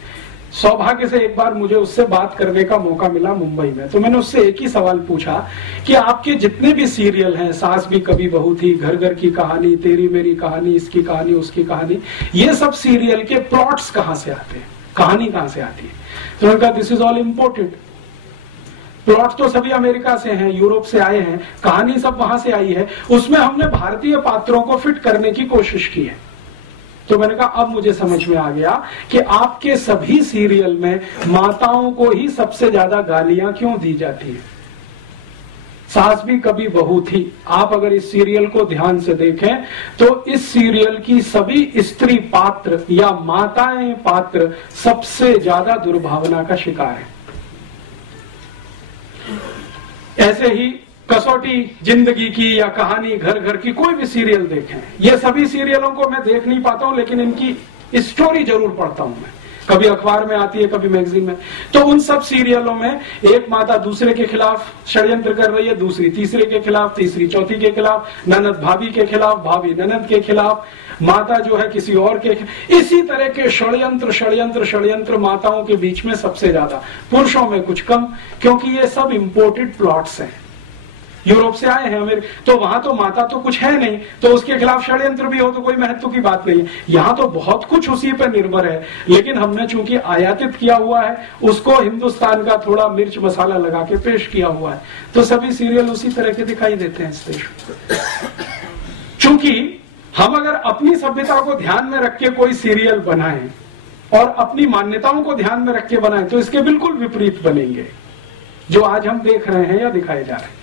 सौभाग्य से एक बार मुझे उससे बात करने का मौका मिला मुंबई में, तो मैंने उससे एक ही सवाल पूछा कि आपके जितने भी सीरियल हैं, सास भी कभी बहू थी, घर घर की कहानी, तेरी मेरी कहानी, इसकी कहानी, उसकी कहानी, ये सब सीरियल के प्लॉट्स कहां से आते हैं, कहानी कहां से आती है? तो मैंने कहा this is all imported. Plot तो सभी अमेरिका से हैं, यूरोप से आए हैं, कहानी सब वहां से आई है, उसमें हमने भारतीय पात्रों को फिट करने की कोशिश की है। तो मैंने कहा अब मुझे समझ में आ गया कि आपके सभी सीरियल में माताओं को ही सबसे ज्यादा गालियां क्यों दी जाती है। सास भी कभी बहू थी, आप अगर इस सीरियल को ध्यान से देखें तो इस सीरियल की सभी स्त्री पात्र या माताएं पात्र सबसे ज्यादा दुर्भावना का शिकार है। ऐसे ही कसौटी जिंदगी की या कहानी घर घर की, कोई भी सीरियल देखें, ये सभी सीरियलों को मैं देख नहीं पाता हूं, लेकिन इनकी स्टोरी जरूर पढ़ता हूं मैं, कभी अखबार में आती है, कभी मैगजीन में। तो उन सब सीरियलों में एक माता दूसरे के खिलाफ षड्यंत्र कर रही है, दूसरी तीसरे के खिलाफ, तीसरी चौथी के खिलाफ, ननद भाभी के खिलाफ, भाभी ननद के खिलाफ, माता जो है किसी और के, इसी तरह के षड्यंत्र षड्यंत्र षड्यंत्र माताओं के बीच में सबसे ज्यादा, पुरुषों में कुछ कम, क्योंकि ये सब इंपोर्टेड प्लॉट्स हैं, यूरोप से आए हैं अमेरिका, तो वहां तो माता तो कुछ है नहीं, तो उसके खिलाफ षड्यंत्र भी हो तो कोई महत्व की बात नहीं है। यहाँ तो बहुत कुछ उसी पर निर्भर है, लेकिन हमने चूंकि आयातित किया हुआ है, उसको हिंदुस्तान का थोड़ा मिर्च मसाला लगा के पेश किया हुआ है, तो सभी सीरियल उसी तरह के दिखाई देते हैं इस देश में। चूंकि हम अगर अपनी सभ्यता को ध्यान में रख के कोई सीरियल बनाएं और अपनी मान्यताओं को ध्यान में रख के बनाएं, तो इसके बिल्कुल विपरीत बनेंगे जो आज हम देख रहे हैं या दिखाए जा रहे हैं।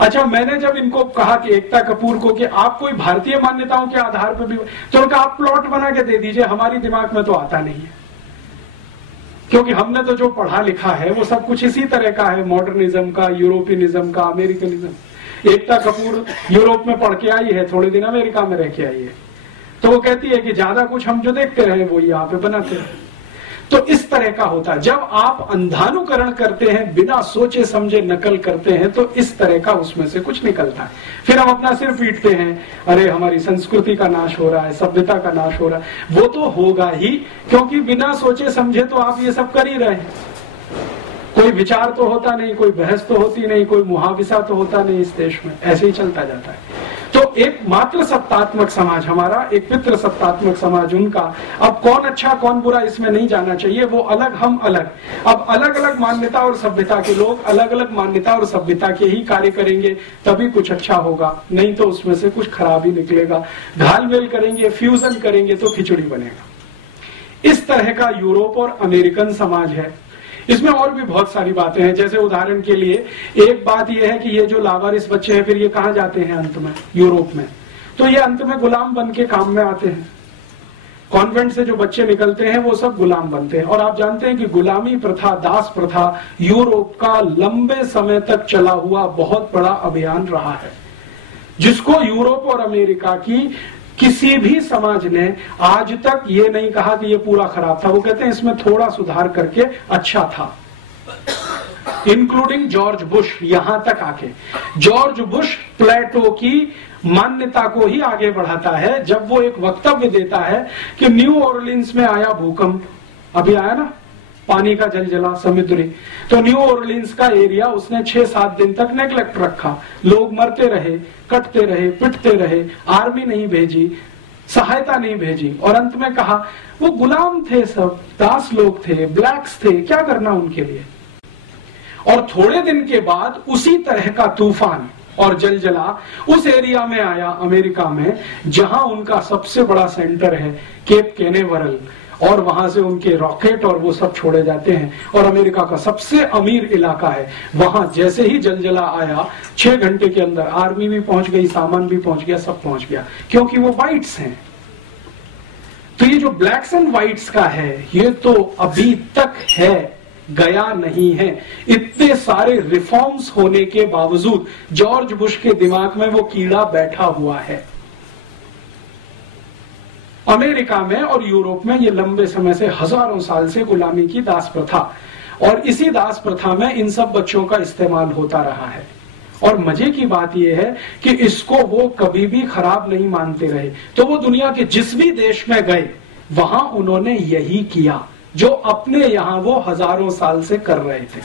अच्छा, मैंने जब इनको कहा कि एकता कपूर को कि आप कोई भारतीय मान्यताओं के आधार पर भी, तो उनका आप प्लॉट बना के दे दीजिए, हमारी दिमाग में तो आता नहीं है, क्योंकि हमने तो जो पढ़ा लिखा है वो सब कुछ इसी तरह का है, मॉडर्निज्म का, यूरोपियनिज्म का, अमेरिकनिज्म। एकता कपूर यूरोप में पढ़ के आई है, थोड़े दिन अमेरिका में रह के आई है, तो वो कहती है कि ज्यादा कुछ हम जो देखते रहे वो यहाँ पे बनाते रहे। तो इस तरह का होता है, जब आप अंधानुकरण करते हैं, बिना सोचे समझे नकल करते हैं, तो इस तरह का उसमें से कुछ निकलता है। फिर हम अपना सिर पीटते हैं, अरे हमारी संस्कृति का नाश हो रहा है, सभ्यता का नाश हो रहा है। वो तो होगा ही, क्योंकि बिना सोचे समझे तो आप ये सब कर ही रहे हैं। कोई विचार तो होता नहीं, कोई बहस तो होती नहीं, कोई मुहाविसा तो होता नहीं इस देश में, ऐसे ही चलता जाता है। तो एक मात्र सत्तात्मक समाज हमारा, एक पितृ सत्तात्मक समाज उनका। अब कौन अच्छा कौन बुरा इसमें नहीं जाना चाहिए, वो अलग हम अलग। अब अलग अलग मान्यता और सभ्यता के लोग अलग अलग मान्यता और सभ्यता के ही कार्य करेंगे, तभी कुछ अच्छा होगा, नहीं तो उसमें से कुछ खराब ही निकलेगा। घालमेल करेंगे, फ्यूजन करेंगे तो खिचड़ी बनेगा। इस तरह का यूरोप और अमेरिकन समाज है। इसमें और भी बहुत सारी बातें हैं, जैसे उदाहरण के लिए एक बात यह है कि ये जो लावारिस बच्चे हैं, फिर ये कहां जाते हैं अंत में, यूरोप में, तो ये अंत में गुलाम बन के काम में आते हैं। कॉन्वेंट से जो बच्चे निकलते हैं वो सब गुलाम बनते हैं। और आप जानते हैं कि गुलामी प्रथा, दास प्रथा यूरोप का लंबे समय तक चला हुआ बहुत बड़ा अभियान रहा है, जिसको यूरोप और अमेरिका की किसी भी समाज ने आज तक ये नहीं कहा कि ये पूरा खराब था। वो कहते हैं इसमें थोड़ा सुधार करके अच्छा था, इंक्लूडिंग जॉर्ज बुश। यहां तक आके जॉर्ज बुश प्लेटो की मान्यता को ही आगे बढ़ाता है, जब वो एक वक्तव्य देता है कि न्यू ऑरलिन्स में आया भूकंप, अभी आया ना, पानी का जलजला समुद्री, तो न्यू ऑरलिन्स का एरिया उसने 6-7 दिन तक नेग्लेक्ट रखा। लोग मरते रहे, कटते रहे, पिटते रहे, आर्मी नहीं भेजी, सहायता नहीं भेजी, और अंत में कहा वो गुलाम थे, सब दास लोग थे, ब्लैक्स थे, क्या करना उनके लिए। और थोड़े दिन के बाद उसी तरह का तूफान और जलजला उस एरिया में आया अमेरिका में, जहां उनका सबसे बड़ा सेंटर है केप कैनेवरल, और वहां से उनके रॉकेट और वो सब छोड़े जाते हैं, और अमेरिका का सबसे अमीर इलाका है। वहां जैसे ही जलजला आया, 6 घंटे के अंदर आर्मी भी पहुंच गई, सामान भी पहुंच गया, सब पहुंच गया, क्योंकि वो व्हाइट्स हैं। तो ये जो ब्लैक्स एंड व्हाइट्स का है, ये तो अभी तक है, गया नहीं है। इतने सारे रिफॉर्म्स होने के बावजूद जॉर्ज बुश के दिमाग में वो कीड़ा बैठा हुआ है। अमेरिका में और यूरोप में ये लंबे समय से, हजारों साल से गुलामी की दास प्रथा, और इसी दास प्रथा में इन सब बच्चों का इस्तेमाल होता रहा है। और मजे की बात यह है कि इसको वो कभी भी खराब नहीं मानते रहे। तो वो दुनिया के जिस भी देश में गए, वहां उन्होंने यही किया, जो अपने यहां वो हजारों साल से कर रहे थे,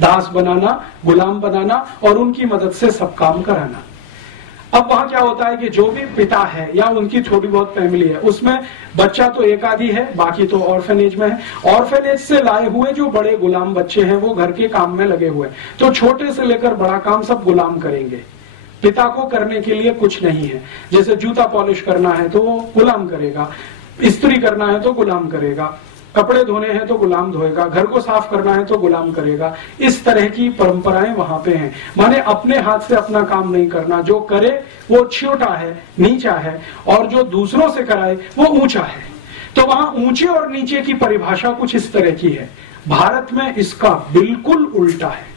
दास बनाना, गुलाम बनाना और उनकी मदद से सब काम कराना। अब वहां क्या होता है कि जो भी पिता है या उनकी थोड़ी बहुत फैमिली है, उसमें बच्चा तो एक आधी है, बाकी तो ऑर्फेनेज में है। ऑर्फेनेज से लाए हुए जो बड़े गुलाम बच्चे हैं वो घर के काम में लगे हुए, तो छोटे से लेकर बड़ा काम सब गुलाम करेंगे। पिता को करने के लिए कुछ नहीं है। जैसे जूता पॉलिश करना है तो वो गुलाम करेगा, इस्त्री करना है तो गुलाम करेगा, कपड़े धोने हैं तो गुलाम धोएगा, घर को साफ करना है तो गुलाम करेगा। इस तरह की परंपराएं वहां पे हैं। माने अपने हाथ से अपना काम नहीं करना, जो करे वो छोटा है, नीचा है, और जो दूसरों से कराए वो ऊंचा है। तो वहां ऊंचे और नीचे की परिभाषा कुछ इस तरह की है। भारत में इसका बिल्कुल उल्टा है।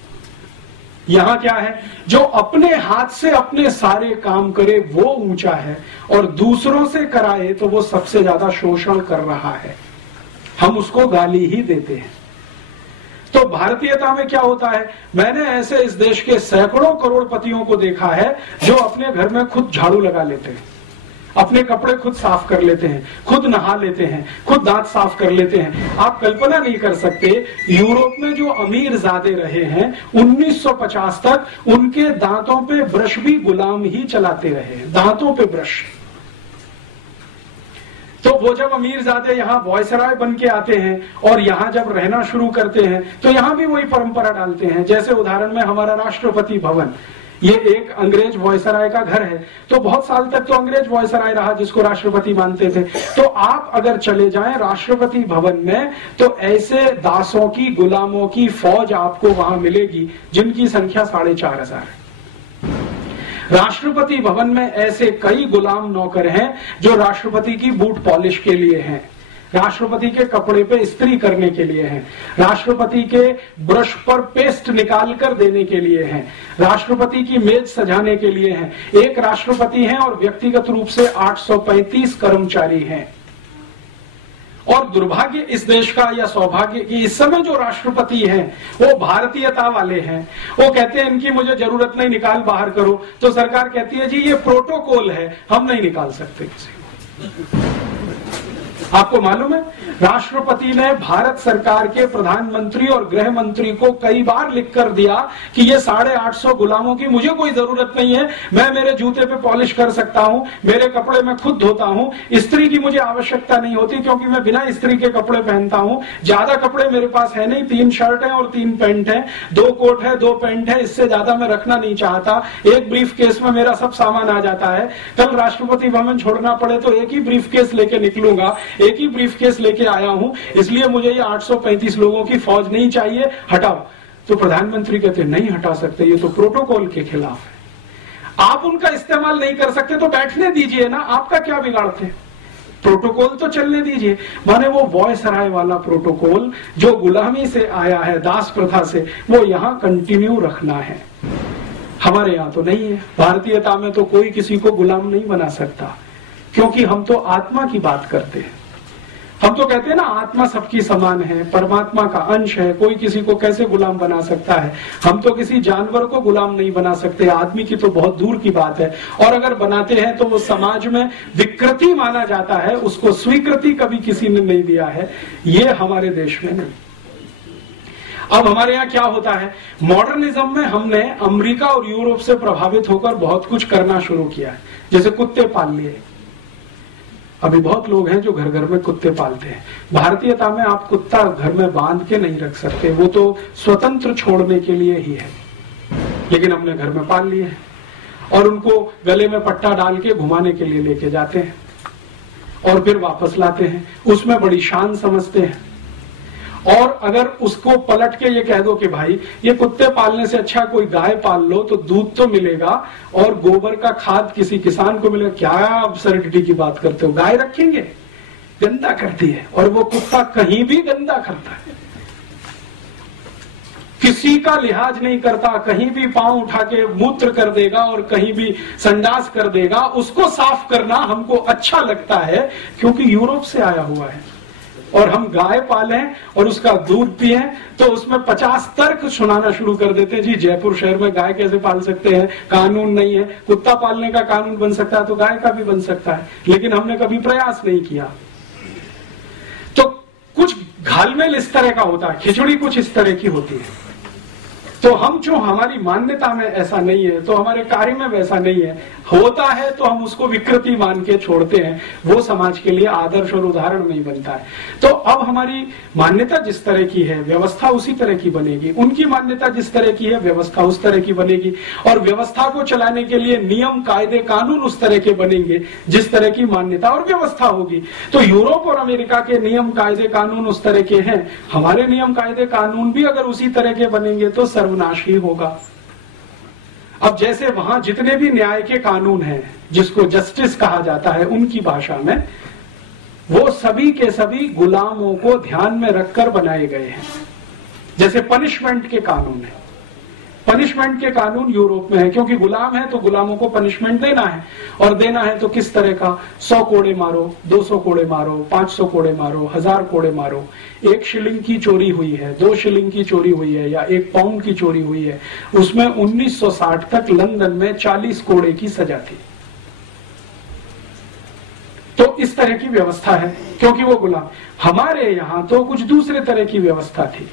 यहां क्या है, जो अपने हाथ से अपने सारे काम करे वो ऊंचा है, और दूसरों से कराए तो वो सबसे ज्यादा शोषण कर रहा है। हम उसको गाली ही देते हैं। तो भारतीयता में क्या होता है, मैंने ऐसे इस देश के सैकड़ों करोड़पतियों को देखा है जो अपने घर में खुद झाड़ू लगा लेते हैं, अपने कपड़े खुद साफ कर लेते हैं, खुद नहा लेते हैं, खुद दांत साफ कर लेते हैं। आप कल्पना नहीं कर सकते, यूरोप में जो अमीर ज़ादे रहे हैं 1950 तक उनके दांतों पे ब्रश भी गुलाम ही चलाते रहे, दांतों पे ब्रश। तो वो जब अमीरजादे यहाँ वॉयसराय बन के आते हैं और यहाँ जब रहना शुरू करते हैं तो यहाँ भी वही परंपरा डालते हैं। जैसे उदाहरण में हमारा राष्ट्रपति भवन, ये एक अंग्रेज वॉयसराय का घर है, तो बहुत साल तक तो अंग्रेज वॉयसराय रहा जिसको राष्ट्रपति मानते थे। तो आप अगर चले जाएं राष्ट्रपति भवन में तो ऐसे दासों की, गुलामों की फौज आपको वहां मिलेगी जिनकी संख्या 4,500 है। राष्ट्रपति भवन में ऐसे कई गुलाम नौकर हैं जो राष्ट्रपति की बूट पॉलिश के लिए हैं, राष्ट्रपति के कपड़े पे इस्त्री करने के लिए हैं, राष्ट्रपति के ब्रश पर पेस्ट निकाल कर देने के लिए हैं, राष्ट्रपति की मेज सजाने के लिए हैं। एक राष्ट्रपति हैं और व्यक्तिगत रूप से 835 कर्मचारी हैं। और दुर्भाग्य इस देश का या सौभाग्य कि इस समय जो राष्ट्रपति हैं वो भारतीयता वाले हैं। वो कहते हैं इनकी मुझे जरूरत नहीं, निकाल बाहर करो। तो सरकार कहती है जी ये प्रोटोकॉल है, हम नहीं निकाल सकते किसी को। आपको मालूम है राष्ट्रपति ने भारत सरकार के प्रधानमंत्री और गृह मंत्री को कई बार लिखकर दिया कि ये 850 गुलामों की मुझे कोई जरूरत नहीं है, मैं मेरे जूते पे पॉलिश कर सकता हूं, मेरे कपड़े मैं खुद धोता हूं, इस्त्री की मुझे आवश्यकता नहीं होती क्योंकि मैं बिना इस्त्री के कपड़े पहनता हूं, ज्यादा कपड़े मेरे पास है नहीं, 3 शर्ट है और 3 पैंट है, 2 कोट है, 2 पैंट है, इससे ज्यादा मैं रखना नहीं चाहता। एक ब्रीफ केस में मेरा सब सामान आ जाता है, कल राष्ट्रपति भवन छोड़ना पड़े तो एक ही ब्रीफ केस लेके निकलूंगा, एक ही ब्रीफ केस लेके आया हूं, इसलिए मुझे ये 835 लोगों की फौज नहीं चाहिए, हटाओ। तो प्रधानमंत्री कहते नहीं हटा सकते, ये तो प्रोटोकॉल के खिलाफ है। आप उनका इस्तेमाल नहीं कर सकते तो बैठने दीजिए ना, आपका क्या बिगाड़ते, प्रोटोकॉल तो चलने दीजिए। माने वो वॉयसराय वाला प्रोटोकॉल जो गुलामी से आया है, दास प्रथा से, वो यहां कंटिन्यू रखना है। हमारे यहां तो नहीं है। भारतीयता में तो कोई किसी को गुलाम नहीं बना सकता, क्योंकि हम तो आत्मा की बात करते हैं। हम तो कहते हैं ना आत्मा सबकी समान है, परमात्मा का अंश है, कोई किसी को कैसे गुलाम बना सकता है। हम तो किसी जानवर को गुलाम नहीं बना सकते, आदमी की तो बहुत दूर की बात है। और अगर बनाते हैं तो वो समाज में विकृति माना जाता है, उसको स्वीकृति कभी किसी ने नहीं दिया है, ये हमारे देश में नहीं। अब हमारे यहाँ क्या होता है, मॉडर्निज्म में हमने अमेरिका और यूरोप से प्रभावित होकर बहुत कुछ करना शुरू किया है। जैसे कुत्ते पाल लिए, अभी बहुत लोग हैं जो घर घर में कुत्ते पालते हैं। भारतीयता में आप कुत्ता घर में बांध के नहीं रख सकते, वो तो स्वतंत्र छोड़ने के लिए ही है, लेकिन हमने घर में पाल लिए हैं और उनको गले में पट्टा डाल के घुमाने के लिए लेके जाते हैं और फिर वापस लाते हैं, उसमें बड़ी शान समझते हैं। और अगर उसको पलट के ये कह दो कि भाई ये कुत्ते पालने से अच्छा कोई गाय पाल लो तो दूध तो मिलेगा और गोबर का खाद किसी किसान को मिलेगा, क्या अब्सर्डिटी की बात करते हो, गाय रखेंगे, गंदा करती है। और वो कुत्ता कहीं भी गंदा करता है, किसी का लिहाज नहीं करता, कहीं भी पांव उठा के मूत्र कर देगा और कहीं भी संडास कर देगा। उसको साफ करना हमको अच्छा लगता है क्योंकि यूरोप से आया हुआ है। और हम गाय पालें और उसका दूध पिए तो उसमें 50 तर्क सुनाना शुरू कर देते हैं। जी जयपुर शहर में गाय कैसे पाल सकते हैं, कानून नहीं है। कुत्ता पालने का कानून बन सकता है तो गाय का भी बन सकता है, लेकिन हमने कभी प्रयास नहीं किया। तो कुछ घालमेल इस तरह का होता है, खिचड़ी कुछ इस तरह की होती है। तो हम जो हमारी मान्यता में ऐसा नहीं है तो हमारे कार्य में वैसा नहीं है, होता है तो हम उसको विकृति मान के छोड़ते हैं, वो समाज के लिए आदर्श और उदाहरण नहीं बनता है। तो अब हमारी मान्यता जिस तरह की है व्यवस्था उसी तरह की बनेगी, उनकी मान्यता जिस तरह की है व्यवस्था उस तरह की बनेगी, और व्यवस्था को चलाने के लिए नियम कायदे कानून उस तरह के बनेंगे जिस तरह की मान्यता और व्यवस्था होगी। तो यूरोप और अमेरिका के नियम कायदे कानून उस तरह के हैं, हमारे नियम कायदे कानून भी अगर उसी तरह के बनेंगे तो सर्वनाश ही होगा। अब जैसे वहां जितने भी न्याय के कानून हैं जिसको जस्टिस कहा जाता है उनकी भाषा में, वो सभी के सभी गुलामों को ध्यान में रखकर बनाए गए हैं। जैसे पनिशमेंट के कानून है, पनिशमेंट के कानून यूरोप में है, क्योंकि गुलाम है तो गुलामों को पनिशमेंट देना है, और देना है तो किस तरह का, 100 कोड़े मारो, 200 कोड़े मारो, 500 कोड़े मारो, 1000 कोड़े मारो। 1 शिलिंग की चोरी हुई है, 2 शिलिंग की चोरी हुई है या 1 पाउंड की चोरी हुई है, उसमें 1960 तक लंदन में 40 कोड़े की सजा थी। तो इस तरह की व्यवस्था है क्योंकि वो गुलाम। हमारे यहां तो कुछ दूसरे तरह की व्यवस्था थी।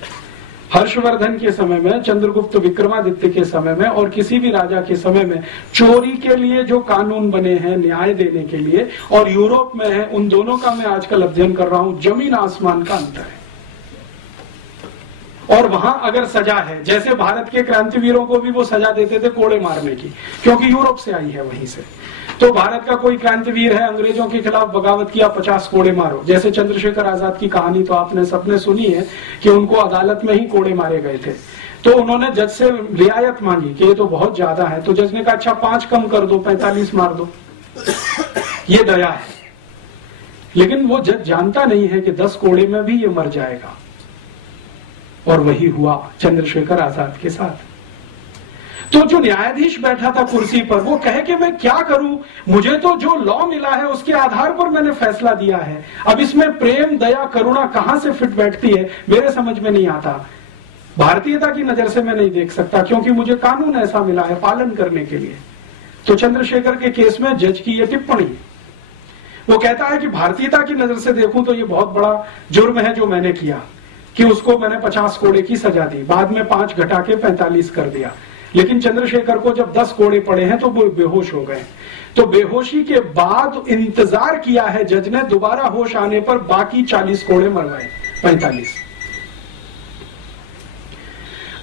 हर्षवर्धन के समय में, चंद्रगुप्त विक्रमादित्य के समय में और किसी भी राजा के समय में चोरी के लिए जो कानून बने हैं न्याय देने के लिए, और यूरोप में है, उन दोनों का मैं आजकल अध्ययन कर रहा हूं, जमीन आसमान का अंतर है। और वहां अगर सजा है, जैसे भारत के क्रांतिवीरों को भी वो सजा देते थे कोड़े मारने की, क्योंकि यूरोप से आई है वहीं से। तो भारत का कोई क्रांतिवीर है, अंग्रेजों के खिलाफ बगावत किया, 50 कोड़े मारो। जैसे चंद्रशेखर आजाद की कहानी तो आपने सबने सुनी है कि उनको अदालत में ही कोड़े मारे गए थे। तो उन्होंने जज से रियायत मांगी कि ये तो बहुत ज्यादा है, तो जज ने कहा अच्छा 5 कम कर दो, 45 मार दो, ये दया है। लेकिन वो जज जानता नहीं है कि 10 कोड़े में भी ये मर जाएगा, और वही हुआ चंद्रशेखर आजाद के साथ। तो जो न्यायाधीश बैठा था कुर्सी पर, वो कहे कि मैं क्या करूं, मुझे तो जो लॉ मिला है उसके आधार पर मैंने फैसला दिया है, अब इसमें प्रेम दया करुणा कहां से फिट बैठती है मेरे समझ में नहीं आता। भारतीयता की नजर से मैं नहीं देख सकता क्योंकि मुझे कानून ऐसा मिला है पालन करने के लिए। तो चंद्रशेखर के केस में जज की यह टिप्पणी, वो कहता है कि भारतीयता की नजर से देखूं तो ये बहुत बड़ा जुर्म है जो मैंने किया, कि उसको मैंने 50 कोड़े की सजा दी, बाद में 5 घटा के 45 कर दिया। लेकिन चंद्रशेखर को जब 10 कोड़े पड़े हैं तो वो बेहोश हो गए। तो बेहोशी के बाद इंतजार किया है जज ने, दोबारा होश आने पर बाकी 40 कोड़े मरवाए, 45।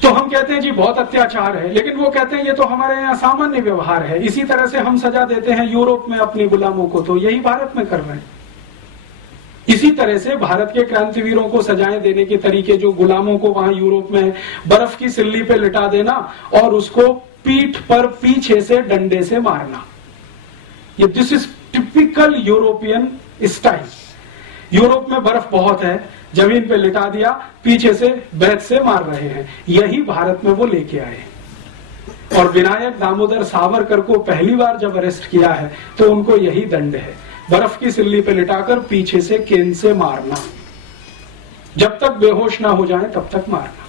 तो हम कहते हैं जी बहुत अत्याचार है, लेकिन वो कहते हैं ये तो हमारे यहाँ सामान्य व्यवहार है। इसी तरह से हम सजा देते हैं यूरोप में अपने गुलामों को, तो यही भारत में कर रहे हैं। इसी तरह से भारत के क्रांतिवीरों को सजाएं देने के तरीके जो गुलामों को वहां यूरोप में बर्फ की सिल्ली पे लिटा देना और उसको पीठ पर पीछे से डंडे से मारना, ये this is typical European style. Europe में बर्फ बहुत है, जमीन पे लिटा दिया, पीछे से बैत से मार रहे हैं, यही भारत में वो लेके आए। और विनायक दामोदर सावरकर को पहली बार जब अरेस्ट किया है तो उनको यही दंड है, बर्फ की सिल्ली पे लिटाकर पीछे से केन से मारना, जब तक बेहोश ना हो जाए तब तक मारना।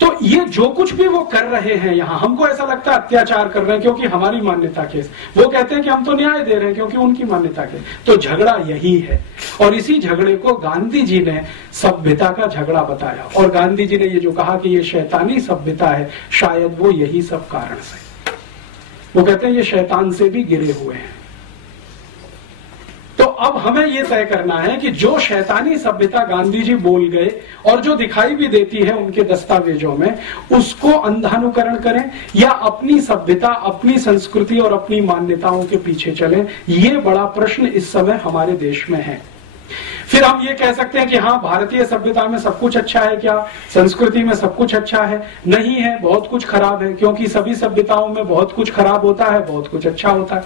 तो ये जो कुछ भी वो कर रहे हैं यहां, हमको ऐसा लगता है अत्याचार कर रहे हैं क्योंकि हमारी मान्यता के, वो कहते हैं कि हम तो न्याय दे रहे हैं क्योंकि उनकी मान्यता के। तो झगड़ा यही है, और इसी झगड़े को गांधी जी ने सभ्यता का झगड़ा बताया। और गांधी जी ने ये जो कहा कि ये शैतानी सभ्यता है, शायद वो यही सब कारण से, वो कहते हैं ये शैतान से भी गिरे हुए हैं। तो अब हमें यह तय करना है कि जो शैतानी सभ्यता गांधी जी बोल गए और जो दिखाई भी देती है उनके दस्तावेजों में, उसको अंधानुकरण करें या अपनी सभ्यता, अपनी संस्कृति और अपनी मान्यताओं के पीछे चलें। ये बड़ा प्रश्न इस समय हमारे देश में है। फिर हम ये कह सकते हैं कि हाँ, भारतीय सभ्यता में सब कुछ अच्छा है क्या, संस्कृति में सब कुछ अच्छा है? नहीं है, बहुत कुछ खराब है, क्योंकि सभी सभ्यताओं में बहुत कुछ खराब होता है, बहुत कुछ अच्छा होता है।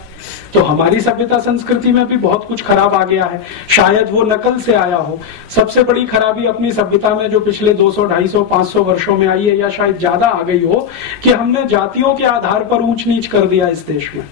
तो हमारी सभ्यता संस्कृति में भी बहुत कुछ खराब आ गया है, शायद वो नकल से आया हो। सबसे बड़ी खराबी अपनी सभ्यता में जो पिछले 200, 250, 500 वर्षों में आई है, या शायद ज्यादा आ गई हो, कि हमने जातियों के आधार पर ऊंच नीच कर दिया इस देश में।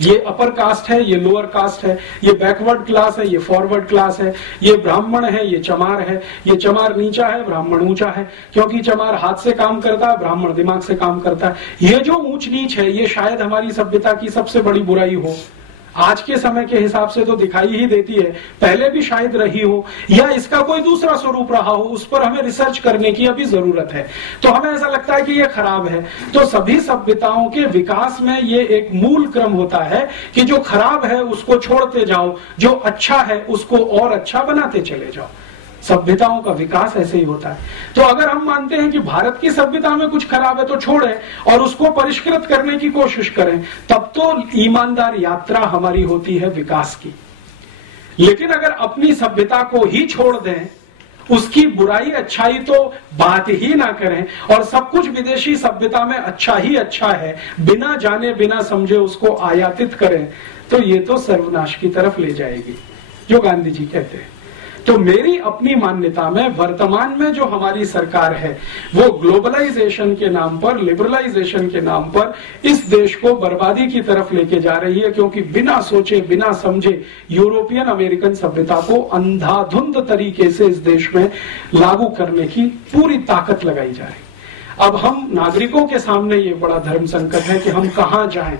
ये अपर कास्ट है, ये लोअर कास्ट है, ये बैकवर्ड क्लास है, ये फॉरवर्ड क्लास है, ये ब्राह्मण है, ये चमार है, ये चमार नीचा है, ब्राह्मण ऊंचा है, क्योंकि चमार हाथ से काम करता है, ब्राह्मण दिमाग से काम करता है। ये जो ऊंच नीच है, ये शायद हमारी सभ्यता की सबसे बड़ी बुराई हो। आज के समय के हिसाब से तो दिखाई ही देती है, पहले भी शायद रही हो या इसका कोई दूसरा स्वरूप रहा हो, उस पर हमें रिसर्च करने की अभी जरूरत है। तो हमें ऐसा लगता है कि ये खराब है। तो सभी सभ्यताओं के विकास में ये एक मूल क्रम होता है कि जो खराब है उसको छोड़ते जाओ, जो अच्छा है उसको और अच्छा बनाते चले जाओ। सभ्यताओं का विकास ऐसे ही होता है। तो अगर हम मानते हैं कि भारत की सभ्यता में कुछ खराब है तो छोड़ें और उसको परिष्कृत करने की कोशिश करें, तब तो ईमानदार यात्रा हमारी होती है विकास की। लेकिन अगर अपनी सभ्यता को ही छोड़ दें, उसकी बुराई अच्छाई तो बात ही ना करें और सब कुछ विदेशी सभ्यता में अच्छा ही अच्छा है, बिना जाने बिना समझे उसको आयातित करें, तो ये तो सर्वनाश की तरफ ले जाएगी, जो गांधी जी कहते हैं। तो मेरी अपनी मान्यता में वर्तमान में जो हमारी सरकार है वो ग्लोबलाइजेशन के नाम पर, लिबरलाइजेशन के नाम पर इस देश को बर्बादी की तरफ लेके जा रही है, क्योंकि बिना सोचे बिना समझे यूरोपियन अमेरिकन सभ्यता को अंधाधुंध तरीके से इस देश में लागू करने की पूरी ताकत लगाई जा रही है। अब हम नागरिकों के सामने ये बड़ा धर्म संकट है कि हम कहां जाएं।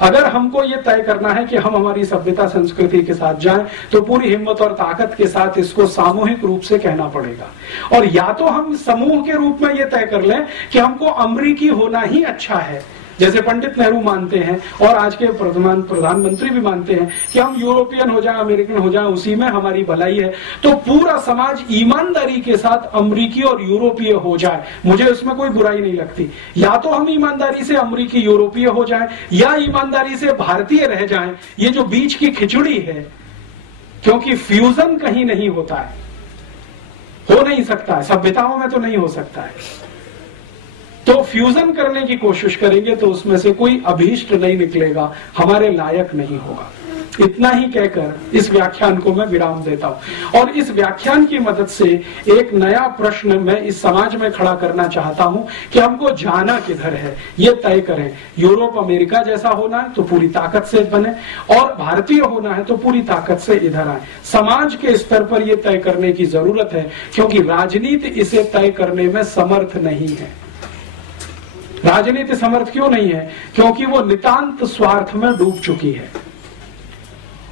अगर हमको ये तय करना है कि हम हमारी सभ्यता संस्कृति के साथ जाएं, तो पूरी हिम्मत और ताकत के साथ इसको सामूहिक रूप से कहना पड़ेगा। और या तो हम समूह के रूप में ये तय कर लें कि हमको अमरीकी होना ही अच्छा है, जैसे पंडित नेहरू मानते हैं और आज के प्रधानमंत्री भी मानते हैं कि हम यूरोपियन हो जाएं, अमेरिकन हो जाएं, उसी में हमारी भलाई है। तो पूरा समाज ईमानदारी के साथ अमरीकी और यूरोपीय हो जाए, मुझे उसमें कोई बुराई नहीं लगती। या तो हम ईमानदारी से अमरीकी यूरोपीय हो जाएं या ईमानदारी से भारतीय रह जाएं। ये जो बीच की खिचड़ी है, क्योंकि फ्यूजन कहीं नहीं होता है, हो नहीं सकता है, सभ्यताओं में तो नहीं हो सकता है। तो फ्यूजन करने की कोशिश करेंगे तो उसमें से कोई अभीष्ट नहीं निकलेगा, हमारे लायक नहीं होगा। इतना ही कहकर इस व्याख्यान को मैं विराम देता हूं और इस व्याख्यान की मदद से एक नया प्रश्न मैं इस समाज में खड़ा करना चाहता हूं कि हमको जाना किधर है, ये तय करें। यूरोप अमेरिका जैसा होना है तो पूरी ताकत से बने, और भारतीय होना है तो पूरी ताकत से इधर आए। समाज के स्तर पर यह तय करने की जरूरत है, क्योंकि राजनीति इसे तय करने में समर्थ नहीं है। राजनीति समर्थ क्यों नहीं है? क्योंकि वो नितांत स्वार्थ में डूब चुकी है,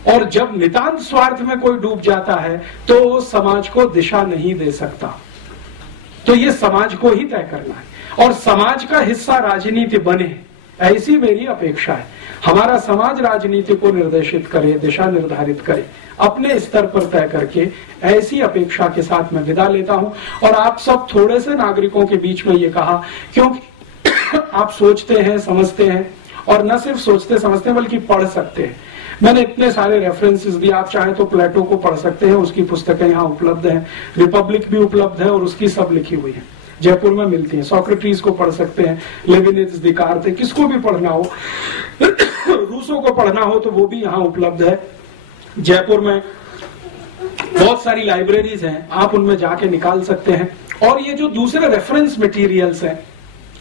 और जब नितांत स्वार्थ में कोई डूब जाता है तो समाज को दिशा नहीं दे सकता। तो ये समाज को ही तय करना है और समाज का हिस्सा राजनीति बने, ऐसी मेरी अपेक्षा है। हमारा समाज राजनीति को निर्देशित करे, दिशा निर्धारित करे, अपने स्तर पर तय करके, ऐसी अपेक्षा के साथ मैं विदा लेता हूं। और आप सब थोड़े से नागरिकों के बीच में ये कहा, क्योंकि आप सोचते हैं, समझते हैं, और न सिर्फ सोचते समझते हैं बल्कि पढ़ सकते हैं। मैंने इतने सारे रेफरेंसेस दिए, आप चाहें तो प्लेटो को पढ़ सकते हैं, उसकी पुस्तकें यहाँ उपलब्ध हैं, रिपब्लिक भी उपलब्ध है और उसकी सब लिखी हुई है, जयपुर में मिलती है। सोक्रेटिस को पढ़ सकते हैं, लेविनिज, दिकार्ते, किसको भी पढ़ना हो, रूसो को पढ़ना हो तो वो भी यहाँ उपलब्ध है। जयपुर में बहुत सारी लाइब्रेरीज हैं, आप उनमें जाके निकाल सकते हैं। और ये जो दूसरे रेफरेंस मटेरियल्स हैं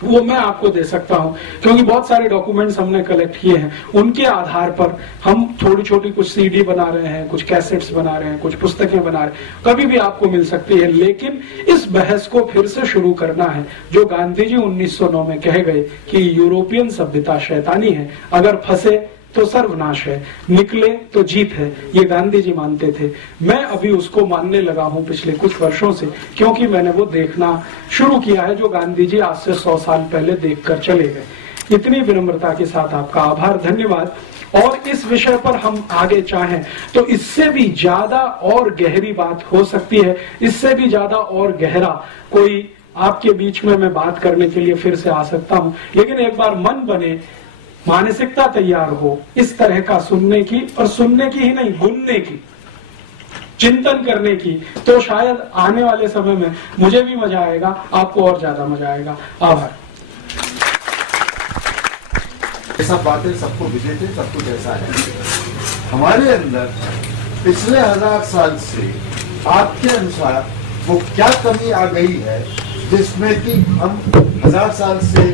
वो मैं आपको दे सकता हूं, क्योंकि बहुत सारे डॉक्यूमेंट्स हमने कलेक्ट किए हैं, उनके आधार पर हम थोड़ी छोटी कुछ सीडी बना रहे हैं, कुछ कैसेट्स बना रहे हैं, कुछ पुस्तकें बना रहे हैं, कभी भी आपको मिल सकती है। लेकिन इस बहस को फिर से शुरू करना है जो गांधी जी 1909 में कह गए कि यूरोपियन सभ्यता शैतानी है, अगर फंसे तो सर्वनाश है, निकले तो जीत है, ये गांधी जी मानते थे। मैं अभी उसको मानने लगा हूं पिछले कुछ वर्षों से, क्योंकि मैंने वो देखना शुरू किया है जो गांधी जी आज से 100 साल पहले देखकर चले गए। इतनी विनम्रता के साथ आपका आभार, धन्यवाद। और इस विषय पर हम आगे चाहें तो इससे भी ज्यादा और गहरी बात हो सकती है, इससे भी ज्यादा और गहरा कोई आपके बीच में मैं बात करने के लिए फिर से आ सकता हूं। लेकिन एक बार मन बने, मानसिकता तैयार हो इस तरह का सुनने की, और सुनने की ही नहीं, गुनने की, चिंतन करने की, तो शायद आने वाले समय में मुझे भी मजा आएगा, आपको और ज्यादा मजा आएगा। आभार। ऐसा बातें सबको विदित है, सब कुछ ऐसा है। हमारे अंदर पिछले 1000 साल से आपके अनुसार वो क्या कमी आ गई है जिसमें कि हम 1000 साल से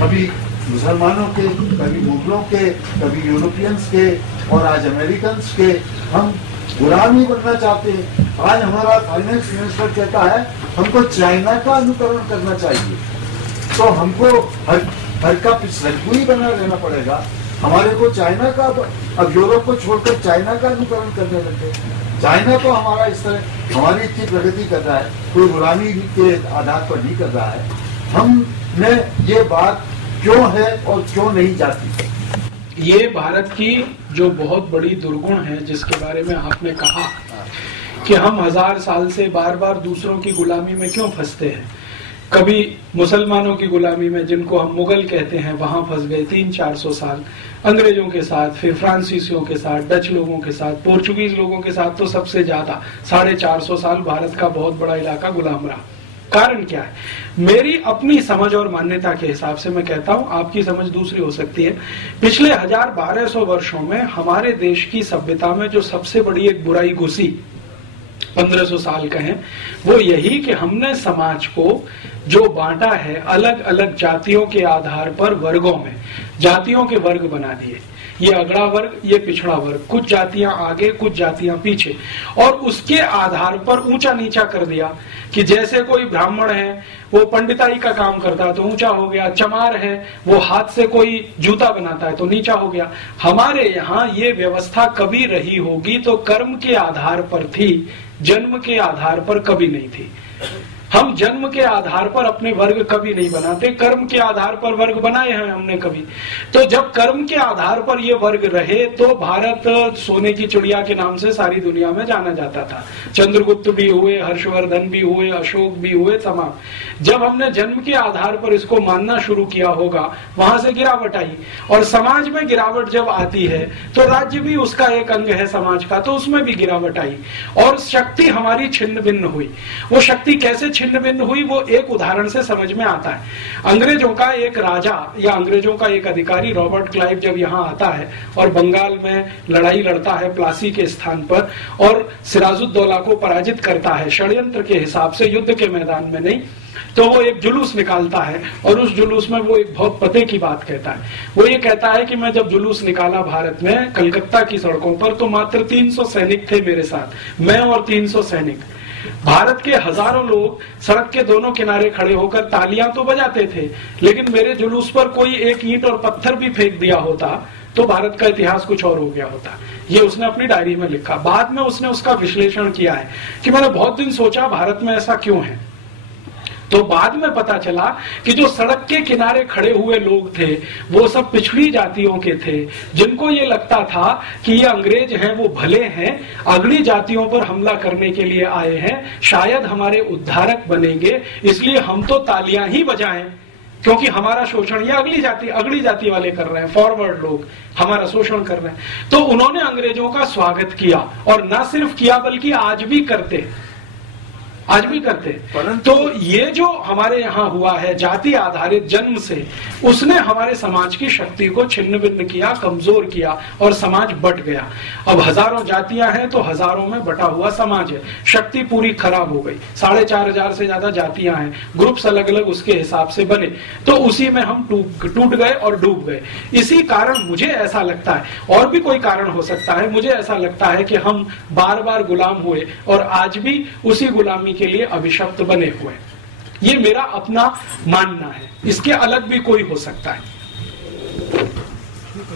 कभी मुसलमानों के, कभी मुगलों के, कभी यूरोपियंस के और आज अमेरिकन के हम गुलाम ही बनना चाहते हैं। आज हमारा फाइनेंस मिनिस्टर कहता है हमको चाइना का अनुकरण करना चाहिए, तो हमको हर का पिछलू ही बना रहना पड़ेगा। हमारे को चाइना का, अब यूरोप को छोड़कर चाइना का अनुकरण करने लगे। चाइना तो हमारा इस तरह हमारी इतनी प्रगति कर रहा है, कोई गुलामी के आधार पर नहीं कर रहा है। हमने ये बात क्यों है और क्यों नहीं जाती? ये भारत की जो बहुत बड़ी दुर्गुण है, जिसके बारे में आपने कहा कि हम 1000 साल से बार बार दूसरों की गुलामी में क्यों फंसते हैं। कभी मुसलमानों की गुलामी में, जिनको हम मुगल कहते हैं, वहां फंस गए 300-400 साल, अंग्रेजों के साथ, फिर फ्रांसीसियों के साथ, डच लोगों के साथ, पोर्चुगीज लोगों के साथ तो सबसे ज्यादा 450 साल भारत का बहुत बड़ा इलाका गुलाम रहा। कारण क्या है? मेरी अपनी समझ और मान्यता के हिसाब से मैं कहता हूं, आपकी समझ दूसरी हो सकती है। पिछले 1200 वर्षों में हमारे देश की सभ्यता में जो सबसे बड़ी एक बुराई घुसी, 1500 साल कहें, वो यही कि हमने समाज को जो बांटा है अलग अलग जातियों के आधार पर वर्गों में, जातियों के वर्ग बना दिए। ये अगड़ा वर्ग, ये पिछड़ा वर्ग, कुछ जातियां आगे, कुछ जातियां पीछे, और उसके आधार पर ऊंचा नीचा कर दिया कि जैसे कोई ब्राह्मण है वो पंडिताई का काम करता है तो ऊंचा हो गया, चमार है वो हाथ से कोई जूता बनाता है तो नीचा हो गया। हमारे यहाँ ये व्यवस्था कभी रही होगी तो कर्म के आधार पर थी, जन्म के आधार पर कभी नहीं थी। हम जन्म के आधार पर अपने वर्ग कभी नहीं बनाते, कर्म के आधार पर वर्ग बनाए हैं हमने कभी। तो जब कर्म के आधार पर ये वर्ग रहे तो भारत सोने की चिड़िया के नाम से सारी दुनिया में जाना जाता था। चंद्रगुप्त भी हुए, हर्षवर्धन भी हुए, अशोक भी हुए, तमाम। जब हमने जन्म के आधार पर इसको मानना शुरू किया होगा, वहां से गिरावट आई, और समाज में गिरावट जब आती है तो राज्य भी उसका एक अंग है समाज का, तो उसमें भी गिरावट आई और शक्ति हमारी छिन्न भिन्न हुई। वो शक्ति कैसे छिन्न भिन्न हुई, वो एक उदाहरण से समझ में आता है। अंग्रेजों का एक राजा या अंग्रेजों का एक अधिकारी रॉबर्ट क्लाइव जब यहाँ आता है और बंगाल में लड़ाई लड़ता है प्लासी के स्थान पर और सिराजुद्दौला को पराजित करता है, षड्यंत्र के हिसाब से, युद्ध के मैदान में नहीं, तो वो एक जुलूस निकालता है और उस जुलूस में वो एक बहुत पते की बात कहता है। वो ये कहता है कि मैं जब जुलूस निकाला भारत में कलकत्ता की सड़कों पर तो मात्र 300 सैनिक थे मेरे साथ, मैं और 300 सैनिक। भारत के हजारों लोग सड़क के दोनों किनारे खड़े होकर तालियां तो बजाते थे, लेकिन मेरे जुलूस पर कोई एक ईंट और पत्थर भी फेंक दिया होता तो भारत का इतिहास कुछ और हो गया होता। ये उसने अपनी डायरी में लिखा। बाद में उसने उसका विश्लेषण किया है कि मैंने बहुत दिन सोचा भारत में ऐसा क्यों है, तो बाद में पता चला कि जो सड़क के किनारे खड़े हुए लोग थे वो सब पिछड़ी जातियों के थे, जिनको ये लगता था कि ये अंग्रेज हैं, वो भले हैं, अगली जातियों पर हमला करने के लिए आए हैं, शायद हमारे उद्धारक बनेंगे, इसलिए हम तो तालियां ही बजाएं क्योंकि हमारा शोषण ये अगली जाति वाले कर रहे हैं, फॉरवर्ड लोग हमारा शोषण कर रहे हैं। तो उन्होंने अंग्रेजों का स्वागत किया और न सिर्फ किया बल्कि आज भी करते। तो ये जो हमारे यहाँ हुआ है जाति आधारित जन्म से, उसने हमारे समाज की शक्ति को छिन्न भिन्न किया, कमजोर किया और समाज बट गया। अब हजारों जातियां हैं तो हजारों में बटा हुआ समाज है, शक्ति पूरी खराब हो गई। 4500 से ज्यादा जातियां हैं, ग्रुप्स अलग अलग उसके हिसाब से बने, तो उसी में हम टूट गए और डूब गए। इसी कारण मुझे ऐसा लगता है, और भी कोई कारण हो सकता है, मुझे ऐसा लगता है कि हम बार बार गुलाम हुए और आज भी उसी गुलामी के लिए अभिशप्त बने हुए। ये मेरा अपना मानना है, इसके अलग भी कोई हो सकता है।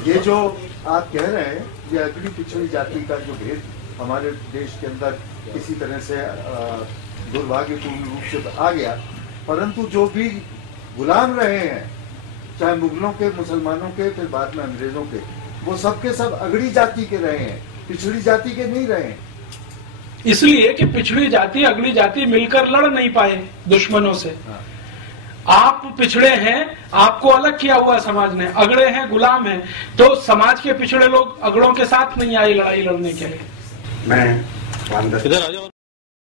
ये जो आप कह रहे हैं, ये अगली पिछड़ी जाति का जो भेद हमारे देश के अंदर किसी तरह से दुर्भाग्यपूर्ण रूप से आ गया, परंतु जो भी गुलाम रहे हैं, चाहे मुगलों के, मुसलमानों के, फिर बाद में अंग्रेजों के, वो सबके सब अगड़ी जाति के रहे हैं, पिछड़ी जाति के नहीं रहे हैं। इसलिए कि पिछड़ी जाति अगली जाति मिलकर लड़ नहीं पाए दुश्मनों से। आप पिछड़े हैं, आपको अलग किया हुआ समाज ने, अगड़े हैं, गुलाम हैं, तो समाज के पिछड़े लोग अगड़ों के साथ नहीं आए लड़ाई लड़ने के लिए। मैं